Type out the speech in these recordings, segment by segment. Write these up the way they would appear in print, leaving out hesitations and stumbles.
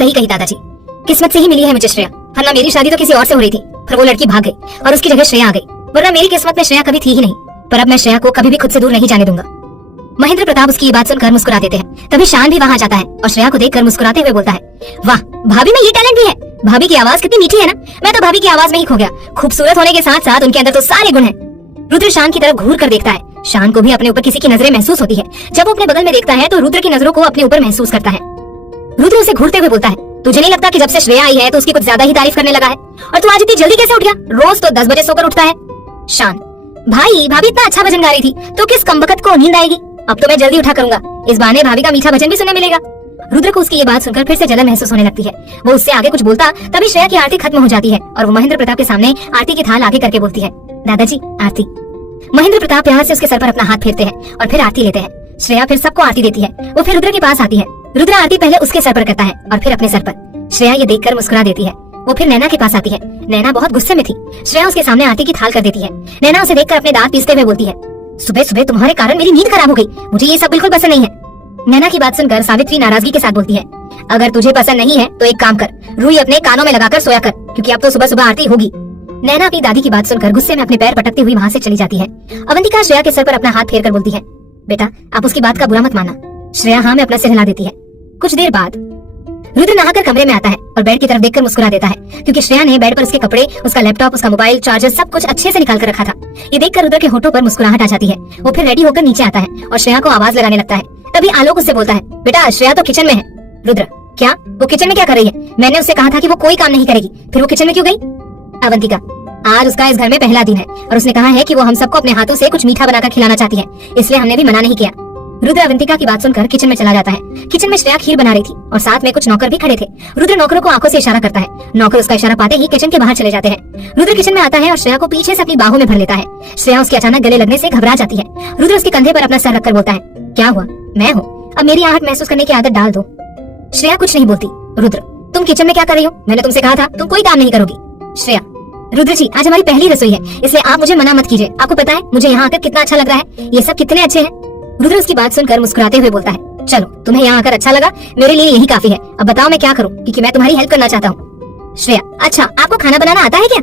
सही कही दादाजी, किस्मत से ही मिली है मुझे श्रेया, वरना मेरी शादी तो किसी और से हो रही थी, पर वो लड़की भाग गई और उसकी जगह श्रेया आ गई, वरना मेरी किस्मत में श्रेया कभी थी ही नहीं। पर अब मैं श्रेया को कभी भी खुद से दूर नहीं जाने दूंगा। महेंद्र प्रताप उसकी ये बात सुनकर मुस्कुरा देते हैं। तभी शान भी वहाँ जाता है और श्रेया को देखकर मुस्कुराते हुए बोलता है, वाह भाभी में ये टैलेंट भी है, भाभी की आवाज कितनी मीठी है ना, मैं तो भाभी की आवाज में ही खो गया। खूबसूरत होने के साथ साथ उनके अंदर तो सारे गुण हैं। रुद्र शान की तरफ घूर कर देखता है। शान को भी अपने ऊपर किसी की नजरें महसूस होती है। जब वो अपने बगल में देखता है तो रुद्र की नजरों को अपने ऊपर महसूस करता है। रुद्र उसे घूरते हुए बोलता है, तुझे नहीं लगता कि जब से श्रेया आई है तो उसकी कुछ ज्यादा ही तारीफ करने लगा है? और तू आज इतनी जल्दी कैसे उठ गया? रोज तो 10 बजे सोकर उठता है। शान, भाई भाभी इतना अच्छा भजन गा रही थी तो किस कमबख्त को नींद आएगी? अब तो मैं जल्दी उठा करूंगा, इस बहाने भाभी का मीठा भजन भी सुनने मिलेगा। रुद्र को उसकी ये बात सुनकर फिर से जलन महसूस होने लगती है। वो उससे आगे कुछ बोलता तभी श्रेया की आरती खत्म हो जाती है और वो महेंद्र प्रताप के सामने आरती की थाल आगे करके बोलती है, दादाजी आरती। महेंद्र प्रताप प्यार से उसके सर पर अपना हाथ फेरते हैं और फिर आरती लेते हैं। श्रेया फिर सबको आरती देती है। वो फिर रुद्र के पास आती है। रुद्र आरती पहले उसके सर पर करता है और फिर अपने सर पर। श्रेया ये देखकर मुस्कुरा देती है। वो फिर नैना के पास आती है। नैना बहुत गुस्से में थी। श्रेया उसके सामने आरती की थाल कर देती है। नैना उसे देखकर अपने दांत पीसते हुए बोलती है, सुबह सुबह तुम्हारे कारण मेरी नींद खराब हो गई, मुझे ये सब बिल्कुल पसंद नहीं है। नैना की बात सुनकर सावित्री नाराजगी के साथ बोलती है, अगर तुझे पसंद नहीं है तो एक काम कर, रुई अपने कानों में लगाकर सोया कर, क्योंकि अब तो सुबह सुबह आरती होगी। नैना अपनी दादी की बात सुनकर गुस्से में अपने पैर पटकती हुई वहाँ से चली जाती है। अवंतिका श्रेया के सर पर अपना हाथ फेर कर बोलती है, बेटा आप उसकी बात का बुरा मत मानना। श्रेया हाँ में अपना सिर हिला देती है। कुछ देर बाद रुद्र नहाकर कमरे में आता है और बेड की तरफ देखकर मुस्कुरा देता है, क्योंकि श्रेया ने बेड पर उसके कपड़े, उसका लैपटॉप, उसका मोबाइल, चार्जर सब कुछ अच्छे से निकाल कर रखा था। ये देखकर रुद्र के होठों पर मुस्कुराहट आ जाती है। वो फिर रेडी होकर नीचे आता है और श्रेया को आवाज लगाने लगता है। तभी आलोक उससे बोलता है, बेटा श्रेया तो किचन में है। रुद्र, क्या वो किचन में क्या कर रही है? मैंने उससे कहा था कि वो कोई काम नहीं करेगी, फिर वो किचन में क्यों गई? अवंतिका, आज उसका इस घर में पहला दिन है और उसने कहा है कि वो हम सबको अपने हाथों से कुछ मीठा बनाकर खिलाना चाहती है, इसलिए हमने भी मना नहीं किया। रुद्र अवंतिका की बात सुनकर किचन में चला जाता है। किचन में श्रेया खीर बना रही थी और साथ में कुछ नौकर भी खड़े थे। रुद्र नौकरों को आंखों से इशारा करता है। नौकर उसका इशारा पाते ही किचन के बाहर चले जाते हैं। रुद्र किचन में आता है और श्रेया को पीछे से अपनी बाहों में भर लेता है। श्रेया उसके अचानक गले लगने से घबरा जाती है। रुद्र उसके कंधे पर अपना सर रखकर बोलता है, क्या हुआ? मैं हूँ, अब मेरी आहट महसूस करने की आदत डाल दो। श्रेया कुछ नहीं बोलती। रुद्र, तुम किचन में क्या कर रही हो? मैंने तुमसे कहा था तुम कोई काम नहीं करोगी। श्रेया, रुद्र जी आज हमारी पहली रसोई है, इसलिए आप मुझे मना मत कीजिए। आपको पता है मुझे यहाँ आकर कितना अच्छा लग रहा है, ये सब कितने अच्छे हैं। रुद्र उसकी बात सुनकर मुस्कुराते हुए बोलता है, चलो तुम्हें यहाँ आकर अच्छा लगा, मेरे लिए यही काफी है। अब बताओ मैं क्या करूँ, क्योंकि मैं तुम्हारी हेल्प करना चाहता हूँ। श्रेया, अच्छा आपको खाना बनाना आता है क्या?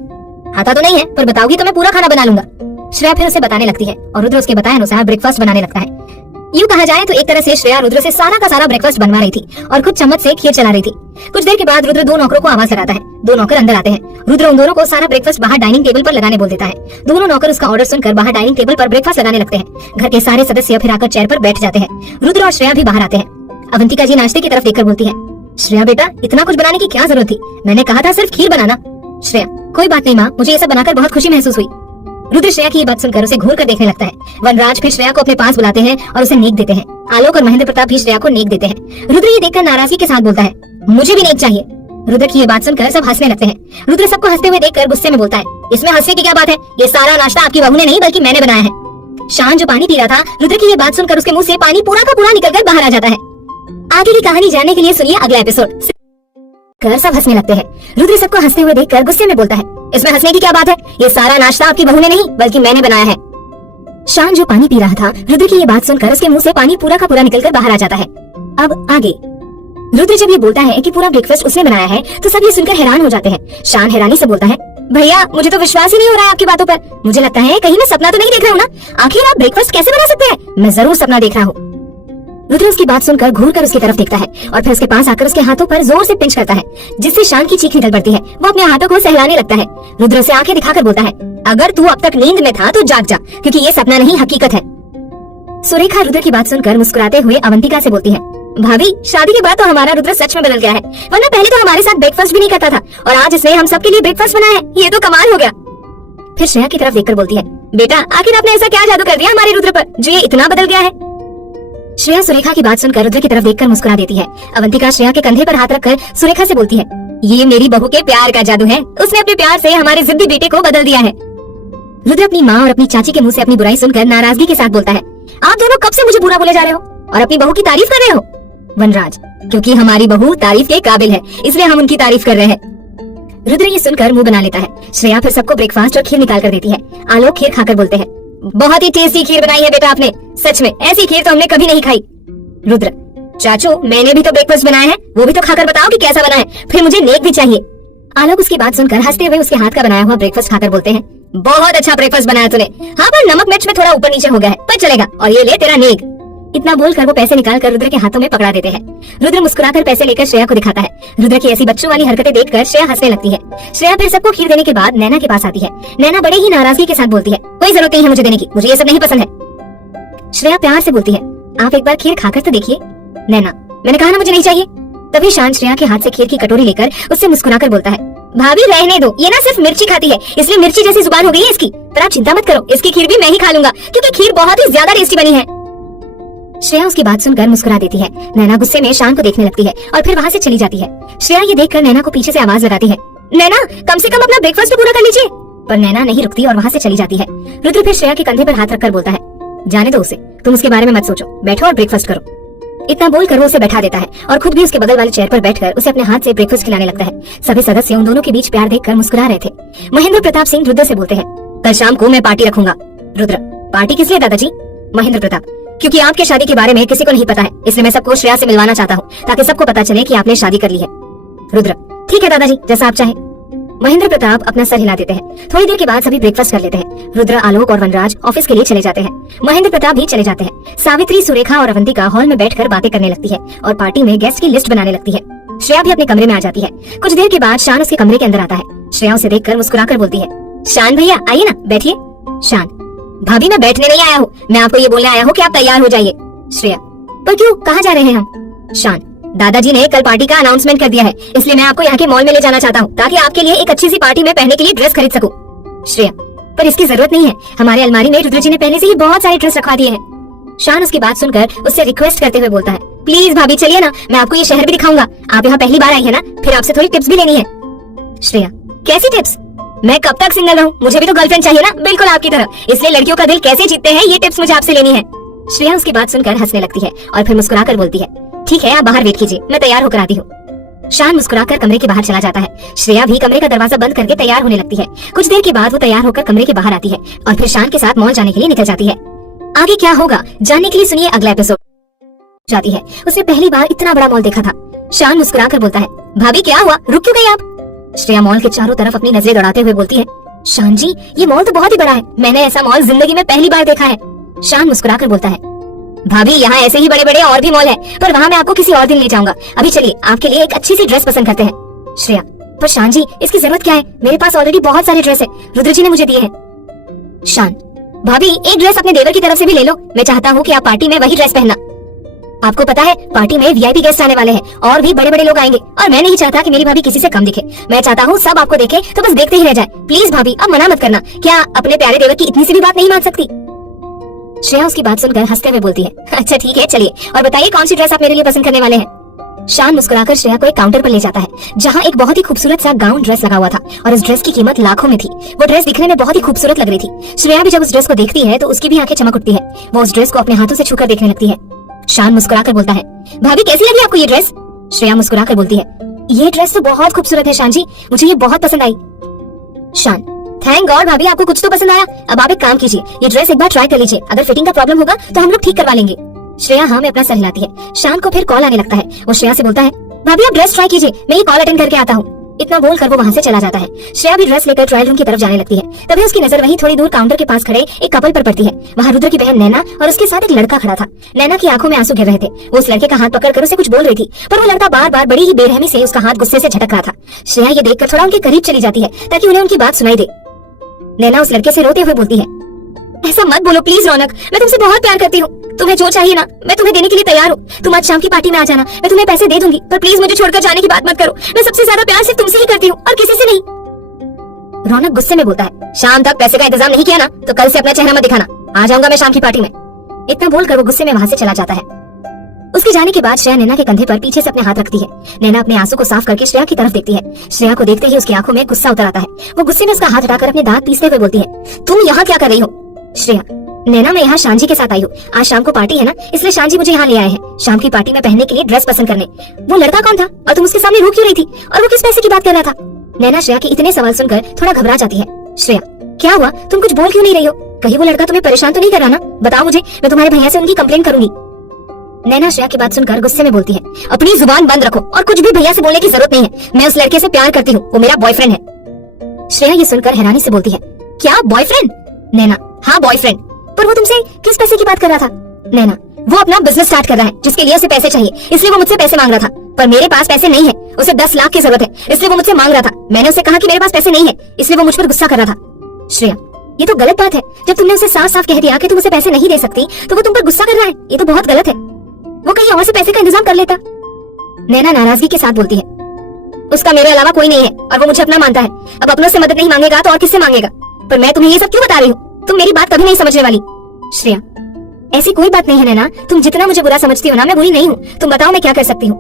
आता तो नहीं है, पर बताओगी तो मैं पूरा खाना बना लूंगा। श्रेया फिर उसे बताने लगती है और रुद्र उसके बताए अनुसार ब्रेकफास्ट बनाने लगता है। यूँ कहा जाए तो एक तरह से श्रेया रुद्र से सारा का सारा ब्रेकफास्ट बनवा रही थी और खुद चम्मच से खीर चला रही थी। कुछ देर के बाद रुद्र दो नौकरों को आवाज लगाता है। दो नौकर अंदर आते हैं। रुद्र उन दोनों को सारा ब्रेकफास्ट बाहर डाइनिंग टेबल पर लगाने बोल देता है। दोनों नौकर उसका ऑर्डर सुनकर बाहर डाइनिंग टेबल पर ब्रेकफास्ट लगाने लगते हैं। घर के सारे सदस्य फिर आकर चेयर पर बैठ जाते हैं। रुद्र और श्रेया भी बाहर आते हैं। अवंतिका जी नाश्ते की तरफ देखकर बोलती है, श्रेया बेटा इतना कुछ बनाने की क्या जरूरत थी, मैंने कहा था सिर्फ खीर बनाना। श्रेया, कोई बात नहीं माँ, मुझे ये सब बनाकर बहुत खुशी महसूस हुई। रुद्र श्रेया की ये बात सुनकर उसे घूर कर देखने लगता है। वनराज फिर श्रेया को अपने पास बुलाते हैं और उसे नेक देते हैं। आलोक और महेंद्र प्रताप भी श्रेया को नेक देते हैं। रुद्र ये देखकर नाराजगी के साथ बोलता है, मुझे भी नेक चाहिए। रुद्र की ये बात सुनकर सब हंसने लगते हैं। रुद्र सबको हंसते हुए देखकर गुस्से में बोलता है, इसमें हंसने की क्या बात है, ये सारा नाश्ता आपकी बहू ने नहीं बल्कि मैंने बनाया है। शान जो पानी पी रहा था, रुद्र की ये बात सुनकर उसके मुंह से पानी पूरा का पूरा निकलकर बाहर आ जाता है। आगे की कहानी जानने के लिए सुनिए अगला एपिसोड। कर सब हंसने लगते हैं। रुद्र सबको हंसते हुए देखकर गुस्से में बोलता है, इसमें हंसने की क्या बात है, ये सारा नाश्ता आपकी बहू ने नहीं बल्कि मैंने बनाया है। शान जो पानी पी रहा था, रुद्र की ये बात सुनकर उसके मुंह से पानी पूरा का पूरा निकलकर बाहर आ जाता है। अब आगे रुद्र जब ये बोलता है कि पूरा ब्रेकफास्ट उसने बनाया है तो सब ये सुनकर हैरान हो जाते हैं। शान हैरानी से बोलता है, भैया मुझे तो विश्वास ही नहीं हो रहा है आपकी बातों पर, मुझे लगता है कहीं मैं सपना तो नहीं देख रहा हूँ ना, आखिर आप ब्रेकफास्ट कैसे बना सकते हैं? मैं जरूर सपना देख रहा हूँ। रुद्र उसकी बात सुनकर घूर कर उसकी तरफ देखता है और फिर उसके पास आकर उसके हाथों पर जोर से पिंच करता है, जिससे शान की चीख निकल पड़ती है। वो अपने हाथों को सहलाने लगता है। रुद्र से आंखें दिखाकर बोलता है, अगर तू अब तक नींद में था तो जाग जा, क्योंकि ये सपना नहीं हकीकत है। सुरेखा रुद्र की बात सुनकर मुस्कुराते हुए अवंतिका से बोलती है, भाभी शादी के बाद तो हमारा रुद्र सच में बदल गया है, वरना पहले तो हमारे साथ ब्रेकफास्ट भी नहीं करता था और आज इसने हम सबके लिए ब्रेकफास्ट बनाया है, ये तो कमाल हो गया। फिर श्रेया की तरफ देखकर बोलती है, बेटा आखिर आपने ऐसा क्या जादू कर दिया हमारे रुद्र पर जो ये इतना बदल गया है? श्रेया सुरेखा की बात सुनकर रुद्र की तरफ देखकर मुस्कुरा देती है। अवंतिका श्रेया के कंधे पर हाथ रखकर सुरेखा से बोलती है, ये मेरी बहू के प्यार का जादू है, उसने अपने प्यार से हमारे जिद्दी बेटे को बदल दिया है। रुद्र अपनी माँ और अपनी चाची के मुंह से अपनी बुराई सुनकर नाराजगी के साथ बोलता है, आप दोनों कब से मुझे बुरा बोले जा रहे हो और अपनी बहू की तारीफ कर रहे हो? वनराज, क्योंकि हमारी बहू तारीफ के काबिल है इसलिए हम उनकी तारीफ कर रहे हैं। रुद्र ये सुनकर मुंह बना लेता है। श्रेया फिर सबको ब्रेकफास्ट और खीर निकाल कर देती है। आलोक खीर खाकर बोलते हैं, बहुत ही टेस्टी खीर बनाई है बेटा आपने, सच में ऐसी खीर तो हमने कभी नहीं खाई। रुद्र, चाचू मैंने भी तो ब्रेकफास्ट बनाया है, वो भी तो खाकर बताओ कि कैसा बना है, फिर मुझे नेक भी चाहिए। आलोक उसकी बात सुनकर हंसते हुए उसके हाथ का बनाया हुआ ब्रेकफास्ट खाकर बोलते हैं, बहुत अच्छा ब्रेकफास्ट बनाया तूने। हाँ पर नमक मिर्च में थोड़ा ऊपर नीचे हो गया है, पर चलेगा, और ये ले तेरा नेक। इतना बोलकर वो पैसे निकालकर रुद्र के हाथों में पकड़ा देते हैं। रुद्र मुस्कुराकर पैसे लेकर श्रेया को दिखाता है। रुद्र की ऐसी बच्चों वाली हरकतें देखकर श्रेया हंसने लगती है। श्रेया फिर सबको खीर देने के बाद नैना के पास आती है। नैना बड़े ही नाराजगी के साथ बोलती है, कोई जरूरत नहीं है मुझे देने की, मुझे ये सब नहीं पसंद है। श्रेया प्यार से बोलती है, आप एक बार खीर खाकर तो देखिए। नैना, मैंने कहा ना मुझे नहीं चाहिए। तभी शान श्रेया के हाथ से खीर की कटोरी लेकर उससे मुस्कुराकर बोलता है, भाभी रहने दो, ये ना सिर्फ मिर्ची खाती है, इसलिए मिर्ची जैसी जुबान हो गई है इसकी, पर आप चिंता मत करो, इसकी खीर भी मैं ही खा लूंगा, क्योंकि खीर बहुत ही ज्यादा टेस्टी बनी है। श्रेया उसकी बात सुनकर मुस्कुरा देती है। नैना गुस्से में शान को देखने लगती है और फिर वहाँ से चली जाती है। श्रेया ये देखकर नैना को पीछे से आवाज लगाती है, नैना कम से कम अपना ब्रेकफास्ट तो पूरा कर लीजिए। पर नैना नहीं रुकती और वहाँ से चली जाती है। रुद्र फिर श्रेया के कंधे पर हाथ रखकर बोलता है, जाने दो उसे, तुम उसके बारे में मत सोचो, बैठो और ब्रेकफास्ट करो। इतना बोलकर वो उसे बैठा देता है और खुद भी उसके बगल वाले चेयर पर बैठकर उसे अपने हाथ से ब्रेकफास्ट खिलाने लगता है। सभी सदस्य उन दोनों के बीच प्यार देखकर मुस्कुरा रहे थे। महेंद्र प्रताप सिंह रुद्र से बोलते हैं, कल शाम को मैं पार्टी रखूंगा। रुद्र, पार्टी किस लिए दादाजी? महेंद्र प्रताप, क्योंकि आपके शादी के बारे में किसी को नहीं पता है, इसलिए मैं सबको श्रेया से मिलवाना चाहता हूँ, ताकि सबको पता चले कि आपने शादी कर ली है। रुद्र, ठीक है दादाजी, जैसा आप चाहे। महेंद्र प्रताप अपना सर हिला देते हैं। थोड़ी देर के बाद सभी ब्रेकफास्ट कर लेते हैं। रुद्र, आलोक और वनराज ऑफिस के लिए चले जाते हैं। महेंद्र प्रताप भी चले जाते हैं। सावित्री, सुरेखा और अवंतिका हॉल में बैठकर बातें करने लगती है और पार्टी में गेस्ट की लिस्ट बनाने लगती है। श्रेया भी अपने कमरे में आ जाती है। कुछ देर के बाद शान उसके कमरे के अंदर आता है। श्रेया उसे देखकर मुस्कुराकर बोलती है, शान भैया आइए ना, बैठिए। शान, भाभी मैं बैठने नहीं आया हूँ, मैं आपको ये बोलने आया हूँ कि आप तैयार हो जाइए। श्रेया, पर क्यों, कहाँ जा रहे हैं हम? शान, दादाजी ने कल पार्टी का अनाउंसमेंट कर दिया है, इसलिए मैं आपको यहाँ के मॉल में ले जाना चाहता हूँ, ताकि आपके लिए एक अच्छी सी पार्टी में पहनने के लिए ड्रेस खरीद सकूं। श्रेया, पर इसकी जरूरत नहीं है, हमारे अलमारी में रुद्र जी ने पहले से ही बहुत सारे ड्रेस रखवा दिए हैं। शान उसकी बात सुनकर उससे रिक्वेस्ट करते हुए बोलता है, प्लीज भाभी चलिए ना, मैं आपको ये शहर भी दिखाऊंगा, आप यहाँ पहली बार आई है ना, फिर आपसे थोड़ी टिप्स भी लेनी है। श्रेया, कैसी टिप्स? मैं कब तक सिंगल रहूं, मुझे भी तो गर्लफ्रेंड चाहिए ना, बिल्कुल आपकी तरह, इसलिए लड़कियों का दिल कैसे जीतते हैं ये टिप्स मुझे आपसे लेनी है। श्रेया उसकी बात सुनकर हंसने लगती है और फिर मुस्कुराकर बोलती है, ठीक है आप बाहर वेट कीजिए, मैं तैयार होकर आती हूँ। शान मुस्कुराकर कमरे के बाहर चला जाता है। श्रेया भी कमरे का दरवाजा बंद करके तैयार होने लगती है। कुछ देर के बाद वो तैयार होकर कमरे के बाहर आती है और फिर शान के साथ मॉल जाने के लिए निकल जाती है। आगे क्या होगा जानने के लिए सुनिए अगला एपिसोड। जाती है, उसने पहली बार इतना बड़ा मॉल देखा था। शान मुस्कुराकर बोलता है, भाभी क्या हुआ, रुक क्यों गई आप? श्रेया मॉल के चारों तरफ अपनी नजरें दौड़ाते हुए बोलती है, शान जी ये मॉल तो बहुत ही बड़ा है, मैंने ऐसा मॉल जिंदगी में पहली बार देखा है। शान मुस्कुराकर बोलता है, भाभी यहाँ ऐसे ही बड़े बड़े और भी मॉल है, पर वहाँ मैं आपको किसी और दिन ले जाऊंगा, अभी चलिए आपके लिए एक अच्छी सी ड्रेस पसंद करते हैं। श्रेया, पर शान जी इसकी जरूरत क्या है, मेरे पास ऑलरेडी बहुत सारे ड्रेस है, रुद्र जी ने मुझे दिए हैं। शान, भाभी एक ड्रेस अपने देवर की तरफ से भी ले लो, मैं चाहता हूँ कि आप पार्टी में वही ड्रेस पहनना। आपको पता है पार्टी में वीआईपी गेस्ट आने वाले हैं और भी बड़े बड़े लोग आएंगे, और मैं नहीं चाहता कि मेरी भाभी किसी से कम दिखे, मैं चाहता हूँ सब आपको देखे तो बस देखते ही रह जाए। प्लीज भाभी अब मना मत करना, क्या अपने प्यारे देवर की इतनी सी भी बात नहीं मान सकती? श्रेया उसकी बात सुनकर हंसते हुए बोलती है, अच्छा ठीक है चलिए, और बताइए कौन सी ड्रेस आप मेरे लिए पसंद करने वाले हैं? शान मुस्कुराकर श्रेया को एक काउंटर पर ले जाता है, जहाँ एक बहुत ही खूबसूरत सा गाउन ड्रेस लगा हुआ था और उस ड्रेस की कीमत लाखों में थी। वो ड्रेस दिखने में बहुत ही खूबसूरत लग रही थी। श्रेया भी जब उस ड्रेस को देखती है तो उसकी भी आंखें चमक उठती है। वो उस ड्रेस को अपने हाथों से छूकर देखने लगती है। शान मुस्कुराकर बोलता है, भाभी कैसी लगी आपको ये ड्रेस? श्रेया मुस्कुराकर बोलती है, ये ड्रेस तो बहुत खूबसूरत है शान जी, मुझे ये बहुत पसंद आई। शान, थैंक गॉड भाभी आपको कुछ तो पसंद आया। अब आप एक काम कीजिए, ये ड्रेस एक बार ट्राई कर लीजिए, अगर फिटिंग का प्रॉब्लम होगा तो हम लोग ठीक करवा लेंगे। श्रेया हाँ में अपना सर हिलाती है। शान को फिर कॉल आने लगता है। वो श्रेया से बोलता है, भाभी आप ड्रेस ट्राई कीजिए, मैं ये कॉल अटेंड करके आता हूँ। इतना बोलकर वो वहाँ से चला जाता है। श्रेया भी ड्रेस लेकर ट्रायल रूम की तरफ जाने लगती है। तभी उसकी नजर वहीं थोड़ी दूर काउंटर के पास खड़े एक कपल पर पड़ती है। वहाँ रुद्र की बहन नैना और उसके साथ एक लड़का खड़ा था। नैना की आंखों में आंसू गिर रहे थे। वो उस लड़के का हाथ पकड़कर उसे कुछ बोल रही थी, पर वो लड़का बार बार बड़ी ही बेरहमी से उसका हाथ गुस्से से झटक रहा था। श्रेया ये देखकर थोड़ा उनके करीब चली जाती है ताकि उन्हें उनकी बात सुनाई दे। नैना उस लड़के से रोते हुए बोलती है, ऐसा मत बोलो प्लीज रौनक, मैं तुमसे बहुत प्यार करती हूँ, तुम्हें जो चाहिए ना मैं तुम्हें देने के लिए तैयार हूँ। तुम आज शाम की पार्टी में आ जाना, मैं तुम्हें पैसे दे दूंगी, पर प्लीज मुझे छोड़कर जाने की बात मत करो। मैं सबसे ज्यादा प्यार सिर्फ तुमसे ही करती हूँ और किसी से नहीं। रौनक गुस्से में बोलता है, शाम तक पैसे का इंतजाम नहीं किया ना तो कल से अपना चेहरा मत दिखाना, आ जाऊंगा मैं शाम की पार्टी में। इतना बोलकर वो गुस्से में वहाँ से चला जाता है। उसके जाने के बाद श्रेया नैना के कंधे पर पीछे से अपने हाथ रखती है। नैना अपने आंसू को साफ करके श्रेया की तरफ देखती है। श्रेया को देखते ही उसकी आंखों में गुस्सा उतर आता है। वो गुस्से में उसका हाथ हटाकर अपने दांत पीसते हुए बोलती है, तुम यहाँ क्या कर रही हो? श्रेया, नैना मैं यहाँ शान जी के साथ आई हूँ, आज शाम को पार्टी है ना, इसलिए शान जी मुझे यहाँ ले आए हैं शाम की पार्टी में पहनने के लिए ड्रेस पसंद करने। वो लड़का कौन था और तुम उसके सामने रो क्यों रही थी, और वो किस पैसे की बात कर रहा था? नैना श्रेया के इतने सवाल सुनकर थोड़ा घबरा जाती है। श्रेया, क्या हुआ, तुम कुछ बोल क्यों नहीं रही हो? कहीं वो लड़का तुम्हें परेशान तो नहीं कर रहा ना? बताओ मुझे, मैं तुम्हारे भैया से उनकी कंप्लेन करूंगी। नैना श्रेया की बात सुनकर गुस्से में बोलती है, अपनी जुबान बंद रखो और कुछ भी भैया से बोलने की जरूरत नहीं है। मैं उस लड़के से प्यार करती हूँ, वो मेरा बॉयफ्रेंड है। श्रेया ये सुनकर हैरानी से बोलती है, क्या बॉयफ्रेंड? नैना, हाँ बॉयफ्रेंड। पर वो तुमसे किस पैसे की बात कर रहा था? नैना, वो अपना बिजनेस स्टार्ट कर रहा है जिसके लिए उसे पैसे चाहिए, इसलिए वो मुझसे पैसे मांग रहा था। पर मेरे पास पैसे नहीं है, उसे 10 लाख की जरूरत है, इसलिए वो मुझसे मांग रहा था। मैंने उसे कहा कि मेरे पास पैसे नहीं है, इसलिए वो मुझ पर गुस्सा कर रहा था। श्रेया, ये तो गलत बात है। जब तुमने उसे साफ साफ कह दिया कि तुम उसे पैसे नहीं दे सकती, तो वो तुम पर गुस्सा कर रहा है। ये तो बहुत गलत है। वो कहीं और से पैसे का इंतजाम कर लेता। नैना नाराजगी के साथ बोलती है, उसका मेरे अलावा कोई नहीं है और वो मुझे अपना मानता है। अब अपनों से मदद नहीं मांगेगा तो और किससे मांगेगा? पर मैं तुम्हें ये सब क्यों बता रही हूँ? तुम मेरी बात कभी नहीं समझने वाली। श्रेया, ऐसी कोई बात नहीं है नैना, तुम जितना मुझे बुरा समझती हो ना, मैं बुरी नहीं हूँ। तुम बताओ मैं क्या कर सकती हूँ?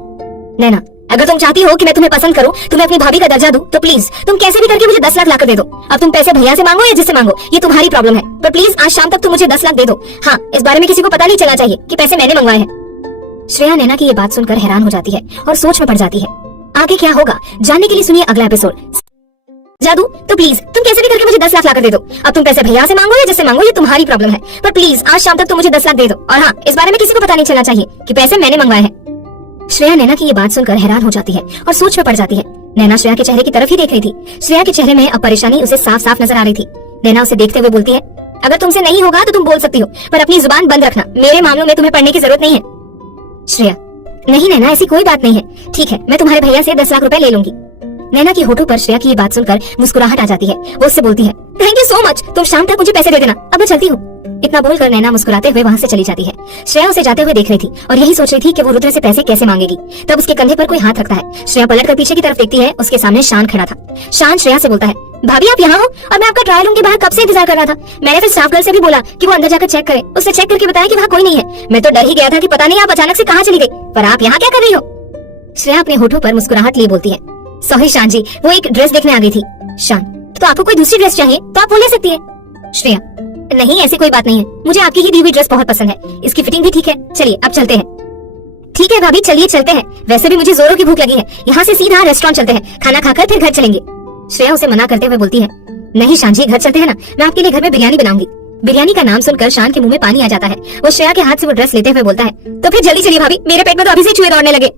नैना, अगर तुम चाहती हो कि मैं तुम्हें पसंद करूं, तुम्हें अपनी भाभी का दर्जा दूं, तो प्लीज तुम कैसे भी करके मुझे 10 लाख लाकर दे दो। अब तुम पैसे भैया से मांगो या जिससे मांगो, ये तुम्हारी प्रॉब्लम है। पर प्लीज आज शाम तक तुम मुझे 10 लाख दे दो। हाँ, इस बारे में किसी को पता नहीं चलना चाहिए कि पैसे मैंने मंगवाए हैं। श्रेया नैना की ये बात सुनकर हैरान हो जाती है और सोच में पड़ जाती है। आगे क्या होगा जानने के लिए सुनिए अगला एपिसोड। जादू, तो प्लीज तुम कैसे भी करके मुझे 10 लाख लाकर दे दो। अब तुम पैसे भैया से मांगो या जिससे मांगो, ये तुम्हारी प्रॉब्लम है। पर प्लीज आज शाम तक तुम मुझे 10 लाख दे दो। और हाँ, इस बारे में किसी को पता नहीं चलना चाहिए कि पैसे मैंने मंगवाए हैं। श्रेया नैना की ये बात सुनकर हैरान हो जाती है और सोच में पड़ जाती है। नैना श्रेया के चेहरे की तरफ ही देख रही थी। श्रेया के चेहरे में अब परेशानी उसे साफ साफ नजर आ रही थी। नैना उसे देखते हुए बोलती है, अगर तुमसे नहीं होगा तो तुम बोल सकती हो, पर अपनी जुबान बंद रखना। मेरे मामलों में तुम्हें पढ़ने की जरूरत नहीं है। श्रेया, नहीं नैना, ऐसी कोई बात नहीं है। ठीक है, मैं तुम्हारे भैया से 10 लाख रुपए ले लूंगी। नैना की होठों पर श्रेया की ये बात सुनकर मुस्कुराहट आ जाती है। वो उससे बोलती है, थैंक यू सो मच, तुम शाम तक मुझे पैसे दे देना, अब मैं चलती हूँ। इतना बोलकर नैना मुस्कुराते हुए वहाँ से चली जाती है। श्रेया उसे जाते हुए देख रही थी और यही सोच रही थी कि वो रुद्र से पैसे कैसे मांगेगी। तब उसके कंधे पर कोई हाथ रखता है। श्रेया पलट कर पीछे की तरफ देखती है, उसके सामने शान खड़ा था। शान श्रेया से बोलता है, भाभी आप यहाँ हो? और मैं आपका ट्रायल रूम के बाहर कब से इंतजार कर रहा था। मैंने फिर स्टाफ गर्ल से भी बोला कि वो अंदर जाकर चेक करे। उसने चेक करके बताया कि वहाँ कोई नहीं है। मैं तो डर ही गया था कि पता नहीं आप अचानक से कहाँ चली गई, पर आप यहाँ क्या कर रही हो? श्रेया अपने होठों पर मुस्कुराहट लिए बोलती है, सॉरी शान जी, वो एक ड्रेस देखने आ गई थी। शान, तो आपको कोई दूसरी ड्रेस चाहिए तो आप वो ले सकती है। श्रेया, नहीं ऐसी कोई बात नहीं है, मुझे आपकी ही दी हुई ड्रेस बहुत पसंद है, इसकी फिटिंग भी ठीक है। चलिए अब चलते हैं। ठीक है भाभी, चलिए चलते हैं। वैसे भी मुझे जोरों की भूख लगी है, यहाँ से सीधा रेस्टोरेंट चलते हैं, खाना खाकर फिर घर चलेंगे। श्रेया उसे मना करते हुए बोलती है, नहीं शान जी, घर चलते हैं ना, मैं आपके लिए घर में बिरयानी बनाऊंगी। बिरयानी का नाम सुनकर शान के मुंह में पानी आ जाता है। वो श्रेया के हाथ से वो ड्रेस लेते हुए बोलता है, तो फिर जल्दी चलिए भाभी, मेरे पेट में तो अभी से चूहे दौड़ने लगे।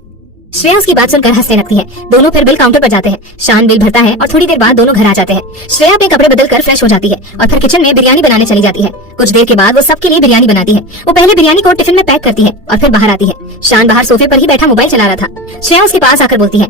श्रेया उसकी बात सुनकर हंसने लगती है। दोनों फिर बिल काउंटर पर जाते हैं। शान बिल भरता है और थोड़ी देर बाद दोनों घर आ जाते हैं। श्रेया अपने कपड़े बदलकर फ्रेश हो जाती है और फिर किचन में बिरयानी बनाने चली जाती है। कुछ देर के बाद वो सबके लिए बिरयानी बनाती है। वो पहले बिरयानी को टिफिन में पैक करती है और फिर बाहर आती है। शान बाहर सोफे पर ही बैठा मोबाइल चला रहा था। श्रेया उसके पास आकर बोलती है,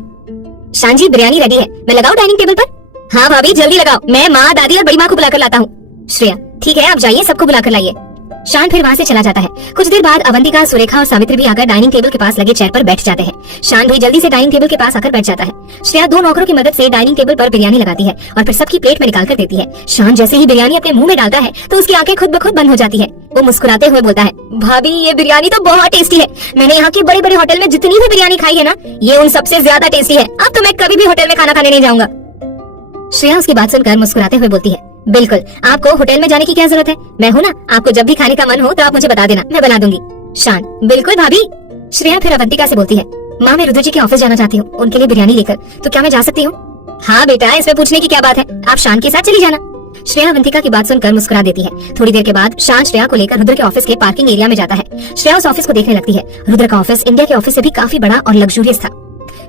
शान जी बिरयानी रेडी है, मैं लगाऊं डाइनिंग टेबल पर? हाँ भाभी जल्दी लगाओ, मैं माँ, दादी और बड़ी माँ को बुलाकर लाता हूँ। श्रेया, ठीक है आप जाइए, सबको बुलाकर लाइए। शान फिर वहाँ से चला जाता है। कुछ देर बाद अवंतिका, सुरेखा और सावित्री भी आकर डाइनिंग टेबल के पास लगे चेयर पर बैठ जाते हैं। शान भी जल्दी से डाइनिंग टेबल के पास आकर बैठ जाता है। श्रेया 2 नौकरों की मदद से डाइनिंग टेबल पर बिरयानी लगाती है और फिर सबकी प्लेट में निकाल कर देती है। शान जैसे ही बिरयानी अपने मुंह में डालता है तो उसकी आंखें खुद ब खुद बंद हो जाती है। वो मुस्कुराते हुए बोलता है, भाभी ये बिरयानी तो बहुत टेस्टी है। मैंने यहाँ के बड़े बड़े होटल में जितनी भी बिरयानी खाई है ना, ये उन सबसे ज्यादा टेस्टी है। अब तो मैं कभी भी होटल में खाना खाने नहीं जाऊंगा। श्रेया उसकी बात सुनकर मुस्कुराते हुए बोलती है, बिल्कुल, आपको होटल में जाने की क्या जरूरत है, मैं हूँ ना, आपको जब भी खाने का मन हो तो आप मुझे बता देना, मैं बना दूंगी। शान, बिल्कुल भाभी। श्रेया फिर अवंतिका से बोलती है, माँ मैं रुद्र जी के ऑफिस जाना चाहती हूँ, उनके लिए बिरयानी लेकर, तो क्या मैं जा सकती हूँ? हाँ बेटा, इसमें पूछने की क्या बात है, आप शान के साथ चली जाना। श्रेया अवंतिका की बात सुनकर मुस्कुरा देती है। थोड़ी देर के बाद शान श्रेया को लेकर रुद्र के ऑफिस के पार्किंग एरिया में जाता है। श्रेया उस ऑफिस को देखने लगती है। रुद्र का ऑफिस इंडिया के ऑफिस से भी काफी बड़ा और लग्जूरियस था।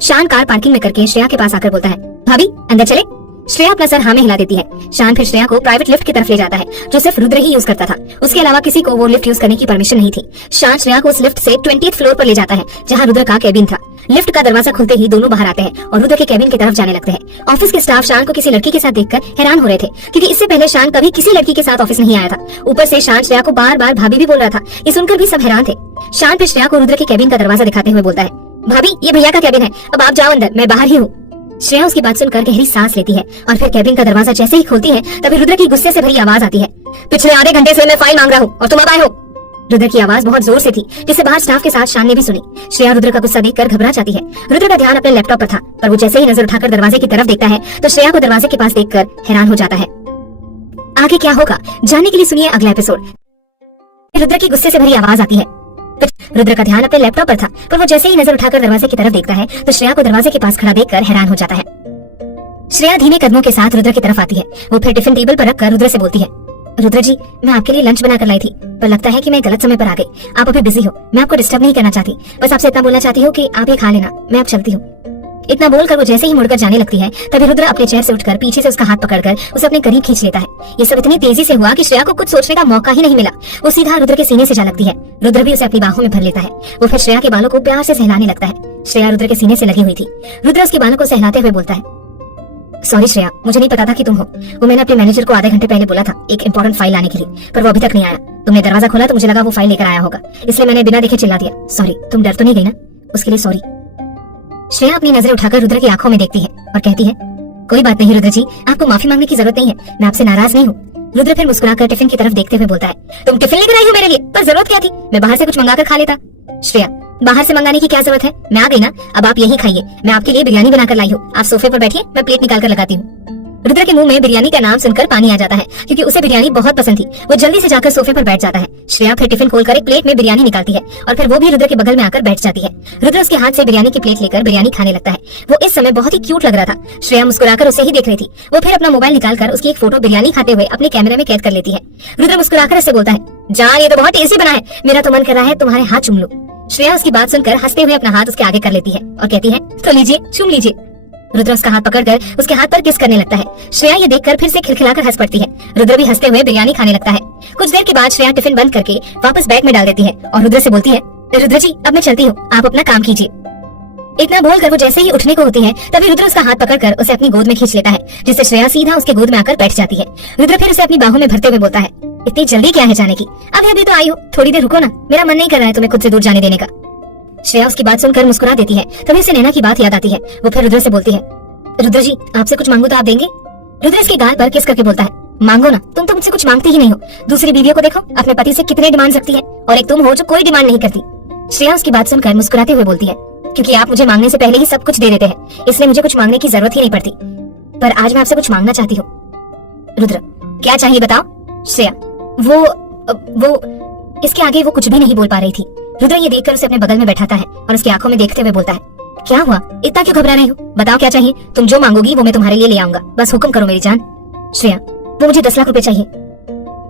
शान कार पार्किंग में करके श्रेया के पास आकर बोलता है, भाभी अंदर चले? श्रेया अपना सर हाँ में हिला देती है। शान फिर श्रेया को प्राइवेट लिफ्ट की तरफ ले जाता है जो सिर्फ रुद्र ही यूज करता था, उसके अलावा किसी को वो लिफ्ट यूज करने की परमिशन नहीं थी। शान श्रेया को उस लिफ्ट से 20th फ्लोर पर ले जाता है जहाँ रुद्र का केबिन था। लिफ्ट का दरवाजा खुलते ही दोनों बाहर आते हैं और रुद्र के केबिन की तरफ जाने लगते हैं। ऑफिस के स्टाफ शान को किसी लड़की के साथ देखकर हैरान हो रहे थे क्योंकि इससे पहले शान कभी किसी लड़की के साथ ऑफिस नहीं आया था। ऊपर से शान श्रेया को बार बार भाभी भी बोल रहा था। ये सुनकर भी सब हैरान थे। शान फिर श्रेया को रुद्र के केबिन का दरवाजा दिखाते हुए बोलता है, भाभी ये भैया का केबिन है, अब आप जाओ अंदर, मैं बाहर ही हूँ। श्रेया उसकी बात सुनकर गहरी सांस लेती है और फिर केबिन का दरवाजा जैसे ही खोलती है तभी रुद्र की गुस्से से भरी आवाज आती है, पिछले आधे घंटे से मैं फाइल मांग रहा हूँ और तुम अब आए हो। रुद्र की आवाज बहुत जोर से थी जिसे बाहर स्टाफ के साथ शान ने भी सुनी। श्रेया रुद्र का गुस्सा देखकर घबरा जाती है। रुद्र का ध्यान अपने लैपटॉप पर था, पर वो जैसे ही नजर उठाकर दरवाजे की तरफ देखता है तो श्रेया को दरवाजे के पास देखकर हैरान हो जाता है। आगे क्या होगा जानने के लिए सुनिए अगला एपिसोड। रुद्र की गुस्से से भरी आवाज आती है। रुद्र का ध्यान अपने लैपटॉप पर था, पर वो जैसे ही नजर उठाकर दरवाजे की तरफ देखता है तो श्रेया को दरवाजे के पास खड़ा देखकर हैरान हो जाता है। श्रेया धीमे कदमों के साथ रुद्र की तरफ आती है। वो फिर टिफिन टेबल पर रखकर रुद्र से बोलती है, रुद्र जी, मैं आपके लिए लंच बना कर लाई थी, पर लगता है कि मैं गलत समय पर आ गई। आप अभी बिजी हो, मैं आपको डिस्टर्ब नहीं करना चाहती। बस आपसे इतना बोलना चाहती हूँ कि आप ये खा लेना, मैं अब चलती हूँ। इतना बोलकर वो जैसे ही मुड़कर जाने लगती है, तभी रुद्र अपने चेयर से उठकर पीछे से उसका हाथ पकड़कर उसे अपने करीब खींच लेता है। ये सब इतनी तेजी से हुआ कि श्रेया को कुछ सोचने का मौका ही नहीं मिला। वो सीधा रुद्र के सीने से जा लगती है। रुद्र भी उसे अपनी बाहों में भर लेता है। वो फिर श्रेया के बालों को प्यार से सहलाने लगता है। श्रेया रुद्र के सीने से लगी हुई थी। रुद्र उसके बालों को सहलाते हुए बोलता है, सॉरी श्रेया, मुझे नहीं पता था कि तुम हो। वो मैंने अपने मैनेजर को आधे घंटे पहले बोला था एक इंपॉर्टेंट फाइल लाने के लिए, पर वो अभी तक नहीं आया। तुमने दरवाजा खोला तो मुझे लगा वो फाइल लेकर आया होगा, इसलिए मैंने बिना देखे चिल्ला दिया। सॉरी, तुम डर तो नहीं गई ना? उसके लिए सॉरी। श्रेया अपनी नजरें उठाकर रुद्र की आंखों में देखती है और कहती है, कोई बात नहीं रुद्र जी, आपको माफी मांगने की जरूरत नहीं है, मैं आपसे नाराज नहीं हूँ। रुद्र फिर मुस्कुराकर टिफिन की तरफ देखते हुए बोलता है, तुम टिफिन लेकर आई हो मेरे लिए, पर जरूरत क्या थी? मैं बाहर से कुछ मंगा कर खा लेता। श्रेया, बाहर से मंगाने की क्या जरूरत है? मैं आ गई ना, अब आप यही खाइए। मैं आपके लिए बिरयानी बनाकर लाई हूँ, आप सोफे पर बैठिए, मैं प्लेट निकाल कर लगाती हूँ। रुद्र के मुंह में बिरयानी का नाम सुनकर पानी आ जाता है, क्योंकि उसे बिरयानी बहुत पसंद थी। वो जल्दी से जाकर सोफे पर बैठ जाता है। श्रेया फिर टिफिन खोलकर एक प्लेट में बिरयानी निकालती है और फिर वो भी रुद्र के बगल में आकर बैठ जाती है। रुद्र उसके हाथ से बिरयानी की प्लेट लेकर बिरयानी खाने लगता है। वो इस समय बहुत ही क्यूट लग रहा था। श्रेया मुस्कुराकर उसे ही देख रही थी। वो फिर अपना मोबाइल निकालकर उसकी एक फोटो बिरयानी खाते हुए अपने कैमरे में कैद कर लेती है। रुद्र मुस्कुराकर उससे बोलता है, जान ये तो बहुत टेस्टी बना है, मेरा तो मन कर रहा है तुम्हारे हाथ चूम लूं। श्रेया उसकी बात सुनकर हंसते हुए अपना हाथ उसके आगे कर लेती है और कहती है, तो लीजिए, चूम लीजिए। रुद्र उसका हाथ पकड़कर उसके हाथ पर किस करने लगता है। श्रेया ये देखकर फिर से खिलखिलाकर हंस पड़ती है। रुद्र भी हंसते हुए बिरयानी खाने लगता है। कुछ देर के बाद श्रेया टिफिन बंद करके वापस बैग में डाल देती है और रुद्र से बोलती है, रुद्र जी, अब मैं चलती हूँ, आप अपना काम कीजिए। इतना बोलकर वो जैसे ही उठने को होती है, तभी रुद्र उसका हाथ पकड़कर उसे अपनी गोद में खींच लेता है, जिससे श्रेया सीधा उसके गोद में आकर बैठ जाती है। रुद्र फिर उसे अपनी बाहों में भरते हुए बोलता है, इतनी जल्दी क्या है जाने की? अभी तो आई हो, थोड़ी देर रुको ना, मेरा मन नहीं कर रहा है तुम्हें खुद से दूर जाने देने का। श्रेया उसकी बात सुनकर मुस्कुरा देती है। तभी उसे नैना की बात याद आती है। वो फिर रुद्र से बोलती है, रुद्र जी, आपसे कुछ मांगू तो आप देंगे? रुद्र इसके गाल पर किस करके बोलता है, मांगो ना, तुम तो मुझसे कुछ मांगते ही नहीं हो। दूसरी बीवियों को देखो, अपने पति से कितने डिमांड रखती है, और एक तुम हो जो कोई डिमांड नहीं करती। श्रेया उसकी बात सुनकर मुस्कुराते हुए बोलती है, क्योंकि आप मुझे मांगने से पहले ही सब कुछ दे देते हैं, इसलिए मुझे कुछ मांगने की जरूरत ही नहीं पड़ती। पर आज मैं आपसे कुछ मांगना चाहती हूँ। रुद्र, क्या चाहिए बताओ? श्रेया, वो इसके आगे वो कुछ भी नहीं बोल पा रही थी। रुद्र ये देखकर उसे अपने बगल में बैठाता है और उसकी आंखों में देखते हुए बोलता है, क्या हुआ, इतना क्यों घबरा रही हो? बताओ क्या चाहिए? तुम जो मांगोगी वो मैं तुम्हारे लिए ले आऊंगा, बस हुक्म करो मेरी जान। श्रेया, वो मुझे 10 लाख रुपए चाहिए।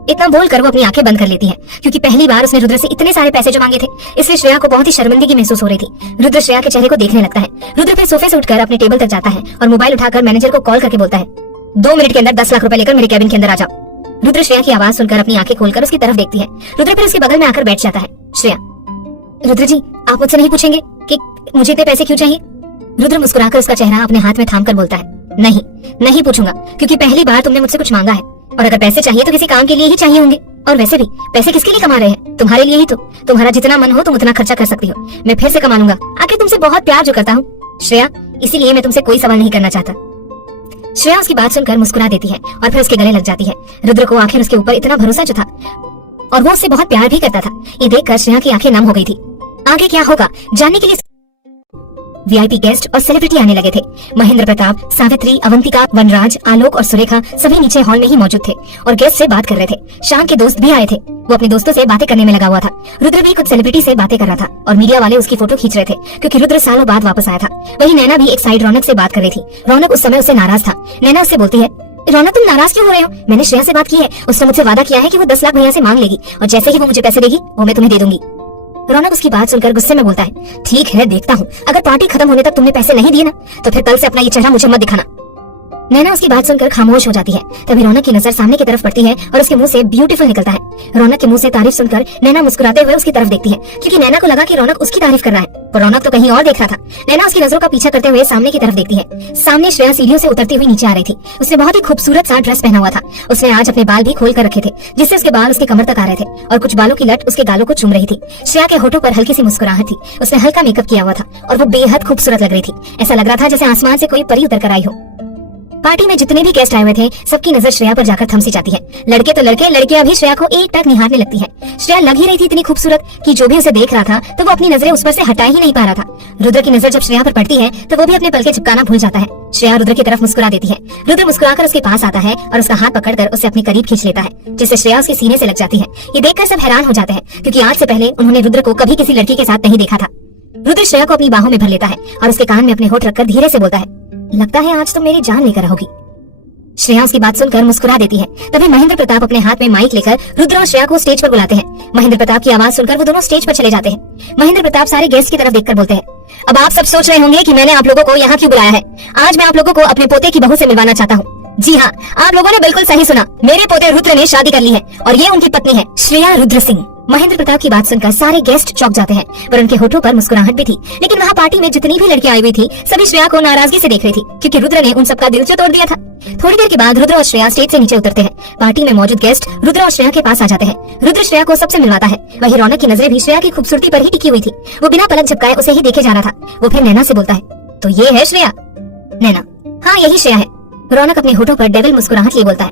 इतना बोलकर वो अपनी आंखें बंद कर लेती है, क्योंकि पहली बार उसने रुद्र से इतने सारे पैसे जो मांगे थे, इसलिए श्रेया को बहुत ही शर्मिंदगी महसूस हो रही थी। रुद्र श्रेया के चेहरे को देखने लगता है। रुद्र फिर सोफे से उठकर अपने टेबल तक जाता है और मोबाइल उठाकर मैनेजर को कॉल करके बोलता है, 2 मिनट के अंदर 10 लाख रुपए लेकर मेरे कैबिन के अंदर आ जाओ। रुद्र श्रेया की आवाज सुनकर अपनी आंखें खोलकर उसकी तरफ देखती है। रुद्र फिर उसके बगल में आकर बैठ जाता है। श्रेया, रुद्र जी, आप मुझसे नहीं पूछेंगे कि मुझे इतने पैसे क्यों चाहिए? रुद्र मुस्कुराकर उसका चेहरा अपने हाथ में थामकर बोलता है, नहीं पूछूंगा, क्योंकि पहली बार तुमने मुझसे कुछ मांगा है, और अगर पैसे चाहिए तो किसी काम के लिए ही चाहिए होंगे। और वैसे भी पैसे किसके लिए कमा रहे हैं? तुम्हारे लिए ही तो। तुम्हारा जितना मन हो तुम उतना खर्चा कर सकती हो, मैं फिर से कमा लूंगा। आखिर तुमसे बहुत प्यार जो करता हूँ श्रेया, इसीलिए मैं तुमसे कोई सवाल नहीं करना चाहता। श्रेया उसकी बात सुनकर मुस्कुरा देती है और फिर उसके गले लग जाती है। रुद्र को आखिर उसके ऊपर इतना भरोसा जो था, और वो उससे बहुत प्यार भी करता था, ये देखकर श्रेया की आंखें नम हो गई थी। आगे क्या होगा जानने के लिए वीआईपी गेस्ट और सेलिब्रिटी आने लगे थे। महेंद्र प्रताप, सावित्री, अवंतिका, वनराज, आलोक और सुरेखा सभी नीचे हॉल में ही मौजूद थे और गेस्ट से बात कर रहे थे। शाम के दोस्त भी आए थे, वो अपने दोस्तों से बातें करने में लगा हुआ था। रुद्र भी कुछ सेलिब्रिटी से बातें कर रहा था और मीडिया वाले उसकी फोटो खींच रहे थे, क्योंकि रुद्र सालों बाद वापस आया था। वही नैना भी एक साइड रौनक से बात कर रही थी। रौनक उस समय उससे नाराज था। नैना उससे बोलती है, रौनक तुम नाराज क्यों हो रहे हो? मैंने श्रेया से बात की है, उसने मुझसे वादा किया है कि वो 10 लाख भैया से मांग लेगी, और जैसे ही वो मुझे पैसे देगी वो मैं तुम्हें दे दूंगी। रौनक उसकी बात सुनकर गुस्से में बोलता है, ठीक है, देखता हूँ, अगर पार्टी खत्म होने तक तुमने पैसे नहीं दिए ना, तो फिर कल से अपना ये चेहरा मुझे मत दिखाना। नैना उसकी बात सुनकर खामोश हो जाती है। तभी रौनक की नजर सामने की तरफ पड़ती है और उसके मुंह से ब्यूटीफुल निकलता है। रौनक के मुंह से तारीफ सुनकर नैना मुस्कुराते हुए उसकी तरफ देखती है, क्योंकि नैना को लगा कि रौनक उसकी तारीफ कर रहा है, पर रौनक तो कहीं और देख रहा था। नैना उसकी नजरों का पीछा करते हुए सामने की तरफ देखती है। सामने श्रेया सीढ़ियों से उतरती हुई नीचे आ रही थी। उसने बहुत ही खूबसूरत सा ड्रेस पहना हुआ था। उसने आज अपने बाल भी खोल कर रखे थे, जिससे उसके बाल उसके कमर तक आ रहे थे और कुछ बालों की लट उसके गालों को चूम रही थी। श्रेया के होठों पर हल्की सी मुस्कुराहट थी। उसने हल्का मेकअप किया हुआ था और वो बेहद खूबसूरत लग रही थी। ऐसा लग रहा था जैसे आसमान से कोई परी उतर कर आई हो। पार्टी में जितने भी गेस्ट आए हुए थे, सबकी नजर श्रेया पर जाकर थम सी जाती है। लड़के तो लड़के, लड़कियां भी श्रेया को एक टक निहारने लगती है। श्रेया लग ही रही थी इतनी खूबसूरत कि जो भी उसे देख रहा था तो वो अपनी नजरें उस पर से हटा ही नहीं पा रहा था। रुद्र की नजर जब श्रेया पर पड़ती है तो वो भी अपने पलके चिपकाना भूल जाता है। श्रेया रुद्र की तरफ मुस्कुरा देती है। रुद्र मुस्कुराकर उसके पास आता है और उसका हाथ पकड़कर उसे अपने करीब खींच लेता है, जिससे श्रेया उसके सीने से लग जाती है। ये देखकर सब हैरान हो जाते हैं, क्योंकि आज से पहले उन्होंने रुद्र को कभी किसी लड़की के साथ नहीं देखा था। रुद्र श्रेया को अपनी बाहों में भर लेता है और उसके कान में अपने होठ रखकर धीरे से बोलता है, लगता है आज तुम मेरी जान लेकर रहोगी। श्रेया उसकी बात सुनकर मुस्कुरा देती है। तभी महेंद्र प्रताप अपने हाथ में माइक लेकर रुद्र और श्रेया को स्टेज पर बुलाते हैं। महेंद्र प्रताप की आवाज सुनकर वो दोनों स्टेज पर चले जाते हैं। महेंद्र प्रताप सारे गेस्ट की तरफ देखकर बोलते हैं, अब आप सब सोच रहे होंगे कि मैंने आप लोगों को यहाँ क्यों बुलाया है। आज मैं आप लोगों को अपने पोते की बहू से मिलवाना चाहता हूँ। जी हाँ, आप लोगों ने बिल्कुल सही सुना, मेरे पोते रुद्र ने शादी कर ली है और ये उनकी पत्नी है श्रेया रुद्र सिंह। महेंद्र प्रताप की बात सुनकर सारे गेस्ट चौंक जाते हैं, पर उनके होठों पर मुस्कुराहट भी थी। लेकिन वहाँ पार्टी में जितनी भी लड़कियां आई हुई थी सभी श्रेया को नाराजगी से देख रही थी, क्योंकि रुद्र ने उन सबका दिल जो तोड़ दिया था। थोड़ी देर के बाद रुद्र और श्रेया स्टेज से नीचे उतरते हैं। पार्टी में मौजूद गेस्ट रुद्र और श्रेया के पास आ जाते हैं। रुद्र श्रेया को सबसे मिलवाता है। वही रौनक की नजरें भी श्रेया की खूबसूरती पर ही टिकी हुई थी। वो बिना पलक झपकाए उसे ही देखे जा रहा था। वो फिर नैना से बोलता है, तो ये है श्रेया? नैना, हाँ यही श्रेया है। रौनक अपने होठों पर डेविल मुस्कुराहट लिए बोलता है,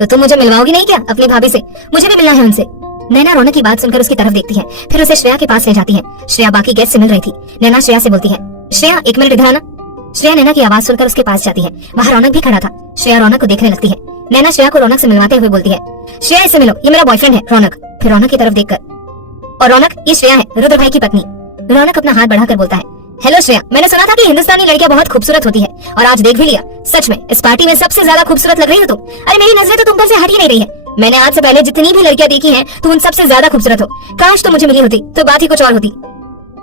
तो तुम मुझे मिलवाओगी नहीं क्या अपनी भाभी से? मुझे भी मिलना है उनसे। नैना रौनक की बात सुनकर उसकी तरफ देखती है, फिर उसे श्रेया के पास ले जाती है। श्रेया बाकी गेस्ट से मिल रही थी। नैना श्रेया से बोलती है, श्रेया एक मिनट इधर आना। श्रेया नैना की आवाज सुनकर उसके पास जाती है। वहाँ रौनक भी खड़ा था। श्रेया रौनक को देखने लगती है। नैना श्रेया को रौनक से मिलवाते हुए बोलती है, श्रेया इससे मिलो, ये मेरा बॉयफ्रेंड है रौनक। फिर रौनक की तरफ देखकर, और रौनक ये श्रेया है रुद्र भाई की पत्नी। रौनक अपना हाथ बढ़ाकर बोलता है, हेलो श्रेया, मैंने सुना था कि हिंदुस्तानी लड़कियां बहुत खूबसूरत होती है और आज देख भी लिया। सच में इस पार्टी में सबसे ज्यादा खूबसूरत लग रही हो तुम। अरे मेरी नजरें तो तुम पर से हट ही नहीं रही है। मैंने आज से पहले जितनी भी लड़कियां देखी हैं, तुम उन सबसे ज्यादा खूबसूरत हो। काश तुम मुझे मिली होती तो बात ही कुछ और होती।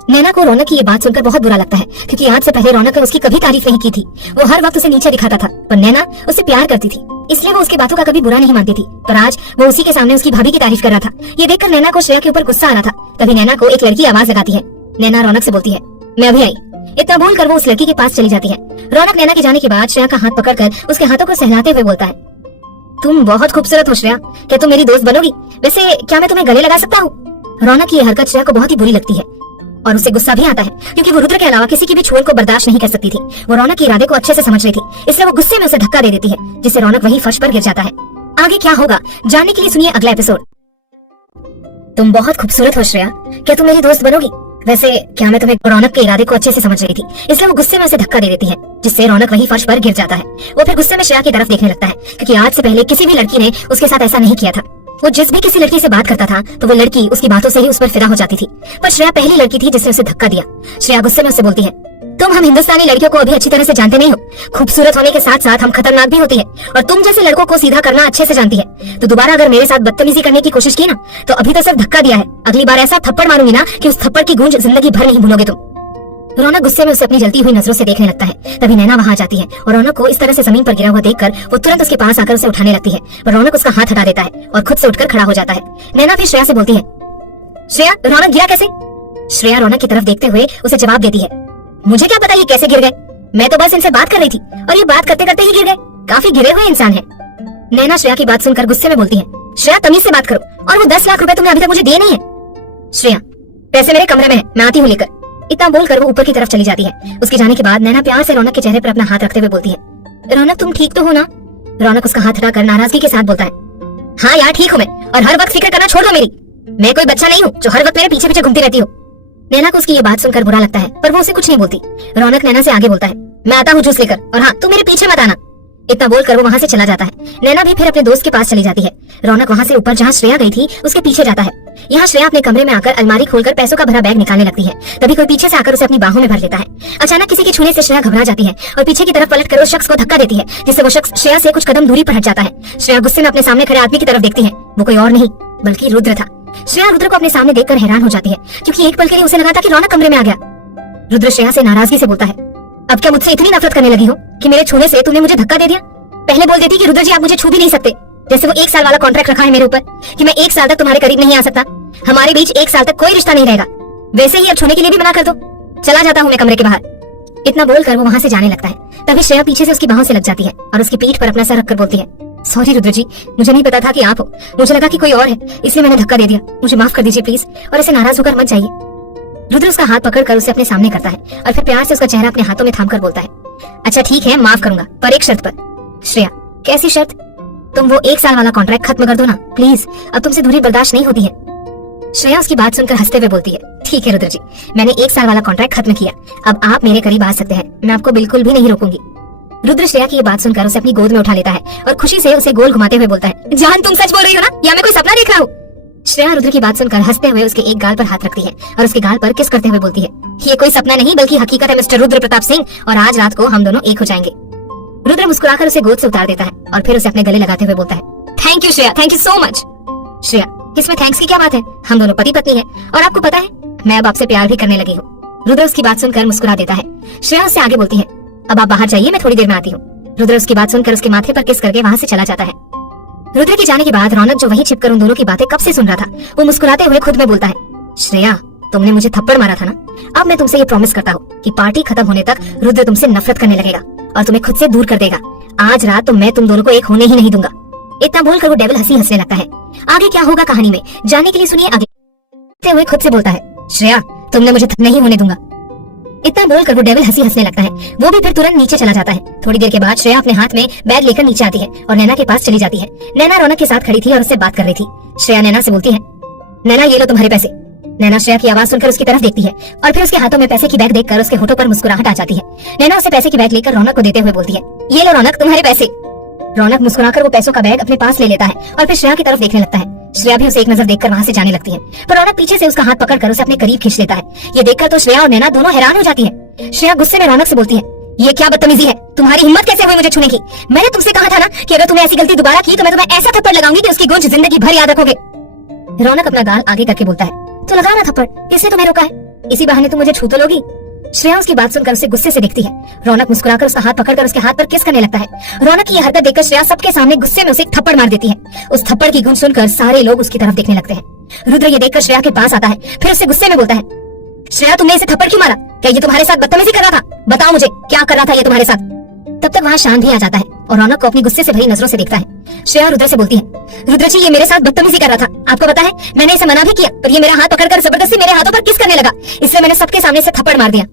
नैना को रौनक की ये बात सुनकर बहुत बुरा लगता है, क्योंकि आज से पहले रौनक ने उसकी कभी तारीफ नहीं की थी। वो हर वक्त उसे नीचे दिखाता था, पर नैना उससे प्यार करती थी, इसलिए वो उसकी बातों का कभी बुरा नहीं मानती थी। पर आज वो उसी के सामने उसकी भाभी की तारीफ कर रहा था। ये देखकर नैना को श्रेया के ऊपर गुस्सा आ रहा था। तभी नैना को एक लड़की आवाज लगाती है। नैना रौनक से बोलती है, मैं अभी आई। इतना बोलकर वो उस लड़की के पास चली जाती है। रौनक नैना के जाने के बाद श्रेया का हाथ पकड़कर उसके हाथों को सहलाते हुए बोलता है, तुम बहुत खूबसूरत हो श्रेया, क्या तुम मेरी दोस्त बनोगी? वैसे क्या मैं तुम्हें गले लगा सकता हूँ? रौनक की यह हरकत श्रेया को बहुत ही बुरी लगती है और उसे गुस्सा भी आता है, क्योंकि वो रुद्र के अलावा किसी की भी छोड़ को बर्दाश्त नहीं कर सकती थी। वो रौनक के इरादे को अच्छे से समझ रही थी, इसलिए वो गुस्से में उसे धक्का दे देती है, जिससे रौनक वही फर्श पर गिर जाता है। आगे क्या होगा जानने के लिए सुनिए अगला एपिसोड। तुम बहुत खूबसूरत हो श्रेया, क्या तुम मेरी दोस्त बनोगी? वैसे क्या मैं तुम्हें? रौनक के इरादे को अच्छे से समझ रही थी, इसलिए वो गुस्से में उसे धक्का दे देती है, जिससे रौनक वही फर्श पर गिर जाता है। वो फिर गुस्से में श्रेया की तरफ देखने लगता है, क्योंकि आज से पहले किसी भी लड़की ने उसके साथ ऐसा नहीं किया था। वो जिस भी किसी लड़की से बात करता था तो वो लड़की उसकी बातों से ही उस पर फिदा हो जाती थी, पर श्रेया पहली लड़की थी जिसने उसे धक्का दिया। श्रेया गुस्से में उससे बोलती है, तुम हम हिंदुस्तानी लड़कियों को अभी अच्छी तरह से जानते नहीं हो। खूबसूरत होने के साथ साथ हम खतरनाक भी होती है, और तुम जैसे लड़कों को सीधा करना अच्छे से जानती है। तो दोबारा अगर मेरे साथ बदतमीजी करने की कोशिश की ना, तो अभी तो सिर्फ धक्का दिया है, अगली बार ऐसा थप्पड़ मारूंगी ना कि उस थप्पड़ की गूंज जिंदगी भर नहीं भूलोगे तुम। रौनक गुस्से में उसे अपनी जलती हुई नजरों से देखने लगता है। तभी नैना वहां जाती है और रौनक को इस तरह से जमीन पर गिरा हुआ देखकर वो तुरंत उसके पास आकर उसे उठाने लगती है, पर रौनक उसका हाथ हटा देता है और खुद से उठकर खड़ा हो जाता है। नैना फिर श्रेया से बोलती है, श्रेया रौनक गिरा कैसे? श्रेया रौनक की तरफ देखते हुए उसे जवाब देती है, मुझे क्या पता ये कैसे गिर गए, मैं तो बस इनसे बात कर रही थी और ये बात करते करते ही गिर गए। काफी गिरे हुए इंसान है। नैना श्रेया की बात सुनकर गुस्से में बोलती है, श्रेया तमीज से बात करो, और वो 10 लाख रुपए तुमने अभी तक मुझे दिए नहीं है। श्रेया, पैसे मेरे कमरे में है, मैं आती हूँ लेकर। इतना बोलकर वो ऊपर की तरफ चली जाती है। उसके जाने के बाद नैना प्यार से रौनक के चेहरे पर अपना हाथ रखते हुए बोलती है, रौनक तुम ठीक तो हो ना? रौनक उसका हाथ हटाकर नाराजगी के साथ बोलता है, हाँ यार ठीक हूँ मैं, और हर वक्त फिक्र करना छोड़ दो मेरी। मैं कोई बच्चा नहीं हूँ जो हर वक्त मेरे पीछे पीछे घूमती रहती हो। नैना को उसकी ये बात सुनकर बुरा लगता है, पर वो उसे कुछ नहीं बोलती। रौनक नैना से आगे बोलता है, मैं आता हूँ जूस लेकर, और हाँ तू मेरे पीछे मत आना। इतना बोलकर वो वहाँ से चला जाता है। नैना भी फिर अपने दोस्त के पास चली जाती है। रौनक वहाँ से ऊपर जहाँ श्रेया गई थी उसके पीछे जाता है। यहाँ श्रेया अपने कमरे में आकर अलमारी खोलकर पैसों का भरा बैग निकालने लगती है। तभी कोई पीछे से आकर उसे अपनी बाहों में भर लेता है। अचानक किसी के छूने से श्रेया घबरा जाती है और पीछे की तरफ पलटकर उस शख्स को धक्का देती है, जिससे वो शख्स श्रेया से कुछ कदम दूरी पर हट जाता है। श्रेया गुस्से में अपने सामने खड़े आदमी की तरफ देखती है। वो कोई और नहीं बल्कि रुद्र था। श्रेया रुद्र को अपने सामने देखकर हैरान हो जाती है, क्योंकि एक पल के लिए उसे लगा था कि रौनक कमरे में आ गया। रुद्र श्रेया से नाराजगी से बोलता है, अब क्या मुझसे इतनी नफरत करने लगी हो कि मेरे छूने से तुमने मुझे धक्का दे दिया? पहले बोल देती कि रुद्र जी आप मुझे छू भी नहीं सकते, जैसे वो 1 साल वाला कॉन्ट्रैक्ट रखा है मेरे ऊपर कि मैं 1 साल तक तुम्हारे करीब नहीं आ सकता, हमारे बीच 1 साल तक कोई रिश्ता नहीं रहेगा। वैसे ही अब छूने के लिए भी मना कर दो, चला जाता हूँ मैं कमरे के बाहर। इतना बोलकर वो वहाँ से जाने लगता है। तभी श्रेया पीछे से उसकी बाहों से लग जाती है और उसकी पीठ पर अपना सर रखकर बोलती है, सॉरी रुद्र जी, मुझे नहीं पता था कि आप हो, मुझे लगा कि कोई और है, इसलिए मैंने धक्का दे दिया, मुझे माफ कर दीजिए प्लीज, और ऐसे नाराज होकर मत जाइए। रुद्र उसका हाथ पकड़कर उसे अपने सामने करता है और फिर प्यार से उसका चेहरा अपने हाथों में थामकर बोलता है, अच्छा ठीक है माफ करूंगा, पर एक शर्त पर। श्रेया, कैसी शर्त? तुम वो 1 साल वाला कॉन्ट्रैक्ट खत्म कर दो ना प्लीज, अब तुमसे दूरी बर्दाश्त नहीं होती है। श्रेया उसकी बात सुनकर हंसते हुए बोलती है, ठीक है रुद्र जी, मैंने 1 साल वाला कॉन्ट्रैक्ट खत्म किया, अब आप मेरे करीब आ सकते हैं, मैं आपको बिल्कुल भी नहीं रोकूंगी। रुद्र श्रेया की ये बात सुनकर उसे अपनी गोद में उठा लेता है और खुशी से उसे गोल घुमाते हुए बोलता है, जान तुम सच बोल रही हो ना, या मैं कोई सपना देख रहा हूँ? श्रेया रुद्र की बात सुनकर हंसते हुए उसके एक गाल पर हाथ रखती है और उसके गाल पर किस करते हुए बोलती है, ये कोई सपना नहीं बल्कि हकीकत है मिस्टर रुद्र प्रताप सिंह, और आज रात को हम दोनों एक हो जाएंगे। रुद्र मुस्कुराकर उसे गोद से उतार देता है और फिर उसे अपने गले लगाते हुए बोलता है, thank you Shreya, thank you so much. Shreya, इसमें थैंक्स की क्या बात है, हम दोनों पति पत्नी हैं और आपको पता है मैं अब आपसे प्यार भी करने लगी हूँ। रुद्र उसकी बात सुनकर मुस्कुरा देता है। श्रेया उससे आगे बोलती है, अब आप बाहर जाइए, मैं थोड़ी देर में आती हूँ। रुद्र उसकी बात सुनकर उसके माथे पर किस करके वहाँ से चला जाता है। रुद्र के जाने के बाद रौनक, जो वहीं छिपकर उन दोनों की बातें कब से सुन रहा था, वो मुस्कुराते हुए खुद में बोलता है, श्रेया तुमने मुझे थप्पड़ मारा था ना, अब मैं तुमसे ये प्रॉमिस करता हूँ कि पार्टी खत्म होने तक रुद्र तुमसे नफरत करने लगेगा और तुम्हें खुद से दूर कर देगा। आज रात तो मैं तुम दोनों को एक होने ही नहीं दूंगा। इतना बोलकर वो डेविल हंसी हंसने लगता है। आगे क्या होगा कहानी में जानने के लिए सुनिए आगे। हुए खुद से बोलता है, श्रेया तुमने मुझे नहीं होने दूंगा। इतना बोलकर वो डेविल हंसी हंसने लगता है। वो भी फिर तुरंत नीचे चला जाता है। थोड़ी देर के बाद श्रेया अपने हाथ में बैग लेकर नीचे आती है और नैना के पास चली जाती है। नैना रौनक के साथ खड़ी थी और उससे बात कर रही थी। श्रेया नैना से बोलती है, नैना ये लो तुम्हारे पैसे। नैना श्रेया की आवाज सुनकर उसकी तरफ देखती है और फिर उसके हाथों में पैसे की बैग देखकर उसके होठों पर मुस्कुराहट आ जाती है। नैना उसे पैसे की बैग लेकर रौनक को देते हुए बोलती है, ये लो रौनक तुम्हारे पैसे। रौनक मुस्कुराकर वो पैसों का बैग अपने पास ले लेता है और फिर श्रेया की तरफ देखने लगता है। श्रेया भी उसे एक नजर देखकर वहाँ से जाने लगती है, पर रौनक पीछे से उसका हाथ पकड़कर उसे अपने करीब खींच लेता है। ये देखकर तो श्रेया और नैना दोनों हैरान हो जाती है। श्रेया गुस्से में रौनक से बोलती है, ये क्या बदतमीजी है, तुम्हारी हिम्मत कैसे हुई मुझे छूने की? मैंने तुमसे कहा था ना कि अगर तुमने ऐसी गलती दोबारा की तो मैं तुम्हें ऐसा थप्पड़ लगाऊंगी कि उसकी गूंज जिंदगी भर याद रखोगे। रौनक अपना गाल आगे करके बोलता है, तो लगा ना थप्पड़, किसने तुम्हें रोका है? इसी बहाने तुम मुझे छू तो लोगी। श्रेया उसकी बात सुनकर उसे गुस्से से देखती है। रौनक मुस्कुराकर उसका हाथ पकड़कर उसके हाथ पर किस करने लगता है। रौनक की यह हरकत देखकर श्रेया सबके सामने गुस्से में उसे एक थप्पड़ मार देती है। उस थप्पड़ की गूंज सुनकर सारे लोग उसकी तरफ देखने लगते हैं। रुद्र ये देखकर श्रेया के पास आता है, फिर उससे गुस्से में बोलता है, श्रेया तुमने इसे थप्पड़ क्यों मारा? क्या ये तुम्हारे साथ बदतमीजी कर रहा था? बताओ मुझे क्या कर रहा था ये तुम्हारे साथ? तब तक वहाँ शान भी आ जाता है और रौनक को अपनी गुस्से से भरी नजरों से देखता है। श्रेया रुद्र से बोलती है, रुद्र जी ये मेरे साथ बदतमीजी कर रहा था, आपको पता है मैंने इसे मना भी किया पर ये मेरा हाथ पकड़कर जबरदस्ती मेरे हाथों पर किस करने लगा, इसलिए मैंने सबके सामने से थप्पड़ मार दिया।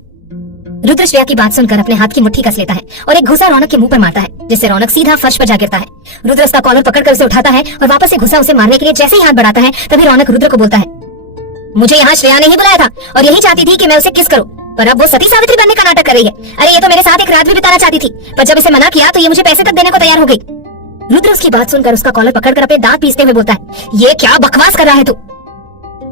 रुद्र श्रेया की बात सुनकर अपने हाथ की मुट्ठी कस लेता है और एक घुसा रौनक के मुंह पर मारता है, जिससे रौनक सीधा फर्श पर जा गिरता है। रुद्र उसका कॉलर पकड़कर उसे उठाता है और वापस से घुसा उसे मारने के लिए जैसे ही हाथ बढ़ाता है तभी रौनक रुद्र को बोलता है, मुझे यहाँ श्रेया ने ही बुलाया था और यही चाहती थी कि मैं उसे किस करूं, पर अब वो सती सावित्री बनने का नाटक कर रही है। अरे ये तो मेरे साथ एक रात भी बिताना चाहती थी, पर जब इसे मना किया तो ये मुझे पैसे तक देने को तैयार हो गई। रुद्र उसकी बात सुनकर उसका कॉलर पकड़कर अपने दांत पीसते हुए बोलता है, ये क्या बकवास कर रहा है तू?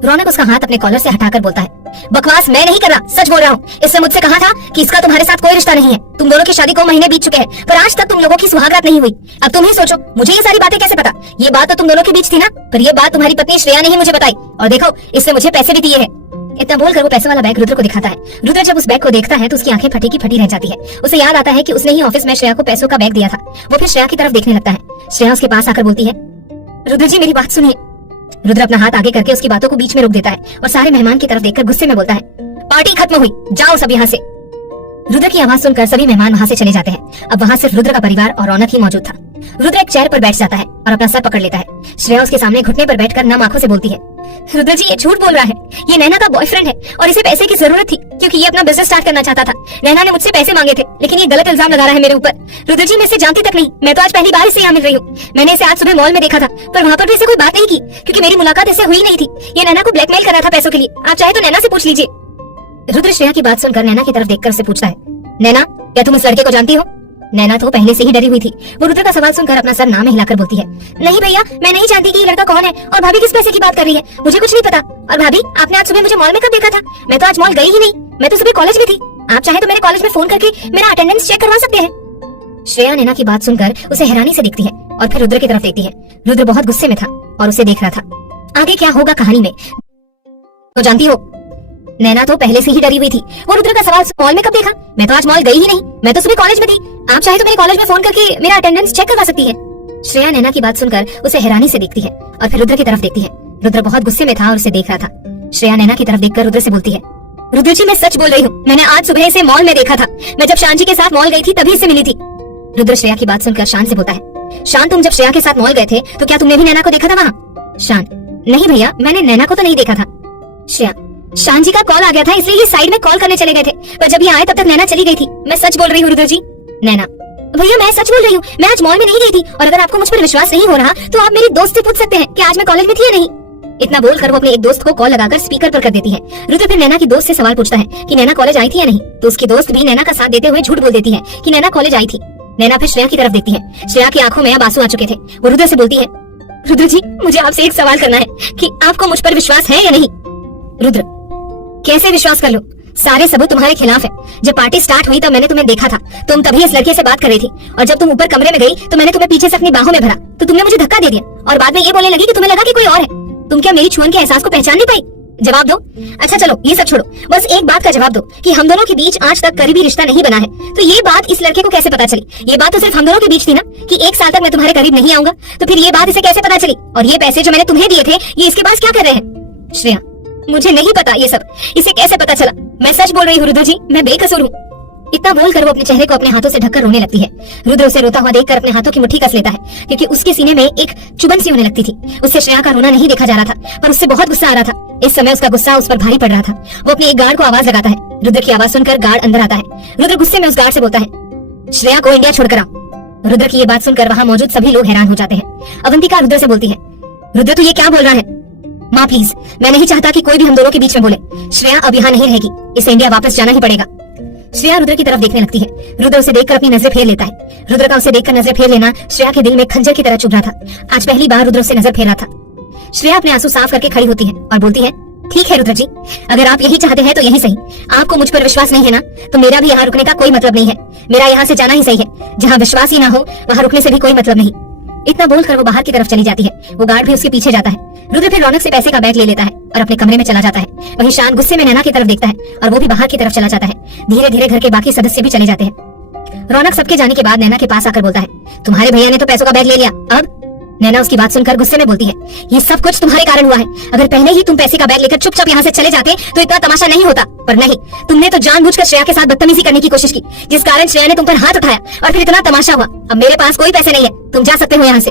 रौनक उसका हाथ अपने कॉलर से हटाकर बोलता है, बकवास मैं नहीं कर रहा, सच बोल रहा हूँ। इसने मुझसे कहा था कि इसका तुम्हारे साथ कोई रिश्ता नहीं है। तुम दोनों की शादी को महीने बीत चुके हैं पर आज तक तुम लोगों की सुहागरात नहीं हुई। अब तुम ही सोचो मुझे ये सारी बातें कैसे पता? ये बात तो तुम दोनों के बीच थी ना, पर ये बात तुम्हारी पत्नी श्रेया ने ही मुझे बताई और देखो इसने मुझे पैसे भी दिए हैं। इतना बोलकर वो पैसे वाला बैग रुद्र को दिखाता है। रुद्र जब उस बैग को देखता है तो उसकी आंखें फटी की फटी रह जाती है। उसे याद आता है कि उसने ही ऑफिस में श्रेया को पैसों का बैग दिया था। वो फिर श्रेया की तरफ देखने लगता है। श्रेया उसके पास आकर बोलती है, रुद्र जी मेरी बात सुनिए। रुद्र अपना हाथ आगे करके उसकी बातों को बीच में रोक देता है और सारे मेहमान की तरफ देखकर गुस्से में बोलता है, पार्टी खत्म हुई, जाओ सब यहाँ से। रुद्र की आवाज सुनकर सभी मेहमान वहाँ से चले जाते हैं। अब वहाँ सिर्फ रुद्र का परिवार और रौनक ही मौजूद था। रुद्र एक चेयर पर बैठ जाता है और अपना सर पकड़ लेता है। श्रेया उसके सामने घुटने पर बैठकर नम आंखों से बोलती है, रुद्र जी ये झूठ बोल रहा है, ये नैना का बॉयफ्रेंड है और इसे पैसे की जरूरत थी क्योंकि ये अपना बिजनेस स्टार्ट करना चाहता था। नैना ने मुझसे पैसे मांगे थे लेकिन ये गलत इल्जाम लगा रहा है मेरे ऊपर। रुद्र जी मैं इसे जानती तक नहीं, मैं तो आज पहली बार इससे यहाँ मिल रही हूँ। मैंने इसे आज सुबह मॉल में देखा था पर वहाँ पर भी इसे कोई बात नहीं की क्योंकि मेरी मुलाकात इससे हुई नहीं थी। ये नैना को ब्लैकमेल कर रहा था पैसों के लिए, आप चाहे तो नैना से पूछ लीजिए। रुद्र श्रेया की बात सुनकर नैना की तरफ देखकर उसे पूछता है, नैना क्या तुम इस लड़के को जानती हो? नैना तो पहले से ही डरी हुई थी। वो रुद्र का सवाल सुनकर अपना सर ना में हिलाकर बोलती है, नहीं भैया मैं नहीं जानती कि ये लड़का कौन है और भाभी किस पैसे की बात कर रही है, मुझे कुछ नहीं पता। और भाभी आपने आज सुबह मुझे मॉल में कब देखा था? मैं तो आज मॉल गई ही नहीं, मैं तो सुबह कॉलेज में थी। आप चाहे तो मेरे कॉलेज में फोन करके मेरा अटेंडेंस चेक करवा सकते हैं। श्रेया नैना की बात सुनकर उसे हैरानी से देखती है और फिर रुद्र की तरफ देखती है। रुद्र बहुत गुस्से में था और उसे देख रहा था। आगे क्या होगा कहानी में तो जानती हो। नैना तो पहले से ही डरी हुई थी। वो रुद्र का सवाल मॉल में कब देखा? मैं तो आज मॉल गई ही नहीं, मैं तो सुबह कॉलेज में थी। आप चाहे तो मेरे कॉलेज में फोन करके मेरा अटेंडेंस चेक करवा सकती है। श्रेया नैना की बात सुनकर उसे हैरानी से देखती है और फिर रुद्र की तरफ देखती है। रुद्र बहुत गुस्से में था और उसे देख रहा था। श्रेया नैना की तरफ देखकर रुद्र से बोलती है, रुद्र जी मैं सच बोल रही हूँ, मैंने आज सुबह इसे मॉल में देखा था। मैं जब शान जी के साथ मॉल गई थी तभी इससे मिली थी। रुद्र श्रेया की बात सुनकर शान से बोलता है, शान तुम जब श्रेया के साथ मॉल गए थे तो क्या तुमने भी नैना को देखा था वहाँ? शान, नहीं भैया मैंने नैना को तो नहीं देखा था। श्रेया, शान जी का कॉल आ गया था इसलिए ये साइड में कॉल करने चले गए थे, पर जब ये आए तब तक नैना चली गई थी। मैं सच बोल रही हूँ रुद्र जी। नैना, भैया मैं सच बोल रही हूँ, मैं आज मॉल में नहीं गई थी और अगर आपको मुझ पर विश्वास नहीं हो रहा तो आप मेरी दोस्त से पूछ सकते हैं कि आज मैं कॉलेज में थी या नहीं। इतना बोलकर वो अपने एक दोस्त को कॉल लगाकर स्पीकर पर कर देती है। रुद्र फिर नैना की दोस्त से सवाल पूछता है कि नैना कॉलेज आई थी या नहीं, तो उसकी दोस्त भी नैना का साथ देते हुए झूठ बोल देती है कि नैना कॉलेज आई थी। नैना फिर श्रेया की तरफ देखती है। श्रेया की आंखों में अब आंसू आ चुके थे। वो रुद्र से बोलती है, रुद्र जी मुझे आपसे एक सवाल करना है कि आपको मुझ पर विश्वास है या नहीं? रुद्र, कैसे विश्वास कर लो? सारे सबूत तुम्हारे खिलाफ है। जब पार्टी स्टार्ट हुई तब मैंने तुम्हें देखा था, तुम तभी इस लड़के से बात कर रही थी, और जब तुम ऊपर कमरे में गई तो मैंने तुम्हें पीछे से अपनी बाहों में भरा, तो तुमने मुझे धक्का दे दिया और बाद में ये बोलने लगी कि तुम्हें लगा कि कोई और है। तुम क्या मेरी छुअन के एहसास को पहचान नहीं पाई? जवाब दो। अच्छा चलो ये सब छोड़ो, बस एक बात का जवाब दो कि हम दोनों के बीच आज तक करीबी रिश्ता नहीं बना है, तो ये बात इस लड़के को कैसे पता चली? ये बात तो सिर्फ हम दोनों के बीच थी ना कि 1 साल तक मैं तुम्हारे करीब नहीं आऊंगा, तो फिर ये बात इसे कैसे पता चली? और ये पैसे जो मैंने तुम्हें दिए थे ये इसके पास क्या कर रहे हैं? श्रेया, मुझे नहीं पता ये सब, इसे कैसे पता चला? मैं सच बोल रही हूँ रुद्र जी, मैं बेकसूर हूँ। इतना बोलकर वो अपने चेहरे को अपने हाथों से ढककर रोने लगती है। रुद्र उसे रोता हुआ देखकर अपने हाथों की मुट्ठी कस लेता है, क्योंकि उसके सीने में एक चुभन सी होने लगती थी। उससे श्रेया का रोना नहीं देखा जा रहा था, पर उससे बहुत गुस्सा आ रहा था। इस समय उसका गुस्सा उस पर भारी पड़ रहा था। वो अपने एक गार्ड को आवाज लगाता है। रुद्र की आवाज सुनकर गार्ड अंदर आता है। रुद्र गुस्से में उस गार्ड से बोलता है, श्रेया को इंडिया छोड़कर आओ। रुद्र की ये बात सुनकर वहाँ मौजूद सभी लोग हैरान हो जाते हैं। अवंतिका रुद्र से बोलती है, रुद्र तू ये क्या बोल रहा है? माँ प्लीज, मैं नहीं चाहता कि कोई भी हम दोनों के बीच में बोले। श्रेया अब यहाँ नहीं रहेगी, इसे इंडिया वापस जाना ही पड़ेगा। श्रेया रुद्र की तरफ देखने लगती है। रुद्र उसे देखकर अपनी नजरें फेर लेता है। रुद्र का उसे देखकर नजरें फेर लेना श्रेया के दिल में खंजर की तरह चुभ रहा था। आज पहली बार रुद्र उसे नजर फेर रहा था। श्रेया अपने आंसू साफ करके खड़ी होती है और बोलती है, ठीक है रुद्र जी, अगर आप यही चाहते हैं तो यही सही। आपको मुझ पर विश्वास नहीं है ना, तो मेरा भी यहाँ रुकने का कोई मतलब नहीं है। मेरा यहाँ से जाना ही सही है। जहाँ विश्वास ही ना हो वहाँ रुकने से भी कोई मतलब नहीं। इतना बोलकर वो बाहर की तरफ चली जाती है। वो गार्ड भी उसके पीछे जाता है। रुद्र फिर रौनक से पैसे का बैग ले लेता है और अपने कमरे में चला जाता है। वहीं शान गुस्से में नैना की तरफ देखता है और वो भी बाहर की तरफ चला जाता है। धीरे धीरे घर के बाकी सदस्य भी चले जाते हैं। रौनक सबके जाने के बाद नैना के पास आकर बोलता है, तुम्हारे भैया ने तो पैसों का बैग ले लिया, अब? नैना उसकी बात सुनकर गुस्से में बोलती है, ये सब कुछ तुम्हारे कारण हुआ है। अगर पहले ही तुम पैसे का बैग लेकर चुपचाप यहाँ से चले जाते तो इतना तमाशा नहीं होता, पर नहीं, तुमने तो जानबूझकर श्रेया के साथ बदतमीजी करने की कोशिश की, जिस कारण श्रेया ने तुम पर हाथ उठाया और फिर इतना तमाशा हुआ। अब मेरे पास कोई पैसे नहीं है, तुम जा सकते हो यहाँ से।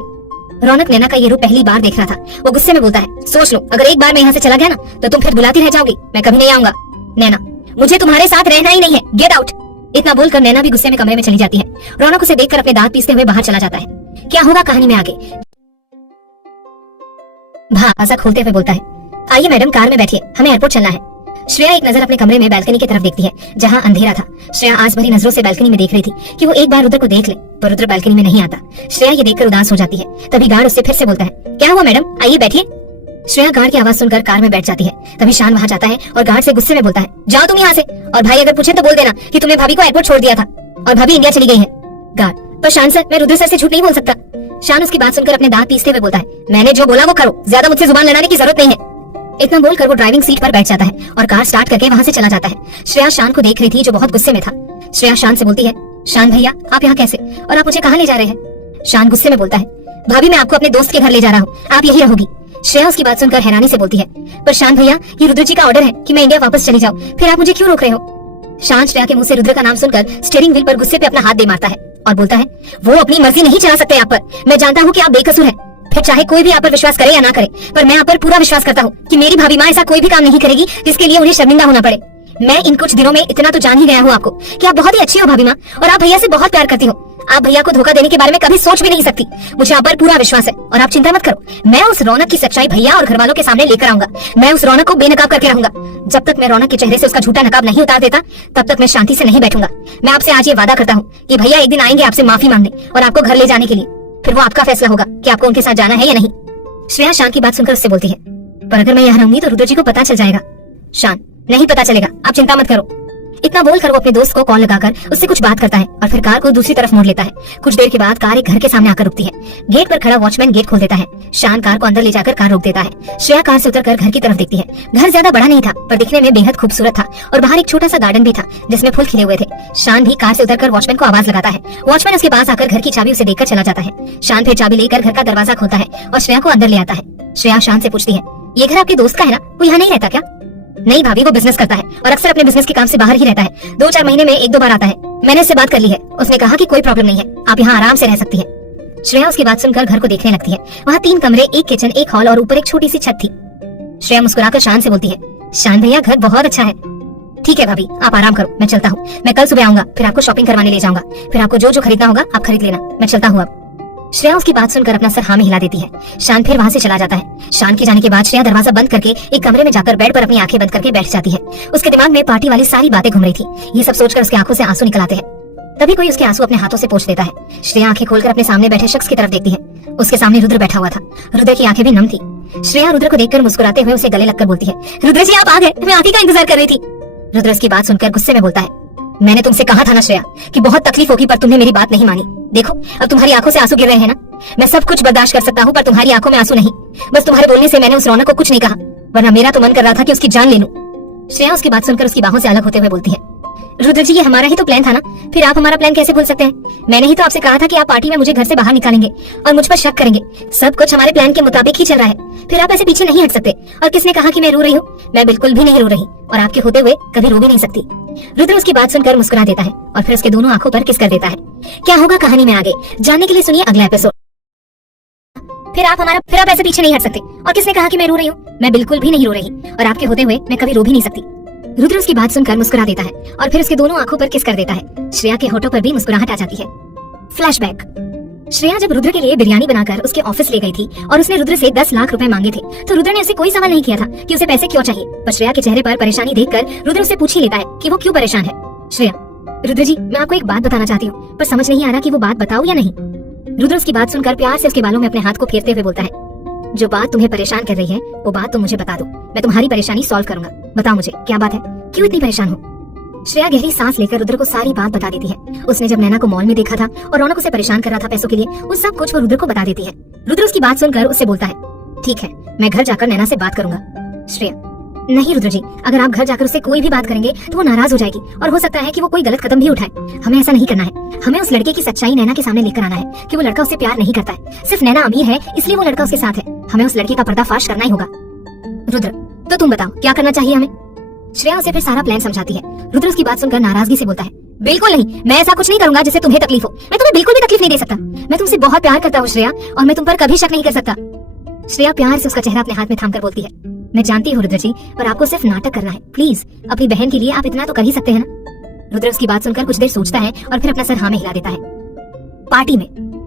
रौनक नैना का ये रूप पहली बार देख रहा था। वो गुस्से में बोलता है, सोच लो, अगर एक बार मैं यहाँ से चला गया ना तो तुम फिर बुलाती रह जाओगी, मैं कभी नहीं आऊंगा। नैना, मुझे तुम्हारे साथ रहना ही नहीं है, गेट आउट। इतना बोलकर नैना भी गुस्से में कमरे में चली जाती है। रौनक उसे देखकर अपने दांत पीसते हुए बाहर चला जाता है। क्या होगा कहानी में आगे? दरवाजा खोलते हुए बोलता है, आइए मैडम, कार में बैठिए, हमें एयरपोर्ट चलना है। श्रेया एक नजर अपने कमरे में बैल्कनी की तरफ देखती है, जहाँ अंधेरा था। श्रेया आस भरी नजरों से बैल्कनी में देख रही थी कि वो एक बार रुद्र को देख ले, पर रुद्र बैल्कनी में नहीं आता। श्रेया ये देखकर उदास हो जाती है। तभी गार्ड उससे फिर से बोलता है, क्या हुआ मैडम, आइए बैठिए। श्रेया गार्ड की आवाज सुनकर कार में बैठ जाती है। तभी शान वहाँ जाता है और गार्ड से गुस्से में बोलता है, जाओ तुम यहाँ से, और भाई अगर पूछे तो बोल देना कि तुमने भाभी को एयरपोर्ट छोड़ दिया था और भाभी इंडिया चली गई है। गार्ड, पर शान सर, मैं रुद्र सर से झूठ नहीं बोल सकता। शान उसकी बात सुनकर अपने दांत पीसते हुए बोलता है, मैंने जो बोला वो करो, ज्यादा मुझसे जुबान लड़ाने की जरूरत नहीं है। इतना बोलकर वो ड्राइविंग सीट पर बैठ जाता है और कार स्टार्ट करके वहाँ से चला जाता है। श्रेया शान को देख रही थी जो बहुत गुस्से में था। श्रेया शान से बोलती है, शान भैया आप यहाँ कैसे, और आप मुझे कहाँ ले जा रहे हैं? शान गुस्से में बोलता है, भाभी मैं आपको अपने दोस्त के घर ले जा रहा हूँ, आप यही रहोगी। श्रेया उसकी बात सुनकर हैरानी से बोलती है, पर शान भैया ये रुद्र जी का ऑर्डर है कि मैं इंडिया वापस चली जाऊँ, फिर आप मुझे क्यों रोक रहे हो? शान श्रेया के मुंह से रुद्र का नाम सुनकर स्टीयरिंग व्हील पर गुस्से पे अपना हाथ दे मारता है और बोलता है, वो अपनी मर्जी नहीं चला सकते आप पर। मैं जानता हूँ कि आप बेकसूर हैं, फिर चाहे कोई भी आप पर विश्वास करे या ना करे, पर मैं आप पर पूरा विश्वास करता हूँ कि मेरी भाभी माँ ऐसा कोई भी काम नहीं करेगी जिसके लिए उन्हें शर्मिंदा होना पड़े। मैं इन कुछ दिनों में इतना तो जान ही गया हूँ आपको कि आप बहुत ही अच्छी हो भाभी माँ, और आप भैया से बहुत प्यार करती हो। आप भैया को धोखा देने के बारे में कभी सोच भी नहीं सकती। मुझे आप पर पूरा विश्वास है और आप चिंता मत करो, मैं उस रौनक की सच्चाई भैया और घर वालों के सामने लेकर आऊंगा। मैं उस रौनक को बेनकाब करके रहूंगा। जब तक मैं रौनक के चेहरे से उसका झूठा नकाब नहीं उतार देता, तब तक मैं शांति से नहीं बैठूंगा। मैं आपसे आज ये वादा करता हूँ कि भैया एक दिन आएंगे आपसे माफी मांगने और आपको घर ले जाने के लिए, फिर वो आपका फैसला होगा कि आपको उनके साथ जाना है या नहीं। श्रेया शान की बात सुनकर उससे बोलती है, पर अगर मैं यहाँ रहूंगी तो रुद्र जी को पता चल जाएगा। शान, नहीं पता चलेगा, आप चिंता मत करो। इतना बोलकर वो अपने दोस्त को कॉल लगाकर उससे कुछ बात करता है और फिर कार को दूसरी तरफ मोड़ लेता है। कुछ देर के बाद कार एक घर के सामने आकर रुकती है। गेट पर खड़ा वॉचमैन गेट खोल देता है। शान कार को अंदर ले जाकर कार रोक देता है। श्रेया कार से उतरकर घर की तरफ देखती है। घर ज्यादा बड़ा नहीं था, पर दिखने में बेहद खूबसूरत था और बाहर एक छोटा सा गार्डन भी था जिसमें फूल खिले हुए थे। शान भी कार से उतरकर वॉचमैन को आवाज लगाता है। वॉचमैन उसके पास आकर घर की चाबी उसे देकर चला जाता है। शान फिर चाबी लेकर घर का दरवाजा खोलता है और श्रेया को अंदर ले आता है। श्रेया शान से पूछती है, ये घर आपके दोस्त का है ना, वो यहाँ नहीं रहता क्या? नहीं भाभी, वो बिजनेस करता है और अक्सर अपने बिजनेस के काम से बाहर ही रहता है। 2-4 महीने में 1-2 बार आता है। मैंने उससे बात कर ली है, उसने कहा कि कोई प्रॉब्लम नहीं है, आप यहाँ आराम से रह सकती है। श्रेया उसकी बात सुनकर घर को देखने लगती है। वहाँ 3 कमरे, 1 किचन, 1 हॉल और ऊपर एक छोटी सी छत थी। श्रेया मुस्कुराकर शान से बोलती है, शान भैया घर बहुत अच्छा है। ठीक है भाभी, आप आराम करो, मैं चलता हूँ। मैं कल सुबह आऊंगा, फिर आपको शॉपिंग करवाने ले जाऊंगा, फिर आपको जो जो खरीदना होगा आप खरीद लेना। मैं चलता हूँ अब। श्रेया उसकी बात सुनकर अपना सर हाँ में हिला देती है। शान फिर वहाँ से चला जाता है। शान के जाने के बाद श्रेया दरवाजा बंद करके एक कमरे में जाकर बेड पर अपनी आंखें बंद करके बैठ जाती है। उसके दिमाग में पार्टी वाली सारी बातें घूम रही थी। ये सब सोचकर उसकी आंखों से आंसू निकल आते हैं। तभी कोई उसके आंसू अपने हाथों से पोंछ देता है। श्रेया आंखें खोलकर अपने सामने बैठे शख्स की तरफ देखती है। उसके सामने रुद्र बैठा हुआ था। रुद्र की आंखें भी नम थी। श्रेया रुद्र को देखकर मुस्कुराते हुए उसे गले लगकर बोलती है, रुद्र जी आप आ गए, मैं आप ही का इंतजार कर रही थी। रुद्र उसकी बात सुनकर गुस्से में बोलता है, मैंने तुमसे कहा था ना श्रेया कि बहुत तकलीफ होगी, पर तुमने मेरी बात नहीं मानी। देखो अब तुम्हारी आंखों से आंसू गिर रहे हैं ना। मैं सब कुछ बर्दाश्त कर सकता हूँ, पर तुम्हारी आंखों में आंसू नहीं। बस तुम्हारे बोलने से मैंने उस रौनक को कुछ नहीं कहा, वरना मेरा तो मन कर रहा था कि उसकी जान ले लूं। श्रेया उसकी बात सुनकर उसकी बाहों से अलग होते हुए बोलती है, रुद्र जी ये हमारा ही तो प्लान था ना, फिर आप हमारा प्लान कैसे भूल सकते हैं? मैंने ही तो आपसे कहा था कि आप पार्टी में मुझे घर से बाहर निकालेंगे और मुझ पर शक करेंगे। सब कुछ हमारे प्लान के मुताबिक ही चल रहा है, फिर आप ऐसे पीछे नहीं हट सकते। और किसने कहा कि मैं रो रही हूँ? मैं बिल्कुल भी नहीं रो रही, और आपके होते हुए कभी रो भी नहीं सकती। रुद्र उसकी बात सुनकर मुस्कुरा देता है और फिर उसके दोनों आंखों पर किस कर देता है। क्या होगा कहानी में आगे जानने के लिए सुनिए अगला एपिसोड। फिर आप ऐसे पीछे नहीं हट सकते। और किसने कहा कि मैं रो रही हूँ? मैं बिल्कुल भी नहीं रो रही, और आपके होते हुए मैं कभी रो भी नहीं सकती। रुद्र उसकी बात सुनकर मुस्कुरा देता है और फिर उसके दोनों आंखों पर किस कर देता है। श्रेया के होठों पर भी मुस्कुराहट आ जाती है। फ्लैशबैक। श्रेया जब रुद्र के लिए बिरयानी बनाकर उसके ऑफिस ले गई थी और उसने रुद्र से 10 लाख रुपए मांगे थे, तो रुद्र ने उसे कोई सवाल नहीं किया था कि उसे पैसे क्यों चाहिए। पर श्रेया के चेहरे पर परेशानी देखकर रुद्र उससे पूछ ही लेता है कि वो क्यों परेशान है। श्रेया, रुद्र जी मैं आपको एक बात बताना चाहती हूँ, पर समझ नहीं आ रहा कि वो बात बताऊं या नहीं। रुद्र उसकी बात सुनकर प्यार से उसके बालों में अपने हाथ को फेरते हुए बोलता है, जो बात तुम्हें परेशान कर रही है वो बात तुम मुझे बता दो, मैं तुम्हारी परेशानी सॉल्व करूंगा। बताओ मुझे क्या बात है, क्यों इतनी परेशान हो? श्रेया गहरी सांस लेकर रुद्र को सारी बात बता देती है। उसने जब नैना को मॉल में देखा था और रौनक उसे परेशान कर रहा था पैसों के लिए, उस सब कुछ वो रुद्र को बता देती है। रुद्र उसकी बात सुनकर उससे बोलता है, ठीक है मैं घर जाकर नैना से बात करूंगा। श्रेया, नहीं रुद्र जी, अगर आप घर जाकर उससे कोई भी बात करेंगे तो वो नाराज हो जाएगी और हो सकता है कि वो कोई गलत कदम भी उठाए। हमें ऐसा नहीं करना है। हमें उस लड़के की सच्चाई नैना के सामने लेकर आना है कि वो लड़का उससे प्यार नहीं करता है, सिर्फ नैना अमीर है इसलिए वो लड़का उसके साथ है। हमें उस लड़के का पर्दाफाश करना ही होगा। रुद्र, तो तुम बताओ क्या करना चाहिए हमें? श्रेया उसे फिर सारा प्लान समझाती है। रुद्र उसकी बात सुनकर नाराजगी से बोलता है, बिल्कुल नहीं, मैं ऐसा कुछ नहीं करूंगा जिससे तुम्हें तकलीफ हो। मैं तुम्हें बिल्कुल भी तकलीफ नहीं दे सकता। मैं तुमसे बहुत प्यार करता हूँ श्रेया, और मैं तुम पर कभी शक नहीं कर सकता। श्रेया प्यार से उसका चेहरा अपने हाथ में थाम कर बोलती है, मैं जानती हूँ रुद्र जी, पर आपको सिर्फ नाटक करना है। प्लीज अपनी बहन के लिए आप इतना तो कर ही सकते हैं ना। रुद्र उसकी बात सुनकर कुछ देर सोचता है और फिर अपना सर हाँ में हिला देता है।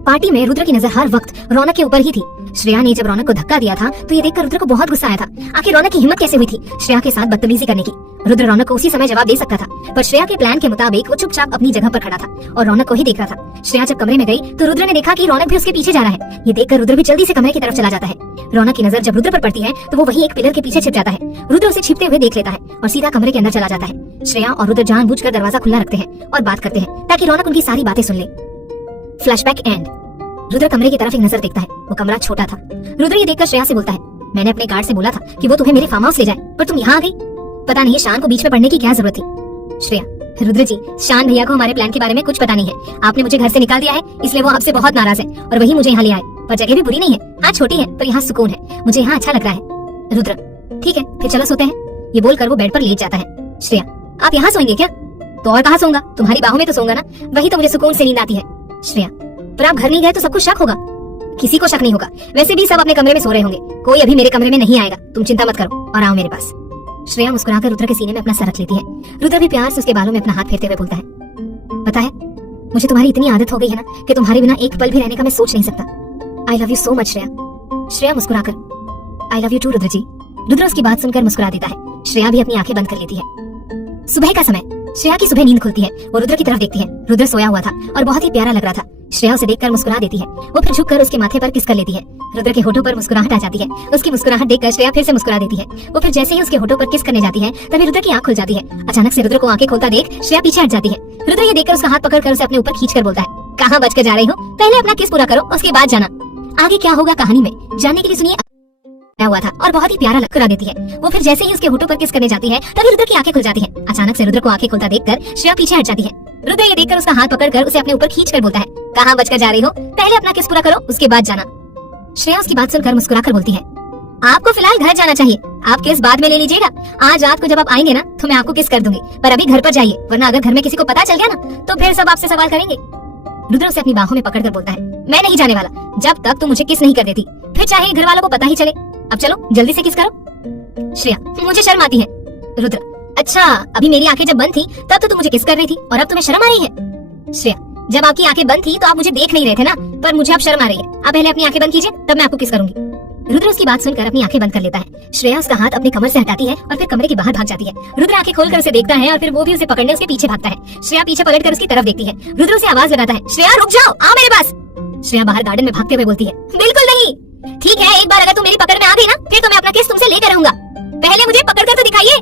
पार्टी में रुद्र की नजर हर वक्त रौनक के ऊपर ही थी। श्रेया ने जब रौनक को धक्का दिया था तो ये देखकर रुद्र को बहुत गुस्सा आया था। आखिर रौनक की हिम्मत कैसे हुई थी श्रेया के साथ बदतमीजी करने की? रुद्र रौनक को उसी समय जवाब दे सकता था, पर श्रेया के प्लान के मुताबिक वो चुपचाप अपनी जगह पर खड़ा था और रौनक को ही देख रहा था। श्रेया जब कमरे में गई तो रुद्र ने देखा कि रौनक भी उसके पीछे जा रहा है। ये देखकर रुद्र भी जल्दी से कमरे की तरफ चला जाता है। रौनक की नजर जब रुद्र पर पड़ती है तो वो वही एक पिलर के पीछे छिप जाता है। रुद्र उसे छिपते हुए देख लेता है और सीधा कमरे के अंदर चला जाता है। श्रेया और रुद्र जानबूझकर दरवाजा खुला रखते हैं और बात करते हैं ताकि रौनक उनकी सारी बातें सुन ले। Flashback and. रुद्र कमरे की तरफ एक नजर देखता है। वो कमरा छोटा था। रुद्र ये देखकर श्रेया से बोलता है, मैंने अपने गार्ड से बोला था कि वो तुम्हें मेरे फार्म हाउस ले जाए, पर तुम यहाँ आ गई। पता नहीं शान को बीच में पढ़ने की क्या जरूरत थी। श्रेया, रुद्र जी, शान भैया को हमारे प्लान के बारे में कुछ पता नहीं है। आपने मुझे घर से निकाल दिया है, इसलिए वो आपसे बहुत नाराज है और वही मुझे यहाँ ले आए। पर जगह भी बुरी नहीं है, हाँ छोटी है, पर यहाँ सुकून है। मुझे यहाँ अच्छा लग रहा है। रुद्र, ठीक है फिर चलो सोते हैं। ये बोलकर वो बेड पर लेट जाता है। श्रेया, आप यहाँ सोएंगे क्या? तो और कहाँ सोऊंगा? तुम्हारी बाहों में तो सोऊंगा ना, वही तो मुझे सुकून से नींद आती है। श्रेया, पर आप घर नहीं गए तो सबको शक होगा। किसी को शक नहीं होगा, वैसे भी सब अपने कमरे में सो रहे होंगे। कोई अभी मेरे कमरे में नहीं आएगा, तुम चिंता मत करो और आओ मेरे पास। श्रेया मुस्कुराकर रुद्र के सीने में अपना सर रख लेती है। रुद्र भी प्यार से उसके बालों में अपना हाथ फेरते हुए बोलता है, पता है मुझे तुम्हारी इतनी आदत हो गई है ना कि तुम्हारे बिना एक पल भी रहने का मैं सोच नहीं सकता। I love you so much Shreya. Shreya मुस्कुराकर, I love you too Rudra ji. Rudra उसकी बात सुनकर मुस्कुरा देता है। श्रेया भी अपनी आंखें बंद कर लेती है। सुबह का समय। श्रेया की सुबह नींद खुलती है। वो रुद्र की तरफ देखती है। रुद्र सोया हुआ था और बहुत ही प्यारा लग रहा था। श्रेया उसे देखकर मुस्कुरा देती है। वो फिर झुककर उसके माथे पर किस कर लेती है। रुद्र के होठों पर मुस्कुराहट आ जाती है। उसकी मुस्कुराहट देखकर श्रेया फिर से मुस्कुरा देती है। वो फिर जैसे ही उसके होठों पर किस करने जाती है तभी रुद्र की आंख खुल जाती है। अचानक से रुद्र को आंखें खोलता देख श्रेया पीछे हट जाती है। रुद्र ये देखकर उसका हाथ पकड़कर उसे अपने ऊपर खींचकर बोलता है, कहाँ बचकर जा रही हो? पहले अपना किस पूरा करो, उसके बाद जाना। आगे क्या होगा कहानी में जानने के लिए सुनिए हुआ था और बहुत ही प्यारा करा देती है। वो फिर जैसे ही उसके होठों पर किस करने जाती है तभी रुद्र की आंखें खुल जाती हैं। अचानक से रुद्र को आंखें खुलता देखकर श्रेया पीछे हट जाती है। रुद्र ये देखकर उसका हाथ पकड़कर उसे अपने ऊपर खींचकर बोलता है, कहाँ बचकर जा रही हो? पहले अपना किस पूरा करो, उसके बाद जाना। श्रेया उसकी बात सुनकर मुस्कुराकर बोलती है, आपको फिलहाल घर जाना चाहिए। आप किस बाद में ले लीजिएगा। आज रात को जब आप आएंगे ना तो मैं आपको किस कर दूंगी, पर अभी घर पर जाइए, वरना अगर घर में किसी को पता चल गया ना तो फिर सब आपसे सवाल करेंगे। रुद्र उसे अपनी बाहों में पकड़कर बोलता है, मैं नहीं जाने वाला जब तक तुम मुझे किस नहीं कर देती, फिर चाहे घर वालों को पता ही चले। अब चलो जल्दी से किस करो। श्रेया, मुझे शर्म आती है। रुद्र, अच्छा अभी मेरी आंखें जब बंद थी तब तो तुम मुझे किस कर रही थी और अब तुम्हें शर्म आ रही है। श्रेया, जब आपकी आंखें बंद थी तो आप मुझे देख नहीं रहे थे ना, पर मुझे अब शर्म आ रही है। आप पहले अपनी आंखें बंद कीजिए, तब मैं आपको किस करूंगी। रुद्र उसकी बात सुनकर अपनी आंखें बंद कर लेता है। श्रेया उसका हाथ अपने कमर से हटाती है और फिर कमरे के बाहर भाग जाती है। रुद्र आंखें खोलकर उसे देखता है और फिर वो भी उसे पकड़ने उसके पीछे भागता है। श्रेया पीछे पलटकर उसकी तरफ देखती है। रुद्र उसे आवाज लगाता है, श्रेया रुक जाओ, आओ मेरे पास। श्रेया बाहर गार्डन में भागते हुए बोलती है, बिल्कुल नहीं। ठीक है, एक बार अगर तुम मेरी पकड़ में आ गई ना फिर तो मैं अपना केस तुमसे लेकर रहूंगा। पहले मुझे पकड़ कर तो दिखाइए।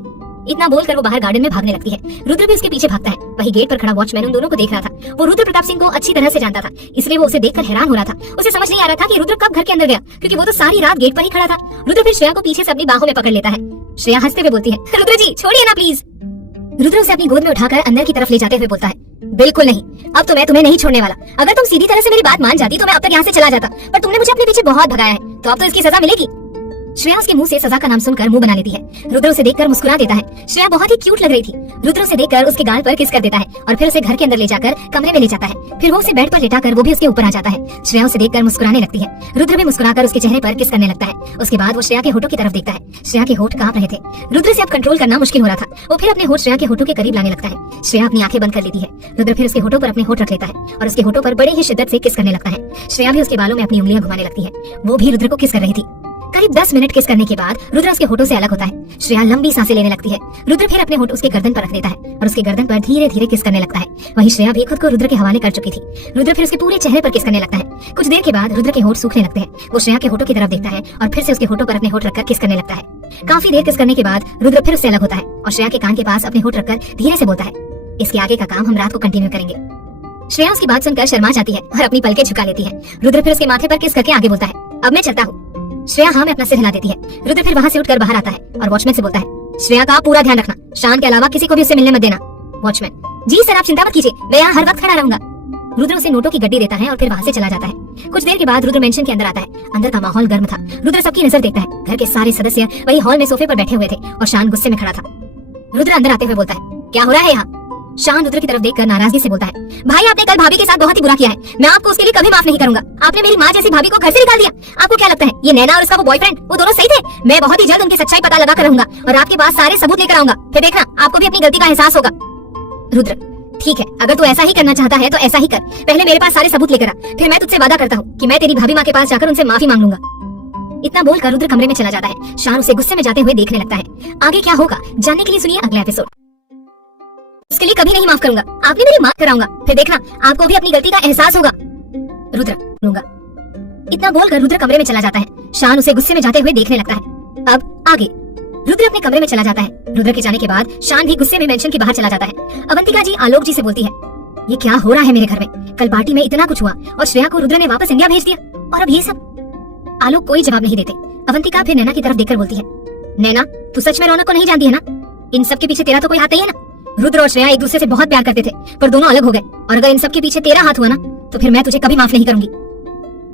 इतना बोलकर वो बाहर गार्डन में भागने लगती है। रुद्र भी उसके पीछे भागता है। वही गेट पर खड़ा वॉचमैन उन दोनों को देख रहा था। वो रुद्र प्रताप सिंह को अच्छी तरह से जानता था, इसलिए वो उसे देखकर हैरान हो रहा था। उसे समझ नहीं आ रहा था कि रुद्र कब घर के अंदर गया, क्योंकि वो तो सारी रात गेट पर ही खड़ा था। रुद्र फिर श्रेया को पीछे से अपनी बाहों में पकड़ लेता है। श्रेया हंसते हुए बोलती है, रुद्र जी छोड़िए ना प्लीज। रुद्र उसे अपनी गोद में उठाकर अंदर की तरफ ले जाते हुए बोलता है, बिल्कुल नहीं, अब तो मैं तुम्हें नहीं छोड़ने वाला। अगर तुम सीधी तरह से मेरी बात मान जाती तो मैं अब तक यहाँ से चला जाता, पर तुमने मुझे अपने पीछे बहुत भगाया है, तो अब तो इसकी सजा मिलेगी। श्रेया उसके मुंह से सजा का नाम सुनकर मुंह बना लेती है। रुद्र उसे देखकर मुस्कुरा देता है। श्रेया बहुत ही क्यूट लग रही थी। रुद्र उसे देखकर उसके गाल पर किस कर देता है और फिर उसे घर के अंदर ले जाकर कमरे में ले जाता है। फिर वो उसे बेड पर लेटाकर वो भी उसके ऊपर आ जाता है। श्रेया उसे देखकर मुस्कुराने लगती है। रुद्र भी मुस्कुराकर उसके चेहरे पर किस करने लगता है। उसके बाद वो श्रेया के होठों की तरफ देखता है। श्रेया के होठ कांप रहे थे। रुद्र से अब कंट्रोल करना मुश्किल हो रहा था। वो फिर अपने होठ श्रेया के होठों के करीब लाने लगता है। श्रेया अपनी आंखें बंद कर लेती है। रुद्र फिर उसके होठों पर अपने होठ रख लेता है और उसके होठों पर बड़ी ही शिद्दत से किस करने लगता है। श्रेया भी उसके बालों में अपनी उंगलियां घुमाने लगती है। वो भी रुद्र को किस कर रही थी। करीब 10 मिनट किस करने के बाद रुद्र उसके होठों से अलग होता है। श्रेया लंबी सांसें लेने लगती है। रुद्र फिर अपने होठ उसके गर्दन पर रख देता है और उसके गर्दन पर धीरे धीरे किस करने लगता है। वही श्रेया भी खुद को रुद्र के हवाले कर चुकी थी। रुद्र फिर उसके पूरे चेहरे पर किस करने लगता है। कुछ देर के बाद रुद्र के होठ सूखने लगते हैं। वो श्रेया के होठों की तरफ देखता है और फिर से उसके होठों पर अपने होठ रखकर किस करने लगता है। काफी देर किस करने के बाद रुद्र फिर उससे अलग होता है और श्रेया के कान के पास अपने होठ रखकर धीरे से बोलता है, इसके आगे का काम हम रात को कंटिन्यू करेंगे। श्रेया उसकी बात सुनकर शर्मा जाती है और अपनी पलकें झुका लेती है। रुद्र फिर उसके माथे पर किस करके आगे बोलता है, अब मैं चलता हूँ। श्रेया हाँ में अपना सिर हिला देती है। रुद्र फिर वहाँ से उठकर बाहर आता है और वॉचमैन से बोलता है, श्रेया का पूरा ध्यान रखना, शान के अलावा किसी को भी उससे मिलने मत देना। वॉचमैन, जी सर आप चिंता मत कीजिए, मैं यहाँ हर वक्त खड़ा रहूंगा। रुद्र उसे नोटों की गड्डी देता है और फिर वहाँ से चला जाता है। कुछ देर के बाद रुद्र मेंशन के अंदर आता है। अंदर का माहौल गर्म था। रुद्र सबकी नजर देखता है। घर के सारे सदस्य वही हॉल में सोफे पर बैठे हुए थे और शान गुस्से में खड़ा था। रुद्र अंदर आते हुए बोलता है, क्या हो रहा है यहाँ? शान रुद्र की तरफ देखकर नाराजगी से बोलता है, भाई आपने कल भाभी के साथ बहुत ही बुरा किया है, मैं आपको उसके लिए कभी माफ नहीं करूंगा। आपने मेरी माँ जैसी भाभी को घर से निकाल दिया। आपको क्या लगता है ये नैना और उसका वो बॉयफ्रेंड वो दोनों सही थे? मैं बहुत ही जल्द उनकी सच्चाई पता लगा कर रहूंगा और आपके पास सारे सबूत लेकर आऊंगा, फिर देखना आपको भी अपनी गलती का एहसास होगा। रुद्र, ठीक है, अगर तू ऐसा ही करना चाहता है तो ऐसा ही कर, पहले मेरे पास सारे सबूत लेकर आ, फिर मैं तुझसे वादा करता हूँ कि मैं तेरी भाभी माँ के पास जाकर उनसे माफी मांग लूंगा। इतना बोलकर रुद्र कमरे में चला जाता है। शान उसे गुस्से में जाते हुए देखने लगता है। आगे क्या होगा जानने के लिए सुनिए अगला एपिसोड। उसके लिए कभी नहीं माफ करूंगा, आपने मेरी माफ कराऊंगा, फिर देखना आपको भी अपनी गलती का एहसास होगा। रुद्र लूंगा। इतना बोलकर रुद्र कमरे में चला जाता है। शान उसे गुस्से में जाते हुए देखने लगता है। अब आगे रुद्र अपने कमरे में चला जाता है। रुद्र के जाने के बाद शान भी गुस्से में मेंशन के बाहर चला जाता है। अवंतिका जी आलोक जी से बोलती है, ये क्या हो रहा है मेरे घर में? कल पार्टी में इतना कुछ हुआ और श्रेया को रुद्र ने वापस इंडिया भेज दिया और अब ये सब। आलोक कोई जवाब नहीं देते। अवंतिका फिर नैना की तरफ देखकर बोलती है, नैना तू सच में रौनक को नहीं जानती है ना? इन सब के पीछे तेरा तो कोई हाथ नहीं है ना? रुद्र और श्रेया एक दूसरे से बहुत प्यार करते थे पर दोनों अलग हो गए और अगर इन सब के पीछे तेरा हाथ हुआ ना तो फिर मैं तुझे कभी माफ नहीं करूंगी।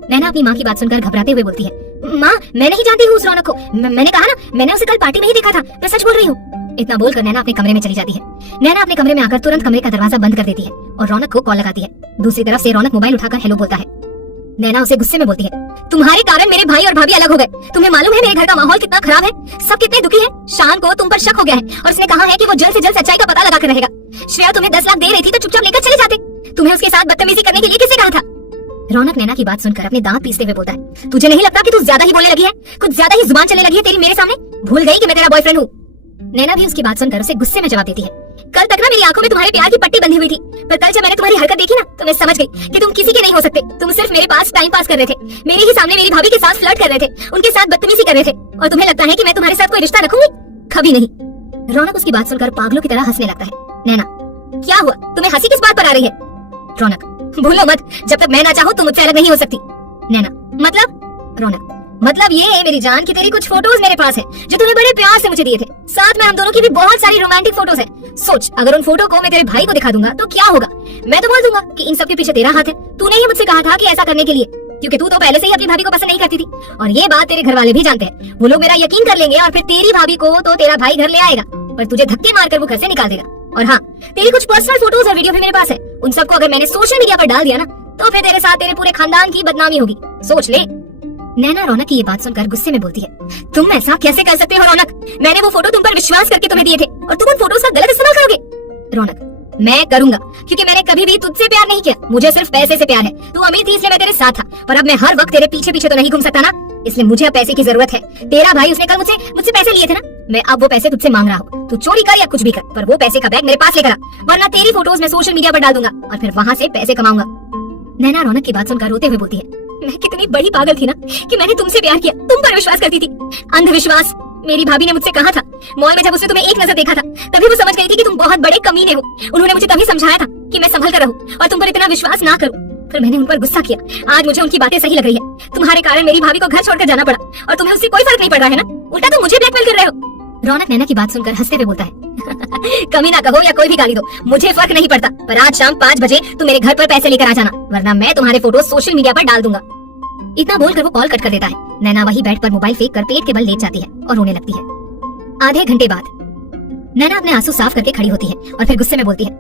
नैना अपनी माँ की बात सुनकर घबराते हुए बोलती है, माँ मैं नहीं जानती हूँ उस रौनक को, मैंने कहा ना मैंने उसे कल पार्टी में ही देखा था, मैं सच बोल रही हूँ। इतना बोलकर नैना अपने कमरे में चली जाती है। नैना अपने कमरे में आकर तुरंत कमरे का दरवाजा बंद कर देती है और रौनक को कॉल लगाती है। दूसरी तरफ से रौनक मोबाइल उठाकर हेलो बोलता है। नैना उसे गुस्से में बोलती है, तुम्हारे कारण मेरे भाई और भाभी अलग हो गए। तुम्हें मालूम है मेरे घर का माहौल कितना खराब है, सब कितने दुखी हैं। शान को तुम पर शक हो गया है और उसने कहा है कि वो जल्द से जल्द सच्चाई का पता लगा कर रहेगा। श्रेया तुम्हें 10 लाख दे रही थी तो चुपचाप लेकर चले जाते। तुम्हें उसके साथ बदतमीजी करने के लिए किसने कहा था? रौनक नैना की बात सुनकर अपने दांत पीसते हुए बोलता है, तुझे नहीं लगता कि तू ज्यादा ही बोलने लगी है? कुछ ज्यादा ही जुबान चलने लगी है तेरी मेरे सामने? भूल गई कि मैं तेरा बॉयफ्रेंड हूँ। नैना भी उसकी बात सुनकर उसे गुस्से में जवाब देती है, कल तक ना मेरी आंखों में तुम्हारे प्यार की पट्टी बंधी हुई थी, पर कल जब मैंने तुम्हारी हरकत देखी ना तो मैं समझ गई कि तुम किसी के नहीं हो सकते। तुम सिर्फ मेरे पास टाइम पास कर रहे थे, मेरे ही सामने मेरी भाभी के साथ फ्लर्ट कर रहे थे, उनके साथ बदतमीजी कर रहे थे और तुम्हें लगता है कि मैं तुम्हारे साथ कोई रिश्ता रखूंगी? कभी नहीं। रौनक उसकी बात सुनकर पागलों की तरह हंसने लगता है। नैना, क्या हुआ? तुम्हें हंसी किस बात पर आ रही है? रौनक, भूलो मत, जब तक मैं ना चाहूँ तुम मुझसे अलग नहीं हो सकती। नैना, मतलब? रौनक, मतलब ये है मेरी जान कि तेरी कुछ फोटोज मेरे पास है जो तूने बड़े प्यार से मुझे दिए थे। साथ में हम दोनों की भी बहुत सारी रोमांटिक फोटोज हैं। सोच, अगर उन फोटो को मैं तेरे भाई को दिखा दूंगा तो क्या होगा? मैं तो बोल दूंगा कि इन सब के पीछे तेरा हाथ है। तूने ही मुझसे कहा था कि ऐसा करने के लिए, क्योंकि तू तो पहले से ही अपनी भाभी को पसंद नहीं करती थी और ये बात तेरे घर वाले भी जानते हैं। वो लोग मेरा यकीन कर लेंगे और फिर तेरी भाभी को तो तेरा भाई घर ले आएगा, पर तुझे धक्के मारकर वो घर से निकाल देगा। और हाँ, तेरी कुछ पर्सनल फोटोज और वीडियो भी मेरे पास है। उन सबको अगर मैंने सोशल मीडिया पर डाल दिया ना तो फिर तेरे साथ तेरे पूरे खानदान की बदनामी होगी, सोच ले। नैना रौनक की ये बात सुनकर गुस्से में बोलती है, तुम ऐसा कैसे कर सकते हो रौनक? मैंने वो फोटो तुम पर विश्वास करके तुम्हें दिए थे और तुम उन फोटोज का गलत इस्तेमाल करोगे। रौनक, मैं करूंगा, क्योंकि मैंने कभी भी तुझसे प्यार नहीं किया, मुझे सिर्फ पैसे से प्यार है। तू अमीर थी इसलिए मैं तेरे साथ था, पर अब मैं हर वक्त तेरे पीछे पीछे तो नहीं घूम सकता ना, इसलिए मुझे अब पैसे की जरूरत है। तेरा भाई उसने कल मुझसे पैसे लिए थे ना, मैं अब वो पैसे तुझसे मांग रहा हूँ। तू चोरी कर या कुछ भी कर, पर वो पैसे का बैग मेरे पास लेकर आ, वरना तेरी फोटोज मैं सोशल मीडिया पर डाल दूंगा और फिर वहाँ से पैसे कमाऊंगा। नैना रौनक की बात सुनकर रोते हुए बोलती है, मैं कितनी बड़ी पागल थी ना कि मैंने तुमसे प्यार किया, तुम पर विश्वास करती थी। अंधविश्वास, मेरी भाभी ने मुझसे कहा था, मॉल में जब उसने तुम्हें एक नजर देखा था तभी वो समझ गई थी कि तुम बहुत बड़े कमीने हो। उन्होंने मुझे तभी समझाया था कि मैं संभल कर रहूं और तुम पर इतना विश्वास ना करूं। फिर मैंने उन पर गुस्सा किया। आज मुझे उनकी बातें सही लग रही है। तुम्हारे कारण मेरी भाभी को घर छोड़कर जाना पड़ा और तुम्हें उससे कोई फर्क नहीं पड़ रहा है ना, उल्टा तुम मुझे ब्लैकमेल कर रहे हो। रौनक नैना की बात सुनकर हंसते हुए बोलता है कमी ना कहो या कोई भी गाली दो, मुझे फर्क नहीं पड़ता, पर आज शाम 5 बजे तुम मेरे घर पर पैसे लेकर आ जाना, वरना मैं तुम्हारे फोटो सोशल मीडिया पर डाल दूंगा। इतना बोलकर वो कॉल कट कर देता है। नैना वही बेड पर मोबाइल फेंक कर पेट के बल लेट जाती है और रोने लगती है। आधे घंटे बाद नैना अपने आंसू साफ करके खड़ी होती है और फिर गुस्से में बोलती है,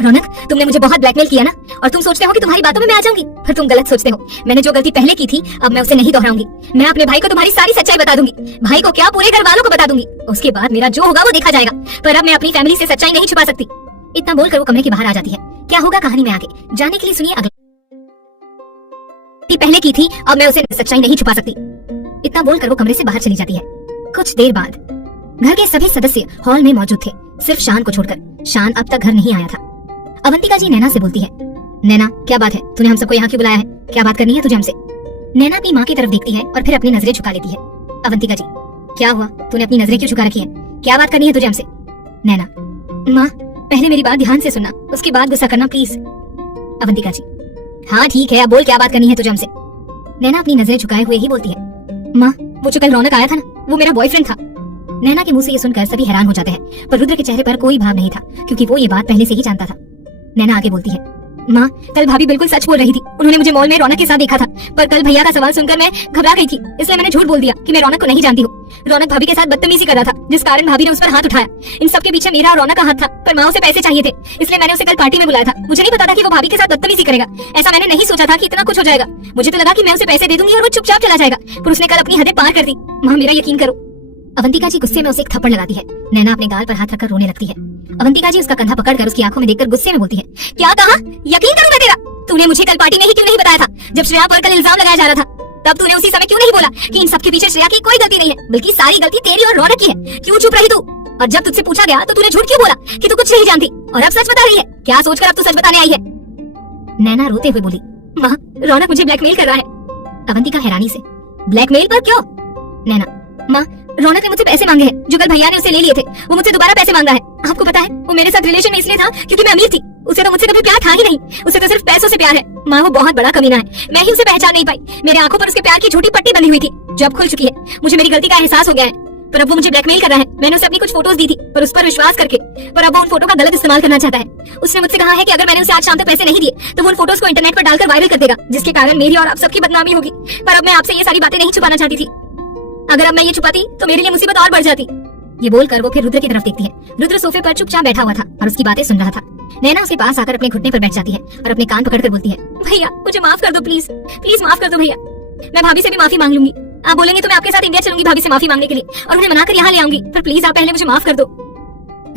रौनक तुमने मुझे बहुत ब्लैकमेल किया ना, और तुम सोचते हो कि तुम्हारी बातों में मैं आ जाऊंगी, पर तुम गलत सोचते हो। मैंने जो गलती पहले की थी अब मैं उसे नहीं दोहराऊंगी। मैं अपने भाई को तुम्हारी सारी सच्चाई बता दूंगी, भाई को क्या पूरे घर वालों को बता दूंगी। उसके बाद मेरा जो होगा वो देखा जाएगा, पर अब मैं अपनी फैमिली से सच्चाई नहीं छुपा सकती। इतना बोलकर वो कमरे के बाहर आ जाती है। क्या होगा कहानी में आगे जानने के लिए सुनिए अगला। पहले की थी अब मैं उसे सच्चाई नहीं छुपा सकती। इतना बोलकर वो कमरे से बाहर चली जाती है। कुछ देर बाद घर के सभी सदस्य हॉल में मौजूद थे, सिर्फ शान को छोड़कर। शान अब तक घर नहीं आया था। अवंतिका जी नैना से बोलती है, नैना क्या बात है, तूने हम सबको यहाँ क्यों बुलाया है, क्या बात करनी है तुझे हमसे। नैना अपनी माँ की तरफ देखती है और फिर अपनी नजरें झुका लेती है। अवंतिका जी क्या हुआ, तूने अपनी नजरें क्यों झुका रखी है, क्या बात करनी है तुझे हमसे। नैना माँ पहले मेरी बात ध्यान से सुनना, उसके बाद गुस्सा करना प्लीज। अवंतिका जी हाँ ठीक है, अब बोल क्या बात करनी है तुझे हमसे। नैना अपनी नजरें झुकाए हुए ही बोलती है, माँ वो जो कल रौनक आया था ना, वो मेरा बॉयफ्रेंड था। नैना के मुंह से ये सुनकर सभी हैरान हो जाते हैं, पर रुद्र के चेहरे पर कोई भाव नहीं था, क्योंकि वो ये बात पहले से ही जानता था। नैना आगे बोलती है, माँ कल भाभी बिल्कुल सच बोल रही थी, उन्होंने मुझे मॉल में रौनक के साथ देखा था, पर कल भैया का सवाल सुनकर मैं घबरा गई थी, इसलिए मैंने झूठ बोल दिया कि मैं रौनक को नहीं जानती हूँ। रौनक भाभी के साथ बदतमीजी कर रहा था, जिस कारण भाभी ने उस पर हाथ उठाया। इन सबके पीछे मेरा और रौनक का हाथ था, पर माँ उसे पैसे चाहिए थे, इसलिए मैंने उसे कल पार्टी में बुलाया था। मुझे नहीं पता था कि वो भाभी के साथ बदतमीजी करेगा, ऐसा मैंने नहीं सोचा था कि इतना कुछ हो जाएगा। मुझे तो लगा कि मैं उसे पैसे दे दूंगी और वो चुपचाप चला जाएगा, पर उसने कल अपनी हदें पार कर दी। माँ मेरा यकीन करो। अवंतिका जी गुस्से में उसे एक थप्पड़ लगाती है। नैना अपने गाल पर हाथ रखकर रोने लगती है। अवंतिका जी उसका कंधा पकड़कर उसकी आंखों में देखकर गुस्से में बोलती है, क्या कहा, यकीन करूं मैं तेरा, तूने मुझे कल पार्टी में ही क्यों नहीं बताया था, जब श्रेया पर कल इल्जाम लगाया जा रहा था, तब तूने उसी समय क्यों नहीं बोला कि इन सबके पीछे श्रेया की कोई गलती नहीं है, बल्कि सारी गलती तेरी और रौनक की है। क्यों चुप रही तू, और जब तुझसे पूछा गया तो तूने झूठ क्यों बोला कि तू कुछ नहीं जानती, और अब सच बता रही है, क्या सोचकर अब तू सच बताने आई है। नैना रोते हुए बोली, माँ रौनक मुझे ब्लैकमेल कर रहा है। अवंतिका हैरानी से, ब्लैकमेल पर क्यों। नैना माँ रौनक ने मुझसे पैसे मांगे हैं, जो कल भैया ने उसे ले लिए थे, वो मुझसे दोबारा पैसे मांगा है। आपको पता है वो मेरे साथ रिलेशन में इसलिए था क्योंकि मैं अमीर थी, उसे तो मुझसे कभी प्यार था ही नहीं, उसे तो सिर्फ पैसों से प्यार है। माँ वो बहुत बड़ा कमीना है, मैं ही उसे पहचान नहीं पाई, मेरे आंखों पर उसके प्यार की झूठी पट्टी बंधी हुई थी, जो अब खुल चुकी है। मुझे मेरी गलती का एहसास हो गया है, पर अब वो मुझे ब्लैकमेल कर रहा है। मैंने उसे अपनी कुछ फोटोज दी थी, पर उस पर विश्वास करके, पर अब वो उन फोटो का गलत इस्तेमाल करना चाहता है। उसने मुझसे कहा है कि अगर मैंने उसे आज शाम तक पैसे नहीं दिए तो वो उन फोटोज को इंटरनेट पर डालकर वायरल कर देगा, जिसके कारण मेरी और आप सबकी बदनामी होगी। पर अब मैं आपसे ये सारी बातें नहीं छुपाना चाहती थी, अगर अब मैं ये छुपाती तो मेरे लिए मुसीबत और बढ़ जाती। ये बोलकर वो फिर रुद्र की तरफ देखती है। रुद्र सोफे पर चुपचाप बैठा हुआ था और उसकी बातें सुन रहा था। नैना उसके पास आकर अपने घुटने पर बैठ जाती है और अपने कान पकड़कर बोलती है, भैया मुझे माफ कर दो, प्लीज प्लीज माफ कर दो भैया, मैं भाभी से भी माफी मांग लूंगी। आप बोलेंगे तो मैं आपके साथ इंडिया चलूंगी भाभी से माफी मांगने के लिए, और उन्हें मनाकर यहाँ ले आऊंगी, पर प्लीज आप पहले मुझे माफ कर दो।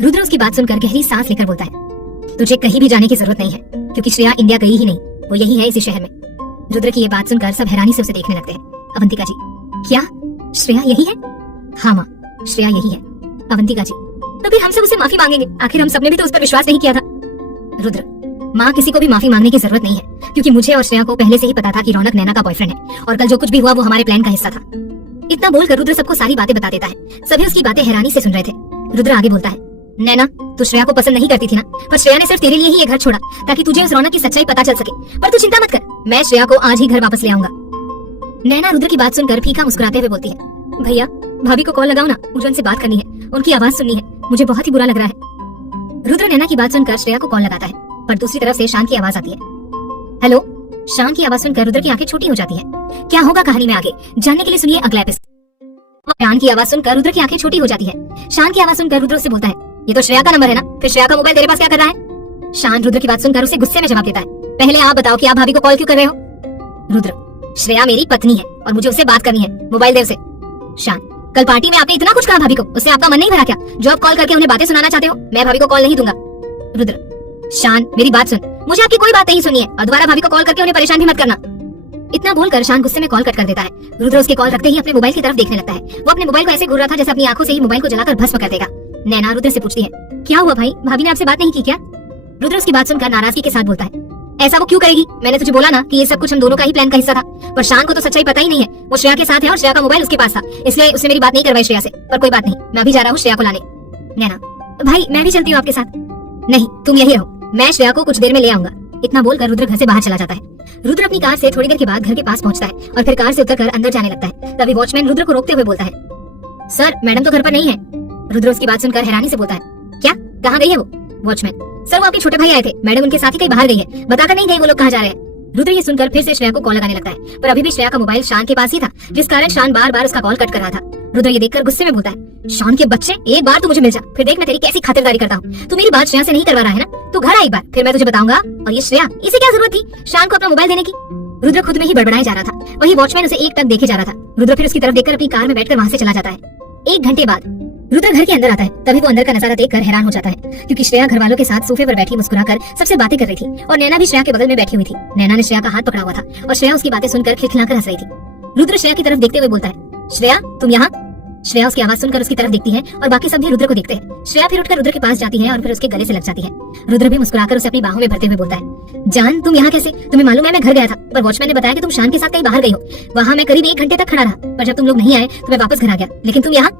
रुद्र उसकी बात सुनकर गहरी सांस लेकर बोलता है, तुझे कहीं भी जाने की जरूरत नहीं है, क्योंकि श्रेया इंडिया गई ही नहीं, वो यही है इसी शहर में। रुद्र की ये बात सुनकर सब हैरानी से उसे देखने लगते हैं। अवंतिका जी क्या श्रेया यही है। हाँ माँ श्रेया यही है। अवंतिका जी तो फिर हम सब उसे माफी मांगेंगे, आखिर हम सबने भी तो उस पर विश्वास नहीं किया था। रुद्र माँ किसी को भी माफी मांगने की जरूरत नहीं है, क्योंकि मुझे और श्रेया को पहले से ही पता था कि रौनक नैना का बॉयफ्रेंड है, और कल जो कुछ भी हुआ वो हमारे प्लान का हिस्सा था। इतना बोलकर रुद्र सबको सारी बातें बता देता है। सभी उसकी बातें हैरानी से सुन रहे थे। रुद्र आगे बोलता है, नैना तू श्रेया को पसंद नहीं करती थी ना, पर श्रेया ने सिर्फ तेरे लिए ही ये घर छोड़ा ताकि तुझे उस रौनक की सच्चाई पता चल सके, पर तू चिंता मत कर, मैं श्रेया को आज ही घर वापस ले आऊंगा। नैना रुद्र की बात सुनकर फीका मुस्कुराते हुए बोलती है, भैया भाभी को कॉल लगाओ ना, मुझे उनसे बात करनी है, उनकी आवाज सुननी है, मुझे बहुत ही बुरा लग रहा है। रुद्र नैना की बात सुनकर श्रेया को कॉल लगाता है, पर दूसरी तरफ से शान की आवाज आती है। हेलो। शान की आवाज सुनकर रुद्र की आंखें छोटी हो जाती है। क्या होगा कहानी में आगे जानने के लिए सुनिए अगला एपिसोड। शान की आवाज सुनकर रुद्र की आंखें छोटी हो जाती है। शान की आवाज सुनकर रुद्र से बोलता है, ये तो श्रेया का नंबर है ना, फिर श्रेया का मोबाइल तेरे पास क्या कर रहा है। शान रुद्र की बात सुनकर उसे गुस्से में जवाब देता है, पहले आप बताओ कि आप भाभी को कॉल क्यों कर रहे हो। रुद्र श्रेया मेरी पत्नी है और मुझे उससे बात करनी है, मोबाइल दे उसे। शान कल पार्टी में आपने इतना कुछ कहा भाभी को, उससे आपका मन नहीं भरा क्या, जो आप कॉल करके उन्हें बातें सुनाना चाहते हो। मैं भाभी को कॉल नहीं दूंगा। रुद्र शान मेरी बात सुन, मुझे आपकी कोई बात नहीं सुनी है, और दोबारा भाभी को कॉल करके उन्हें परेशान भी मत करना। इतना बोलकर शान गुस्से में कॉल कट कर देता है। रुद्र उसके कॉल रखते ही अपने मोबाइल की तरफ देखने लगता है। वो अपने मोबाइल को ऐसे घूर रहा था जैसे अपनी आंखों से ही मोबाइल को जलाकर भस्म कर देगा। नैना रुद्र से पूछती है, क्या हुआ भाई, भाभी ने आपसे बात नहीं की क्या। रुद्र उसकी बात सुनकर नाराजगी के साथ बोलता है, ऐसा वो क्यों करेगी, मैंने तुझे बोला ना कि ये सब कुछ हम दोनों का ही प्लान का हिस्सा था, पर शान को तो सच्चाई पता ही नहीं है, वो श्रेया के साथ है और श्रेया का मोबाइल उसके पास था, इसलिए उसने मेरी बात नहीं करवाई श्रेया से। पर कोई बात नहीं, मैं अभी जा रहा हूँ श्रेया को लाने। नैना, भाई मैं भी चलती हूँ आपके साथ। नहीं, तुम यही रहो, मैं श्रेया को कुछ देर में ले आऊंगा। इतना बोलकर रुद्र घर से बाहर चला जाता है। रुद्र अपनी कार से थोड़ी देर के बाद घर के पास पहुंचता है और फिर कार से उतरकर अंदर जाने लगता है। तभी वॉचमैन रुद्र को रोकते हुए बोलता है, सर मैडम तो घर पर नहीं है। रुद्र उसकी बात सुनकर हैरानी से बोलता है, क्या, कहाँ गई है वो? वॉचमैन, सर वो आपके छोटे भाई आए थे, मैडम उनके साथ ही कहीं बाहर गई है, बताकर नहीं गई वो लोग कहाँ जा रहे हैं। रुद्र ये सुनकर फिर से श्रेया को कॉल लगाने लगता है, पर अभी भी श्रेया का मोबाइल शान के पास ही था, जिस कारण शान बार बार उसका कॉल कट कर रहा था। रुद्र ये देखकर गुस्से में बोलता है, शान के बच्चे, एक बार तू मुझे मिल जा, फिर देख मैं तेरी कैसी खातिरदारी करता हूँ। तू मेरी बात श्रेया से नहीं करवा रहा है ना, तू घर आ एक बार, फिर मैं तुझे बताऊंगा। और ये श्रेया, इसे क्या जरूरत थी शान को अपना मोबाइल देने की? रुद्र खुद में ही बड़बड़ाए जा रहा था। वही वॉचमैन उसे एक टक देखे जा रहा था। रुद्र फिर उसकी तरफ देखकर अपनी कार में बैठकर वहाँ से चला जाता है। 1 घंटे बाद रुद्र घर के अंदर आता है। तभी वो अंदर का नजारा देखकर हैरान हो जाता है, क्योंकि श्रेया घर वालों के साथ सोफे पर बैठी मुस्कुराकर सबसे बातें कर रही थी और नैना भी श्रेया के बगल में बैठी हुई थी। नैना ने श्रेया का हाथ पकड़ा हुआ था और श्रेया उसकी बातें सुनकर खिलखिलाकर हंस रही थी। रुद्र श्रेया की तरफ देखते हुए बोलता है, श्रेया तुम यहाँ? श्रेया उसकी आवाज सुनकर उसकी तरफ देखती है और बाकी सब भी रुद्र को देखते हैं। श्रेया फिर उठकर रुद्र के पास जाती है और फिर उसके गले से लग जाती है। रुद्र भी मुस्कुराकर उसे अपनी बाहों में भरते हुए बोलता है, जान तुम यहाँ कैसे? तुम्हें मालूम है मैं घर गया था, पर वॉचमैन ने बताया कि तुम शान के साथ कहीं बाहर गई हो। वहाँ मैं करीब 1 घंटे तक खड़ा रहा, पर जब तुम लोग नहीं आए तो मैं वापस घर आ गया। लेकिन तुम यहाँ?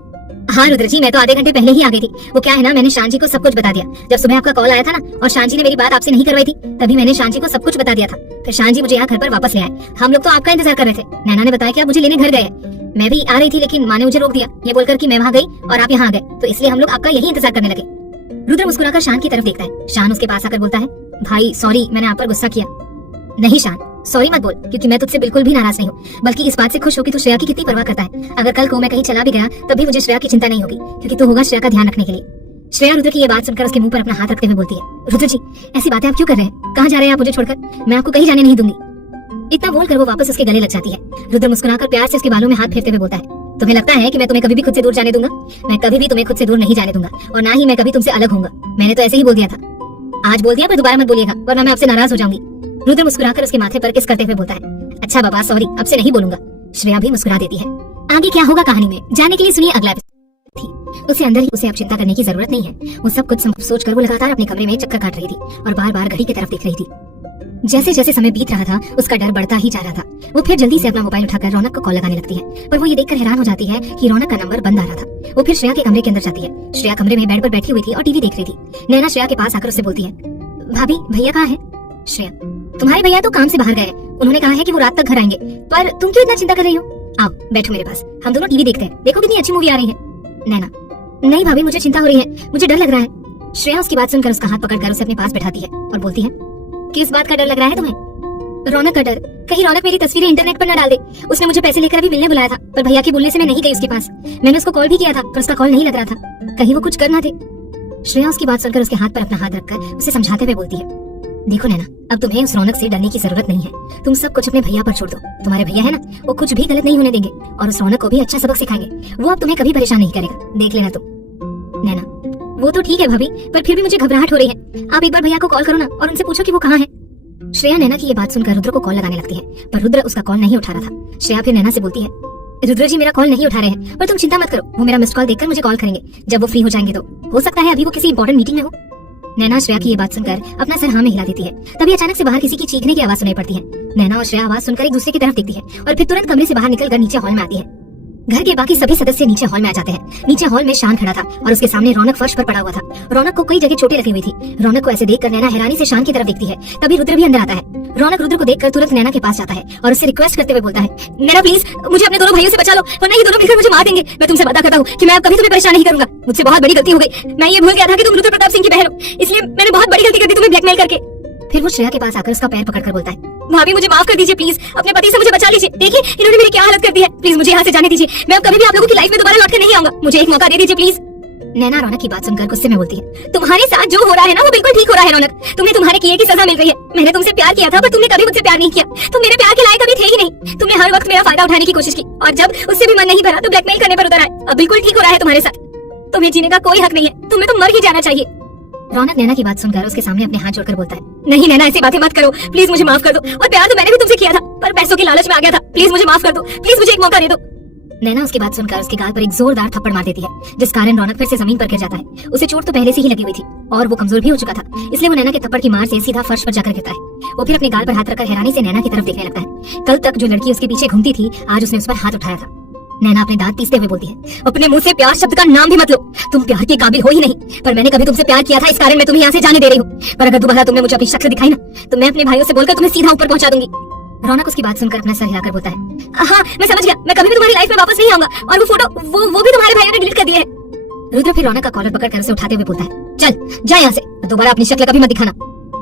हाँ रुद्र जी, मैं तो आधे घंटे पहले ही आ गई थी। वो क्या है ना, मैंने शान जी को सब कुछ बता दिया। जब सुबह आपका कॉल आया था ना और शान जी ने मेरी बात आपसे नहीं करवाई थी, तभी मैंने शान जी को सब कुछ बता दिया था। फिर शान जी मुझे यहाँ घर पर वापस ले आए। हम लोग तो आपका इंतजार कर रहे थे। नैना ने बताया कि आप मुझे लेने घर गए। मैं भी आ रही थी, लेकिन माँ ने मुझे रोक दिया, ये बोलकर कि मैं वहाँ गई और आप यहाँ आ गए, तो इसलिए हम लोग आपका यही इंतजार करने लगे। रुद्र मुस्कुराकर शान की तरफ देखता है। शान उसके पास आकर बोलता है, भाई सॉरी, मैंने आप पर गुस्सा किया। नहीं शान, सॉरी मत बोल, क्योंकि मैं तुझसे बिल्कुल भी नाराज नहीं हूँ, बल्कि इस बात से खुश हो कि तू श्रेया की कितनी परवाह करता है। अगर कल को मैं कहीं चला भी गया तब भी मुझे श्रेया की चिंता नहीं होगी, क्योंकि तू होगा श्रेया का ध्यान रखने के लिए। श्रेया रुद्र की ये बात सुनकर उसके मुंह पर अपना हाथ रखते हुए बोलती है, रुद्र जी ऐसी बातें आप क्यों कर रहे हैं? कहाँ जा रहे हैं आप मुझे छोड़कर? मैं आपको कहीं जाने नहीं दूंगी। इतना बोलकर वो वापस उसके गले लग जाती है। रुद्र मुस्कुराकर प्यार से उसके बालों में हाथ फेरते हुए बोलता है, तुम्हें लगता है कि मैं तुम्हें कभी भी खुद से दूर जाने दूंगा? मैं कभी भी तुम्हें खुद से दूर नहीं जाने दूंगा, और ना ही मैं कभी तुमसे अलग होऊंगा। मैंने तो ऐसे ही बोल दिया था। आज बोल दिया, पर दोबारा मत बोलिएगा, वरना मैं आपसे नाराज हो जाऊंगी। रुद्र मुस्कुराकर उसके माथे पर किस करते हुए बोलता है, अच्छा बाबा सॉरी, अब से नहीं बोलूंगा। श्रेया भी मुस्कुरा देती है। आगे क्या होगा कहानी में जानने के लिए सुनिए अगला एपिसोड। उसे अंदर ही उसे अब चिंता करने की जरूरत नहीं है। वो सब कुछ सोचकर वो लगातार अपने कमरे में चक्कर काट रही थी और बार बार घड़ी की तरफ देख रही थी। जैसे जैसे समय बीत रहा था उसका डर बढ़ता ही जा रहा था। वो फिर जल्दी से अपना मोबाइल उठाकर रौनक को कॉल लगाने लगती है, पर वो ये देखकर हैरान हो जाती है कि रौनक का नंबर बंद आ रहा था। वो फिर श्रेया के कमरे के अंदर जाती है। श्रेया कमरे में बेड पर बैठी हुई थी और टीवी देख रही थी। नैना श्रेया के पास आकर उससे बोलती है, भाभी भैया कहाँ है? श्रेया, तुम्हारे भैया तो काम से बाहर गए, उन्होंने कहा है कि वो रात तक घर आएंगे, पर तुम क्यों इतना चिंता कर रही हो? आओ बैठो मेरे पास, हम दोनों टीवी देखते हैं, देखो कितनी अच्छी मूवी आ रही है। नैना, नहीं भाभी मुझे चिंता हो रही है, मुझे डर लग रहा है। श्रेया उसकी बात सुनकर उसका हाथ पकड़कर उसे अपने पास बैठाती है और बोलती है, किस बात का डर लग रहा है तुम्हें? रौनक का डर, कहीं रौनक मेरी तस्वीरें इंटरनेट पर न डाल दे। उसने मुझे पैसे लेकर अभी मिलने बुलाया था, पर भैया के बोलने से मैं नहीं गई उसके पास। मैंने उसको कॉल भी किया था, पर उसका कॉल नहीं लग रहा था, कहीं वो कुछ कर ना दे। श्रेया उसकी बात सुनकर उसके हाथ पर अपना हाथ रखकर उसे समझाते हुए बोलती है, देखो नैना, अब तुम्हें उस रौनक से डरने की जरूरत नहीं है। तुम सब कुछ अपने भैया पर छोड़ दो। तुम्हारे भैया है ना, वो कुछ भी गलत नहीं होने देंगे और उस रौनक को भी अच्छा सबक सिखाएंगे। वो अब तुम्हें कभी परेशान नहीं करेगा, देख लेना तुम। नैना, वो तो ठीक है भाभी, पर फिर भी मुझे घबराहट हो रही है। आप एक बार भैया को कॉल करो ना और उनसे पूछो कि वो कहाँ है। श्रेया नैना की ये बात सुनकर रुद्र को कॉल लगाने लगती है, पर रुद्र उसका कॉल नहीं उठा रहा था। श्रेया फिर नैना से बोलती है, रुद्र जी मेरा कॉल नहीं उठा रहे हैं, पर तुम चिंता मत करो, वो मेरा मिस्ड कॉल देखकर मुझे कॉल करेंगे जब वो फ्री हो जाएंगे। तो हो सकता है अभी वो किसी इंपॉर्टेंट मीटिंग में हो। नैना श्रेया की ये बात सुनकर अपना सर हाँ में हिला देती है। तभी अचानक से बाहर किसी की चीखने की आवाज सुनाई पड़ती है। नैना और श्रेया आवाज सुनकर एक दूसरे की तरफ देखती है और फिर तुरंत कमरे से बाहर निकलकर नीचे हॉल में आती है। घर के बाकी सभी सदस्य नीचे हॉल में आ जाते हैं। नीचे हॉल में शान खड़ा था और उसके सामने रौनक फर्श पर पड़ा हुआ था। रौनक को कई जगह चोटें लगी हुई थी। रौनक को ऐसे देखकर नैना हैरानी से शान की तरफ देखती है। तभी रुद्र भी अंदर आता है। रौनक रुद्र को देखकर तुरंत नैना के पास जाता है और उससे रिक्वेस्ट करते हुए बोलता है, नैना प्लीज मुझे अपने दोनों भाइयों से बचा लो, वरना ये दोनों मिलकर मुझे मार देंगे। मैं तुमसे वादा करता हूँ कि मैं अब कभी तुम्हें परेशान नहीं करूंगा। मुझसे बहुत बड़ी गलती हो गई। मैं ये भूल गया था कि तुम रुद्र प्रताप सिंह की बहन हो, इसलिए मैंने बहुत बड़ी गलती कर दी तुम्हें ब्लैकमेल करके। फिर वो श्रेया के पास आकर उसका पैर पकड़कर बोलता है, भाभी मुझे माफ कर दीजिए प्लीज, अपने पति से मुझे बचा लीजिए। देखिए इन्होंने मेरी क्या हालत कर दी है, प्लीज मुझे यहाँ से जाने दीजिए। मैं अब कभी भी आप लोगों की लाइफ में दोबारा लौट कर नहीं आऊंगा, मुझे एक मौका दे दीजिए प्लीज। नैना रौनक की बात सुनकर गुस्से में बोलती है, तुम्हारे साथ जो हो रहा है ना वो बिल्कुल ठीक हो रहा है रौनक। तुम्हें तुम्हारे किए की सजा मिल गई है। मैंने तुमसे प्यार किया था, पर तुमने कभी मुझसे प्यार नहीं किया। तुम मेरे प्यार के लायक कभी थे ही नहीं। तुमने हर वक्त मेरा फायदा उठाने की कोशिश की और जब उससे भी मन नहीं भरा तो ब्लैकमेल करने पर उतर आए। अब बिल्कुल ठीक हो रहा है तुम्हारे साथ। तुम्हें जीने का कोई हक नहीं है, तुम्हें तो मर ही जाना चाहिए। रौनक नैना की बात सुनकर उसके सामने अपने हाथ जोड़कर बोलता है, नहीं नैना ऐसी बातें मत करो, प्लीज मुझे माफ कर दो। और प्यार तो मैंने भी तुमसे किया था, पर पैसों के लालच में आ गया था। प्लीज मुझे माफ कर दो, प्लीज मुझे एक मौका दे दो। नैना उसकी बात सुनकर उसके गाल पर एक जोरदार थप्पड़ मार देती है, जिस कारण रौनक फिर से जमीन पर गिर जाता है। उसे चोट तो पहले से ही लगी हुई थी और वो कमजोर भी हो चुका था, इसलिए वो नैना के थप्पड़ की मार से सीधा फर्श पर जाकर गिरता है। वो फिर अपने गाल पर हाथ रखकर हैरानी से नैना की तरफ देखने लगता है। कल तक जो लड़की उसके पीछे घूमती थी, आज उसने उस पर हाथ उठाया था। नैना अपने दांत पीसते हुए बोलती है, अपने मुंह से प्यार शब्द का नाम भी मत लो। तुम प्यार के काबिल हो ही नहीं, पर मैंने कभी तुमसे प्यार किया था, इस कारण मैं तुम्हें यहाँ से जाने दे रही हूँ। पर अगर दोबारा तुमने मुझे अपनी शक्ल दिखाई ना, तो मैं अपने भाइयों से बोलकर तुम्हें सीधा ऊपर पहुंचा दूंगी। रौनक उसकी बात सुनकर अपना सर हिलाकर बोलता है, हाँ मैं समझ गया, मैं कभी भी तुम्हारी लाइफ में वापस नहीं आऊंगा, और वो फोटो वो भी तुम्हारे भाइयों ने डिलीट कर दिया है। रुद्र फिर रौनक का कॉलर पकड़कर उसे उठाते हुए बोलता है, चल जा यहाँ से, दोबारा अपनी शक्ल कभी मत दिखाना।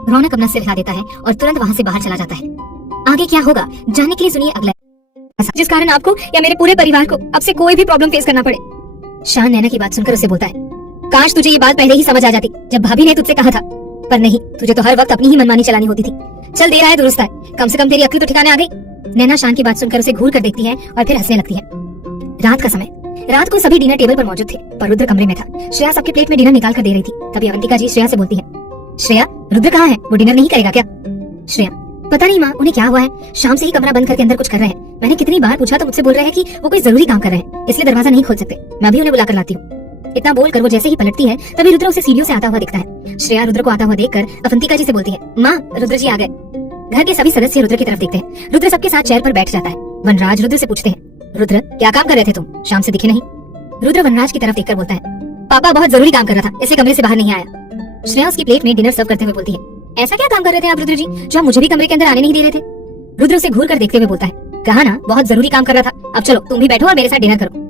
रौनक अपना सिर हिला देता है और तुरंत वहाँ से बाहर चला जाता है। आगे क्या होगा जानने के लिए सुनिए अगला, जिस कारण आपको या मेरे पूरे परिवार को अब से कोई भी प्रॉब्लम फेस करना पड़े। शान नैना की बात सुनकर उसे बोलता है, काश तुझे ये बात पहले ही समझ आ जाती, जब भाभी ने तुझसे कहा था, पर नहीं, तुझे तो हर वक्त अपनी ही मनमानी चलानी होती थी। चल दे रहा है दुरुस्त है, कम से कम तेरी अक्ल तो ठिकाने आ गई। नैना शान की बात सुनकर उसे घूर कर देखती है और फिर हंसने लगती है। रात का समय, रात को सभी डिनर टेबल पर मौजूद थे, पर रुद्र कमरे में था। श्रेया सबके प्लेट में डिनर निकाल कर दे रही थी। तभी अवंतिका जी श्रेया से बोलती है, श्रेया रुद्र कहाँ है, वो डिनर नहीं करेगा क्या? श्रेया, पता नहीं माँ, उन्हें क्या हुआ है, शाम से ही कमरा बंद करके अंदर कुछ कर रहे हैं। मैंने कितनी बार पूछा तो मुझसे बोल रहे हैं कि वो कोई जरूरी काम कर रहे हैं, इसलिए दरवाजा नहीं खोल सकते। मैं भी उन्हें बुला कर लाती हूँ। इतना बोलकर वो जैसे ही पलटती है, तभी रुद्र उसे सीढ़ियों से आता हुआ दिखता है। श्रेया रुद्र को आता हुआ देखकर अवंतिका जी से बोलती है, माँ रुद्र जी आ गए। घर के सभी सदस्य रुद्र की तरफ देखते हैं। रुद्र सबके साथ चेयर पर बैठ जाता है। वनराज रुद्र से पूछते हैं, रुद्र क्या काम कर रहे थे तुम, शाम से दिखे नहीं? रुद्र वनराज की तरफ देखकर बोलता है, पापा बहुत जरूरी काम कर रहा था, इसलिए कमरे से बाहर नहीं आया। श्रेया उसकी प्लेट में डिनर सर्व करते हुए बोलती है, ऐसा क्या काम कर रहे थे आप रुद्र जी, जो आप मुझे भी कमरे के अंदर आने नहीं दे रहे थे? रुद्र उसे घूर कर देखते हुए बोलता है, कहा ना बहुत जरूरी काम कर रहा था, अब चलो तुम भी बैठो और मेरे साथ डिनर करो।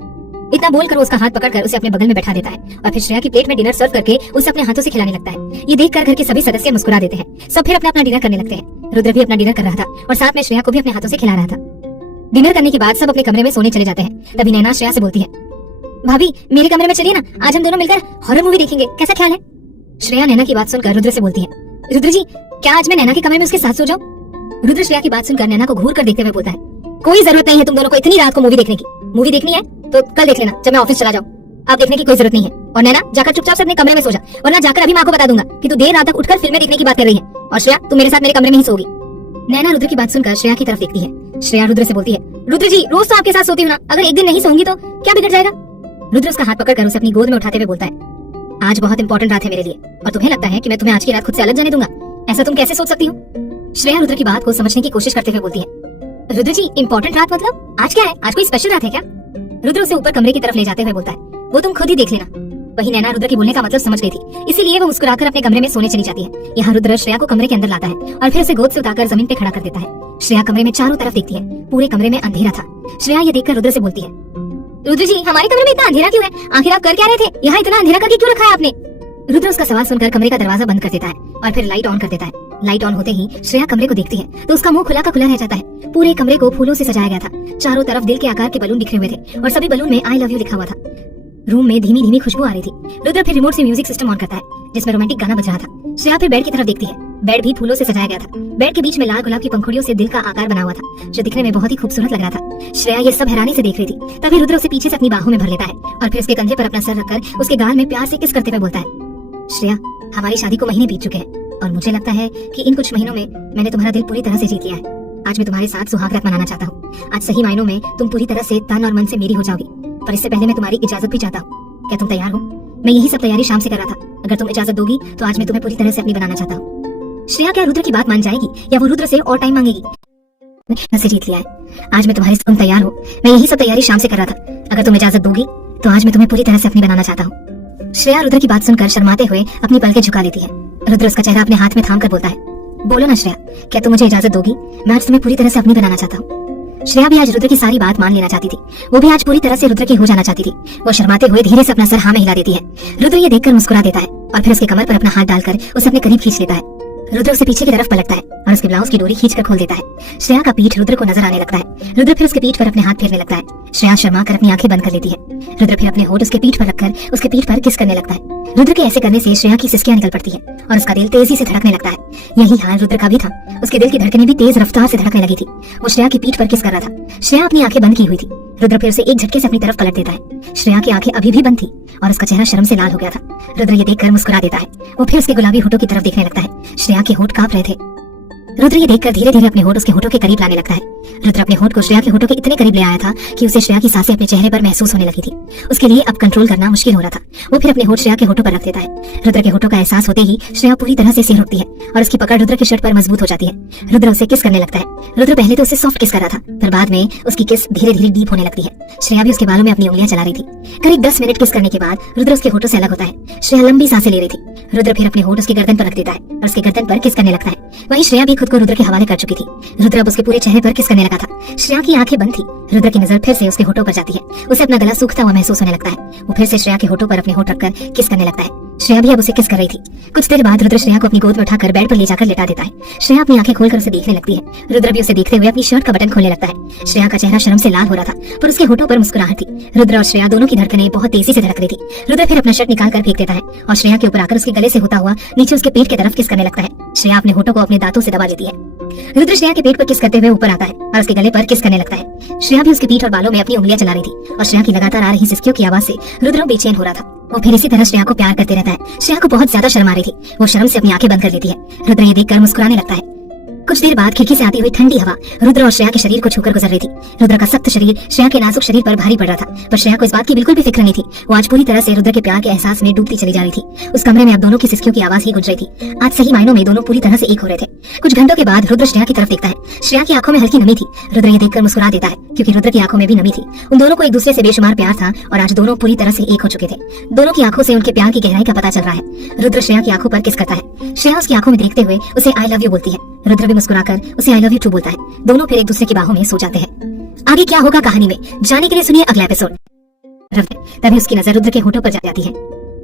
इतना बोलकर वो उसका हाथ पकड़कर उसे अपने बगल में बैठा देता है और फिर श्रेया की प्लेट में डिनर सर्व करके उसे अपने हाथों से खिलाने लगता है। ये देखकर घर के सभी सदस्य मुस्कुरा देते हैं। सब फिर अपना अपना डिनर करने लगते हैं। रुद्र भी अपना डिनर कर रहा था और साथ में श्रेया को भी अपने हाथों से खिला रहा था। डिनर करने के बाद सब अपने कमरे में सोने चले जाते हैं। तभी नैना श्रेया से बोलती है, भाभी मेरे कमरे में चलिए ना, आज हम दोनों मिलकर हॉरर मूवी देखेंगे, कैसा ख्याल है? श्रेया नैना की बात सुनकर रुद्र से बोलती है, रुद्र जी क्या आज मैं नैना के कमरे में उसके साथ सो जाऊं? रुद्र श्रेया की बात सुनकर नैना को घूर कर देखते हुए बोलता है, कोई जरूरत नहीं है तुम दोनों को इतनी रात को मूवी देखने की। मूवी देखनी है तो कल देख लेना, जब मैं ऑफिस चला जाऊं। आप देखने की कोई जरूरत नहीं है। और नैना जाकर चुपचाप से अपने कमरे में सो जा, वरना जाकर अभी माँ को बता दूंगा कि तू देर रात तक उठकर फिल्में देखने की बात कर रही है। और श्रेया तू मेरे साथ मेरे कमरे में ही सोगी। नैना रुद्र की बात सुनकर श्रेया की तरफ देखती है। श्रेया रुद्र से बोलती है, रुद्र जी रोज तो आपके साथ सोती हूँ ना, अगर एक दिन नहीं सोऊंगी तो क्या बिगड़ जाएगा? रुद्र उसका हाथ पकड़कर उसे अपनी गोद में उठाते हुए बोलता है, आज बहुत इंपॉर्टेंट रात है मेरे लिए, और तुम्हें लगता है कि मैं तुम्हें आज की रात खुद से अलग जाने दूंगा? ऐसा तुम कैसे सोच सकती हो? श्रेया रुद्र की बात को समझने की कोशिश करते हुए बोलती है, रुद्र जी इंपॉर्टेंट रात मतलब आज क्या है, आज कोई स्पेशल रात है क्या? रुद्र उसे ऊपर कमरे की तरफ ले जाते हुए बोलता है, वो तुम खुद ही देख लेना। वही नैना रुद्र के बोलने का मतलब समझ गई थी, इसीलिए वो मुस्कुराकर अपने कमरे में सोने चली जाती है। यहाँ रुद्र श्रेया को कमरे के अंदर लाता है और फिर उसे गोद से उतारकर जमीन पे खड़ा कर देता है। श्रेया कमरे में चारों तरफ देखती है, पूरे कमरे में अंधेरा था। श्रेया ये देखकर रुद्र से बोलती है, रुद्र जी हमारे कमरे में इतना अंधेरा क्यों है, आखिर आप कर क्या रहे थे, यहाँ इतना अंधेरा करके क्यों रखा है आपने? रुद्र उसका सवाल सुनकर कमरे का दरवाजा बंद कर देता है और फिर लाइट ऑन कर देता है। लाइट ऑन होते ही श्रेया कमरे को देखती है तो उसका मुंह खुला का खुला रह जाता है। पूरे कमरे को फूलों से सजाया गया था। चारों तरफ दिल के आकार के बलून बिखरे हुए थे और सभी बलून में आई लव यू लिखा हुआ था। रूम में धीमी धीमी खुशबू आ रही थी। रुद्र फिर रिमोट से म्यूजिक सिस्टम ऑन करता है जिसमें रोमांटिक गाना बज रहा था। श्रेया फिर बेड की तरफ देखती है। बेड भी फूलों से सजाया गया था। बेड के बीच में लाल गुलाब की पंखुड़ियों से दिल का आकार बना हुआ था, जो दिखने में बहुत ही खूबसूरत लग रहा था। श्रेया ये सब हैरानी से देख रही थी। तभी रुद्र उसे पीछे से अपनी बाहों में भर लेता है और फिर उसके कंधे पर अपना सर रखकर उसके गाल में प्यार से किस करते हुए बोलता है, श्रेया हमारी शादी को महीने बीत चुके हैं और मुझे लगता है कि इन कुछ महीनों में मैंने तुम्हारा दिल पूरी तरह से जीत लिया है। आज मैं तुम्हारे साथ सुहाग रात मनाना चाहता हूँ। आज सही मायनों में तुम पूरी तरह से तन और मन से मेरी हो जाओगी, पर इससे पहले मैं तुम्हारी इजाजत भी चाहता हूँ। क्या तुम तैयार हो? मैं यही सब तैयारी शाम से कर रहा था। अगर तुम इजाजत दोगी तो आज मैं तुम्हें पूरी तरह से अपनी बनाना चाहता हूँ। श्रेया क्या रुद्र की बात मान जाएगी या वो रुद्र से और टाइम मांगेगी? मैंने से जीत लिया है। आज मैं तुम्हारी, तुम तैयार हो? मैं यही सब तैयारी शाम से कर रहा था। अगर तुम इजाजत दोगी तो आज मैं तुम्हें पूरी तरह से अपनी बनाना चाहता हूँ। श्रेया रुद्र की बात सुनकर शर्माते हुए अपनी पलकें झुका लेती है। रुद्र उसका चेहरा अपने हाथ में थाम कर बोलता है, बोलो ना श्रेया, क्या तुम मुझे इजाजत दोगी? मैं आज तुम्हें पूरी तरह से अपनी बनाना चाहता हूँ। श्रेया भी आज रुद्र की सारी बात मान लेना चाहती थी। वो भी आज पूरी तरह से रुद्र की हो जाना चाहती थी। वो शर्माते हुए धीरे से अपना सर हाँ में हिला देती है। रुद्र ये देखकर मुस्कुरा देता है और फिर उसके कमर पर अपना हाथ डालकर उसे अपने करीब खींच लेता है। रुद्र उसे पीछे की तरफ पलटता है और उसके ब्लाउज की डोरी खींचकर खोल देता है। श्रेया का पीठ रुद्र को नजर आने लगता है। रुद्र फिर उसके पीठ पर अपने हाथ फेरने लगता है। श्रेया शर्मा कर अपनी आंखें बंद कर लेती है। रुद्र फिर अपने होठ उसके पीठ पर रखकर उसके पीठ पर किस करने लगता है। रुद्र के ऐसे करने से श्रेया की सिसकियां निकल पड़ती है और उसका दिल तेजी से धड़कने लगता है। यही हाल रुद्र का भी था। उसके दिल की धड़कनें भी तेज रफ्तार से धड़कने लगी थी। वो श्रेया की पीठ पर किस कर रहा था। श्रेया अपनी आंखें बंद की हुई थी। रुद्र फिर उसे एक झटके से अपनी तरफ पलट देता है। श्रेया की आंखें अभी भी बंद थी और उसका चेहरा शर्म से लाल हो गया था। रुद्र ये देखकर मुस्कुरा देता है। वो फिर उसके गुलाबी होठों की तरफ देखने लगता है। श्रेया के होठ कांप रहे थे। रुद्र ये देखकर धीरे धीरे अपने होठ उसके होठों के करीब लाने लगता है। रुद्र अपने होठ को श्रेया के होठों के इतने करीब ले आया था कि उसे श्रेया की सांसें अपने चेहरे पर महसूस होने लगी थी। उसके लिए अब कंट्रोल करना मुश्किल हो रहा था। वो फिर अपने होठ श्रेया के होठों पर रख देता है। रुद्र के होठों का एहसास होते ही श्रेया पूरी तरह से सिर रुकती है और उसकी पकड़ रुद्र की शर्ट पर मजबूत हो जाती है। रुद्र उसे किस करने लगता है। रुद्र पहले तो उसे सॉफ्ट किस कर रहा था, पर बाद में उसकी किस धीरे धीरे डीप होने लगती है। श्रेया भी उसके बालों में अपनी उंगलियां चला रही थी। करीब 10 मिनट किस करने के बाद रुद्र उसके होठों से अलग होता है। श्रेया लंबी सांसें ले रही थी। रुद्र फिर अपने होठ उसकी गर्दन पर रख देता है और उसके गर्दन पर किस करने लगता है। वहीं श्रेया भी खुद को रुद्र के हवाले कर चुकी थी। रुद्र अब उसके पूरे चेहरे पर किस करने लगा था। श्रेया की आंखें बंद थी। रुद्र की नजर फिर से उसके होठों पर जाती है। उसे अपना गला सूखता हुआ महसूस होने लगता है। वो फिर से श्रेया के होठों पर अपने होठ रखकर किस करने लगता है। श्रेया भी अब उसे किस कर रही थी। कुछ देर बाद रुद्र श्रेया को अपनी गोद में उठाकर बेड पर ले जाकर लेटा देता है। श्रेया अपनी आंखें खोलकर उसे देखने लगती है। रुद्र भी उसे देखते हुए अपनी शर्ट का बटन खोलने लगता है। श्रेया का चेहरा शर्म से लाल हो रहा था, पर उसके होठों पर मुस्कुराहट थी। रुद्र और श्रेया दोनों की धड़कनें बहुत तेजी से धड़क रही थी। रुद्र फिर अपना शर्ट निकाल कर फेंक देता है और श्रेया के ऊपर आकर उसके गले से होता हुआ नीचे उसके पेट की तरफ किस करने लगता है। श्रेया अपने होठों को अपने दांतों से दबा लेती है। रुद्र श्रेया के पेट पर किस करते हुए ऊपर आता है और उसके गले पर किस करने लगता है। श्रेया भी उसके पीठ और बालों में अपनी उंगलियां चला रही थी और श्रेया की लगातार आ रही सिसकियों की आवाज से रुद्र बेचैन हो रहा था। वो फिर इसी तरह श्रेया को प्यार करते रहता है। श्रेया को बहुत ज्यादा शर्म आ रही थी। वो शर्म से अपनी आंखें बंद कर लेती है। रुद्र ये देखकर मुस्कुराने लगता है। कुछ देर बाद खिड़की से आती हुई ठंडी हवा रुद्र और श्रेया के शरीर को छूकर गुजर रही थी। रुद्र का सख्त शरीर श्रेया के नाजुक शरीर पर भारी पड़ रहा था, पर श्रेया को इस बात की बिल्कुल भी फिक्र नहीं थी। वो आज पूरी तरह से रुद्र के प्यार के एहसास में डूबती चली जा रही थी। उस कमरे में अब दोनों की सिसकियों की आवाज ही गुंज रही थी। आज सही मायनों में दोनों पूरी तरह से एक हो रहे थे। कुछ घंटों के बाद रुद्र श्रेया की तरफ देखता है। श्रेया की आंखों में हल्की नमी थी। रुद्र ये देखकर मुस्कुरा देता है, क्योंकि रुद्र की आंखों में भी नमी थी। उन दोनों को एक दूसरे से बेशुमार प्यार था और आज दोनों पूरी तरह से एक हो चुके थे। दोनों की आंखों से उनके प्यार की गहराई का पता चल रहा है। रुद्र श्रेया की आंखों पर किस करता है। श्रेया उसकी आंखों में देखते हुए उसे आई लव यू बोलती है। रुद्र भी मुस्कुराकर उसे आई लव यू टू बोलता है। दोनों फिर एक दूसरे की बाहों में सो जाते हैं। आगे क्या होगा कहानी में जाने के लिए सुनिए अगला एपिसोड। तभी उसकी नजर रुद्र के होठों पर जाती है।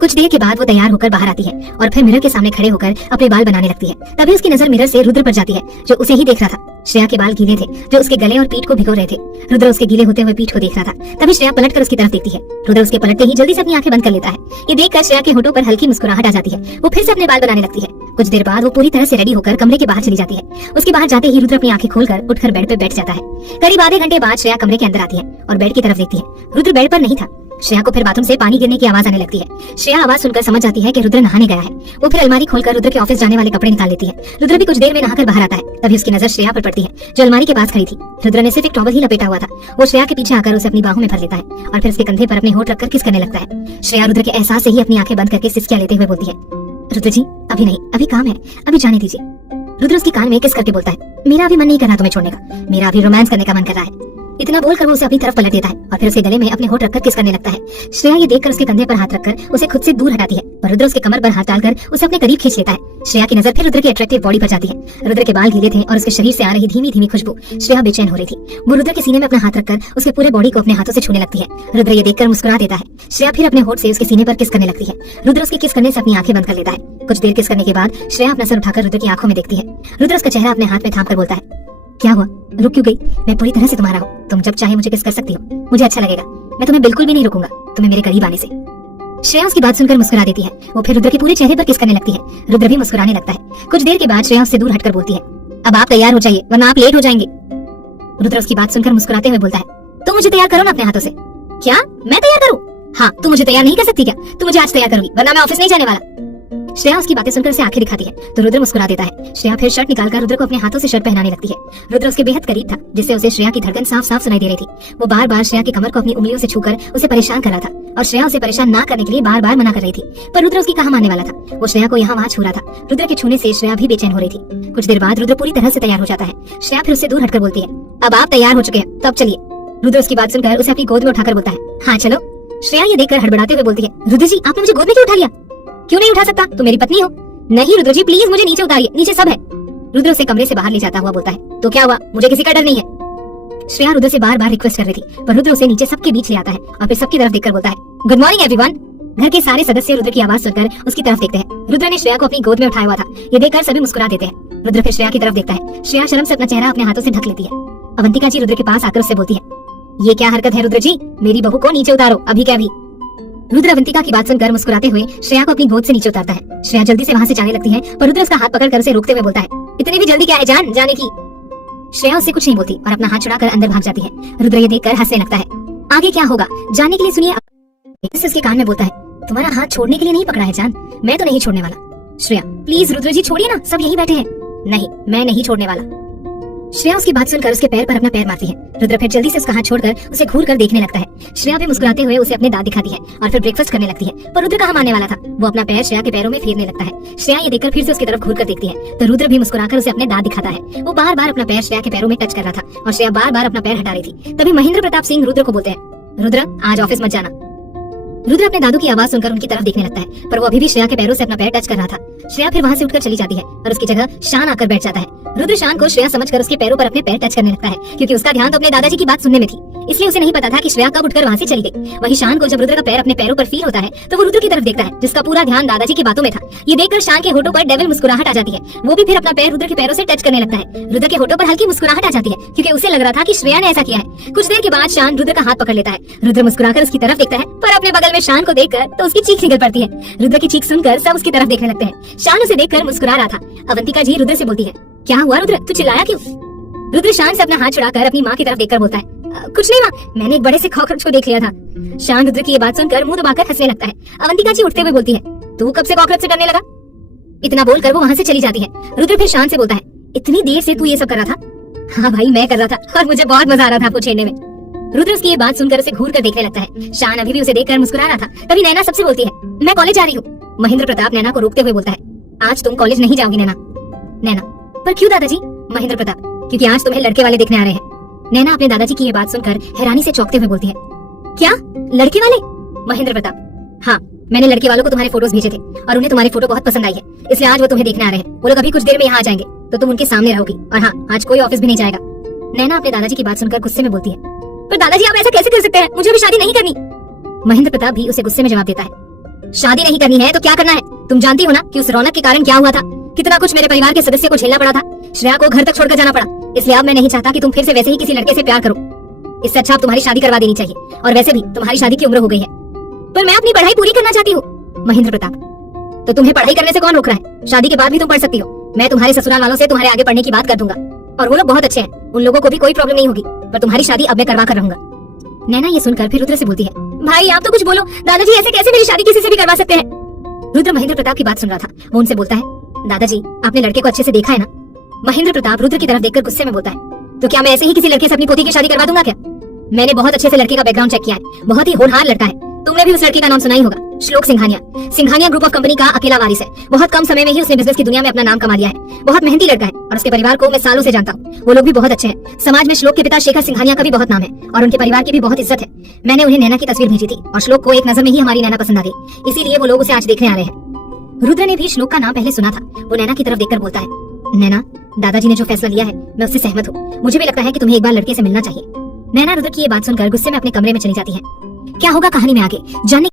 कुछ देर के बाद वो तैयार होकर बाहर आती है और फिर मिरर के सामने खड़े होकर अपने बाल बनाने लगती है। तभी उसकी नजर मिरर से रुद्र पर जाती है, जो उसे ही देख रहा था। श्रेया के बाल गीले थे, जो उसके गले और पीठ को भिगो रहे थे। रुद्र उसके गीले होते हुए पीठ को देख रहा था। तभी श्रेया पलटकर उसकी तरफ देखती है। रुद्र उसके पलटते ही जल्दी से अपनी आंखें बंद कर लेता है। ये देखकर श्रेया के होठों पर हल्की मुस्कुराहट आ जाती है। वो फिर से अपने बाल बनाने लगती है। कुछ देर बाद वो पूरी तरह से रेडी होकर कमरे के बाहर चली जाती है। उसके बाहर जाते ही रुद्र अपनी आंखें खोलकर उठकर बेड पे बैठ जाता है। करीब आधे घंटे बाद श्रेया कमरे के अंदर आती है और बेड की तरफ देखती है। रुद्र बेड पर नहीं था। श्रेया को फिर बाथरूम से पानी गिरने की आवाज आने लगती है। श्रेया आवाज सुनकर समझ जाती है कि रुद्र नहाने गया है। वो फिर अलमारी खोलकर रुद्र के ऑफिस जाने वाले कपड़े निकाल लेती है। रुद्र भी कुछ देर में नहाकर बाहर आता है। तभी उसकी नजर श्रेया पर पड़ती है, जो अलमारी के पास खड़ी थी। रुद्र ने सिर्फ एक टॉवल ही लपेटा हुआ था। वो श्रेया के पीछे आकर उसे अपनी बाहों में भर लेता है और फिर उसके कंधे पर अपने होठ रखकर किस करने लगता है। श्रेया रुद्र के एहसास से ही अपनी आंखें बंद करके सिसकियां लेते हुए बोलती है, रुद्र जी अभी नहीं, अभी काम है, अभी जाने दीजिए। रुद्र उसके कान में किस करके बोलता है, मेरा अभी मन नहीं कर रहा तुम्हें छोड़ने का, मेरा अभी रोमांस करने का मन कर रहा है। इतना बोलकर वो उसे अपनी तरफ पलट देता है और फिर उसके गले में अपने होठ रखकर किस करने लगता है। श्रेया ये देखकर उसके कंधे पर हाथ रखकर उसे खुद से दूर हटाती है और रुद्र उसके कमर पर हाथ डालकर उसे अपने करीब खींच लेता है। श्रेया की नजर फिर रुद्र की अट्रैक्टिव बॉडी पर जाती है। रुद्र के बाल गीले थे और उसके शरीर से आ रही धीमी धीमी खुशबू श्रेया बेचैन हो रही थी। वो रुद्र के सीने में अपना हाथ रखकर उसके पूरे बॉडी को अपने हाथों से छूने लगती है। रुद्र ये देखकर मुस्कुरा देता है। श्रेया फिर अपने होठ से उसके सीने पर किस करने लगती है। रुद्र उसके किस करने से अपनी आंखें बंद कर लेता है। कुछ देर किस करने के बाद श्रेया अपना सर उठाकर रुद्र की आंखों में देखती है। रुद्र उसका चेहरा अपने हाथ में थाम कर बोलता है, क्या हुआ, रुक क्यों गई? मैं पूरी तरह से तुम्हारा हूँ, तुम जब चाहे मुझे किस कर सकती हो, मुझे अच्छा लगेगा, मैं तुम्हें बिल्कुल भी नहीं रोकूंगा तुम्हें मेरे करीब आने से। श्रेया उसकी बात सुनकर मुस्कुरा देती है। वो फिर रुद्र के पूरे चेहरे पर किस करने लगती है। रुद्र भी मुस्कुराने लगता है। कुछ देर के बाद श्रेया उससे दूर हटकर बोलती है, अब आप तैयार हो जाइए वरना आप लेट हो जाएंगे। रुद्र उसकी बात सुनकर मुस्कुराते हुए बोलता है, तुम मुझे तैयार करो ना अपने हाथों से। क्या मैं तैयार करूँ? हाँ, तुम मुझे तैयार नहीं कर सकती क्या? तुम मुझे आज तैयार करोगी वरना मैं ऑफिस नहीं जाने वाला। श्रेया उसकी बातें सुनकर उसे आंखें दिखाती है तो रुद्र मुस्कुरा देता है। श्रेया फिर शर्ट निकालकर रुद्र को अपने हाथों से शर्ट पहनाने लगती है। रुद्र उसके बेहद करीब था, जिससे उसे श्रेया की धड़कन साफ साफ सुनाई दे रही थी। वो बार बार श्रेया की कमर को अपनी उंगलियों से छूकर उसे परेशान कर रहा था और श्रेया उसे परेशान ना करने के लिए बार बार मना कर रही थी, पर रुद्र उसकी कहाँ मानने वाला था। वो श्रेया को यहाँ वहाँ छू रहा था। रुद्र के छूने से श्रेया भी बेचैन हो रही थी। कुछ देर बाद रुद्र पूरी तरह से तैयार हो जाता है। श्रेया फिर उससे दूर हटकर बोलती है, अब आप तैयार हो चुके हैं, तब चलिए। रुद्र उसकी बात सुनकर उसे अपनी गोद में उठाकर बोलता है, हाँ चलो। श्रेया ये देखकर हड़बड़ाते हुए बोलती है, रुद्र जी आपने मुझे गोद में क्यों उठा लिया? क्यों नहीं उठा सकता, तुम मेरी पत्नी हो। नहीं रुद्र जी प्लीज मुझे नीचे उतारिए, नीचे सब है। रुद्र उसे कमरे से बाहर ले जाता हुआ बोलता है, तो क्या हुआ, मुझे किसी का डर नहीं है। श्रेया रुद्र से बार बार रिक्वेस्ट कर रही थी, पर रुद्र उसे नीचे सबके बीच ले आता है और फिर सबकी तरफ देखकर बोलता है, गुड मॉर्निंग एवरीवन। घर के सारे सदस्य रुद्र की आवाज सुनकर उसकी तरफ देखते हैं। रुद्र ने श्रेया को अपनी गोद में उठाया हुआ था। ये देखकर सभी मुस्कुरा देते हैं। रुद्र फिर श्रेया की तरफ देखता है। श्रेया शर्म से अपना चेहरा अपने हाथों से ढक लेती है। अवंतिका जी रुद्र के पास आकर उससे बोलती है, ये क्या हरकत है रुद्र जी, मेरी बहू को नीचे उतारो अभी के अभी। रुद्र अवंतिका की बात सुनकर मुस्कुराते हुए श्रेया को अपनी गोद से नीचे उतारता है। श्रेया जल्दी से वहाँ से जाने लगती है, पर रुद्र उसका हाथ पकड़कर उसे रोकते हुए बोलता है, इतनी भी जल्दी क्या है जान जाने की। श्रेया उससे कुछ नहीं बोलती और अपना हाथ छुड़ाकर अंदर भाग जाती है। रुद्र ये देखकर हंसने लगता है। आगे क्या होगा जानने के लिए सुनिए। उसके कान में बोलता है, तुम्हारा हाथ छोड़ने के लिए नहीं पकड़ा है जान, मैं तो नहीं छोड़ने वाला। श्रेया प्लीज रुद्र जी छोड़िए ना, सब यही बैठे हैं। नहीं, मैं नहीं छोड़ने वाला। श्रेया उसकी बात सुनकर उसके पैर पर अपना पैर मारती है। रुद्र फिर जल्दी से उसका हाथ छोड़कर उसे घूर कर देखने लगता है। श्रेया भी मुस्कुराते हुए उसे अपने दांत दिखाती है और फिर ब्रेकफास्ट करने लगती है। पर रुद्र कहाँ मानने वाला था, वो अपना पैर श्रेया के पैरों में फेरने लगता है। श्रेया ये देखकर फिर से उसकी तरफ घूर कर देखती है तो रुद्र भी मुस्कुराकर उसे अपने दांत दिखाता है। वो बार बार अपना पैर श्रेया के पैरों में टच कर रहा था और श्रेया बार बार अपना पैर हटा रही थी। तभी महेंद्र प्रताप सिंह रुद्र को बोलते हैं, रुद्र आज ऑफिस मत जाना। रुद्र अपने दादू की आवाज सुनकर उनकी तरफ देखने लगता है पर वो अभी भी श्रेया के पैरों से अपना पैर टच कर रहा था। श्रेया फिर वहाँ से उठकर चली जाती है और उसकी जगह शान आकर बैठ जाता है। रुद्र शान को श्रेया समझकर उसके पैरों पर अपने पैर टच करने लगता है क्योंकि उसका ध्यान तो अपने दादाजी की बात सुनने में थी, इसलिए उसे नहीं पता था कि श्रेया कब उठकर वहाँ से चली गई। वहीं शान को जब रुद्र का पैर अपने पैरों पर फील होता है तो वो रुद्र की तरफ देखता है जिसका पूरा ध्यान दादाजी की बातों में था। ये देखकर शान के होठों पर डेविल मुस्कुराहट आ जाती है। वो भी फिर अपना पैर रुद्र के पैरों से टच करने लगता है। रुद्र के होठों पर हल्की मुस्कुराहट आ जाती है क्योंकि उसे लग रहा था कि श्रेया ने ऐसा किया है। कुछ देर के बाद शान रुद्र का हाथ पकड़ लेता है। रुद्र मुस्कुराकर उसकी तरफ देखता है पर अपने बगल में शान को देखकर तो उसकी चीख निकल पड़ती है। रुद्र की चीख सुनकर सब उसकी तरफ देखने लगते हैं। शान उसे देखकर मुस्कुरा रहा था। अवंतिका जी रुद्र से बोलती है, क्या हुआ रुद्र, तू चिल्लाया क्यों? रुद्र शान से अपना हाथ छुड़ाकर अपनी माँ की तरफ देखकर बोलता है, कुछ नहीं माँ, मैंने एक बड़े से कॉकरोच को देख लिया था। शान रुद्र की ये बात सुनकर मुंह दबाकर हंसने लगता है। अवंतिका जी उठते हुए बोलती है, तू कब से कॉकरोच से डरने लगा? इतना बोलकर वो वहाँ से चली जाती है। रुद्र फिर शान से बोलता है, इतनी देर से तू ये सब कर रहा था? हाँ भाई मैं कर रहा था और मुझे बहुत मजा आ रहा था आपको छेड़ने में। रुद्र उसकी ये बात सुनकर उसे घूर कर देखने लगता है। शान अभी भी उसे देखकर मुस्कुरा रहा था। तभी नैना सबसे बोलती है, मैं कॉलेज जा रही हूँ। महेंद्र प्रताप नैना को रोकते हुए बोलता है, आज तुम कॉलेज नहीं जाओगी नैना। नैना, पर क्यों दादाजी? महेंद्र प्रताप, क्योंकि आज तुम्हें लड़के वाले देखने आ रहे हैं। नैना अपने दादाजी की ये बात सुनकर हैरानी से चौंकते हुए बोलती है, क्या लड़के वाले? महेंद्र प्रताप, हाँ, मैंने लड़के वालों को तुम्हारे फोटोज भेजे थे और उन्हें तुम्हारी फोटो बहुत पसंद आई है, इसलिए आज वो तुम्हें देखने आ रहे हैं। वो लोग अभी कुछ देर में यहाँ आ जाएंगे तो तुम उनके सामने रहोगी। और हाँ, आज कोई ऑफिस भी नहीं जाएगा। नैना अपने दादाजी की बात सुनकर गुस्से में बोलती है, पर दादाजी आप ऐसा कैसे कर सकते हैं? मुझे अभी शादी नहीं करनी। महेंद्र प्रताप भी उसे गुस्से में जवाब देता है, शादी नहीं करनी है तो क्या करना है? तुम जानती हो ना कि उस रौनक के कारण क्या हुआ था, कितना कुछ मेरे परिवार के सदस्य को झेलना पड़ा था। श्रेया को घर तक छोड़कर जाना पड़ा, इसलिए अब मैं नहीं चाहता कि तुम फिर से वैसे ही किसी लड़के से प्यार करो। इससे अच्छा अब तुम्हारी शादी करवा देनी चाहिए, और वैसे भी तुम्हारी शादी की उम्र हो गई है। पर मैं अपनी पढ़ाई पूरी करना चाहती हूँ। महेंद्र प्रताप, तो तुम्हें पढ़ाई करने से कौन रोक रहा है? शादी के बाद भी तुम पढ़ सकती हो। मैं तुम्हारे ससुराल वालों से तुम्हारे आगे पढ़ने की बात कर दूंगा और वो लोग बहुत अच्छे हैं, उन लोगों को भी कोई प्रॉब्लम नहीं होगी। पर तुम्हारी शादी अब मैं करवा कर रहूंगा। नैना ये सुनकर फिर रुद्र से बोलती है, भाई आप तो कुछ बोलो, दादाजी ऐसे कैसे मेरी शादी किसी से भी करवा सकते हैं? रुद्र महेंद्र प्रताप की बात सुन रहा था। वो उनसे बोलता है, दादाजी आपने लड़के को अच्छे से देखा है ना? महेंद्र प्रताप रुद्र की तरफ देखकर गुस्से में बोलता है, तो क्या मैं ऐसे ही किसी लड़के से अपनी पोती की शादी करवा दूंगा क्या? मैंने बहुत अच्छे से लड़के का बैकग्राउंड चेक किया है, बहुत ही होनहार लड़का है। तुमने भी उस लड़के का नाम सुना ही होगा, श्लोक Singhania. Singhania group of company का अकेला वारिस है। बहुत कम समय में ही उसने बिजनेस की दुनिया में अपना नाम कमा लिया है। बहुत मेहनती लड़का है और उसके परिवार को मैं सालों से जानता हूँ। वो लोग भी बहुत अच्छे हैं। समाज में श्लोक के पिता शेखर सिंघानिया का भी बहुत नाम है और उनके परिवार की भी बहुत इज्जत है। मैंने उन्हें नैना की तस्वीर भेजी थी और श्लोक को एक नजर में ही हमारी नैना पसंद आ गई, इसीलिए वो लोग उसे आज देखने आ रहे हैं। रुद्र ने भी श्लोक का नाम पहले सुना था। वो नैना की तरफ देखकर बोलता है, नैना, दादाजी ने जो फैसला लिया है मैं उससे सहमत हूँ। मुझे भी लगता है कि तुम्हें एक बार लड़के से मिलना चाहिए। नैना रुद्र की ये बात सुनकर गुस्से में अपने कमरे में चली जाती है। क्या होगा कहानी में आगे जानने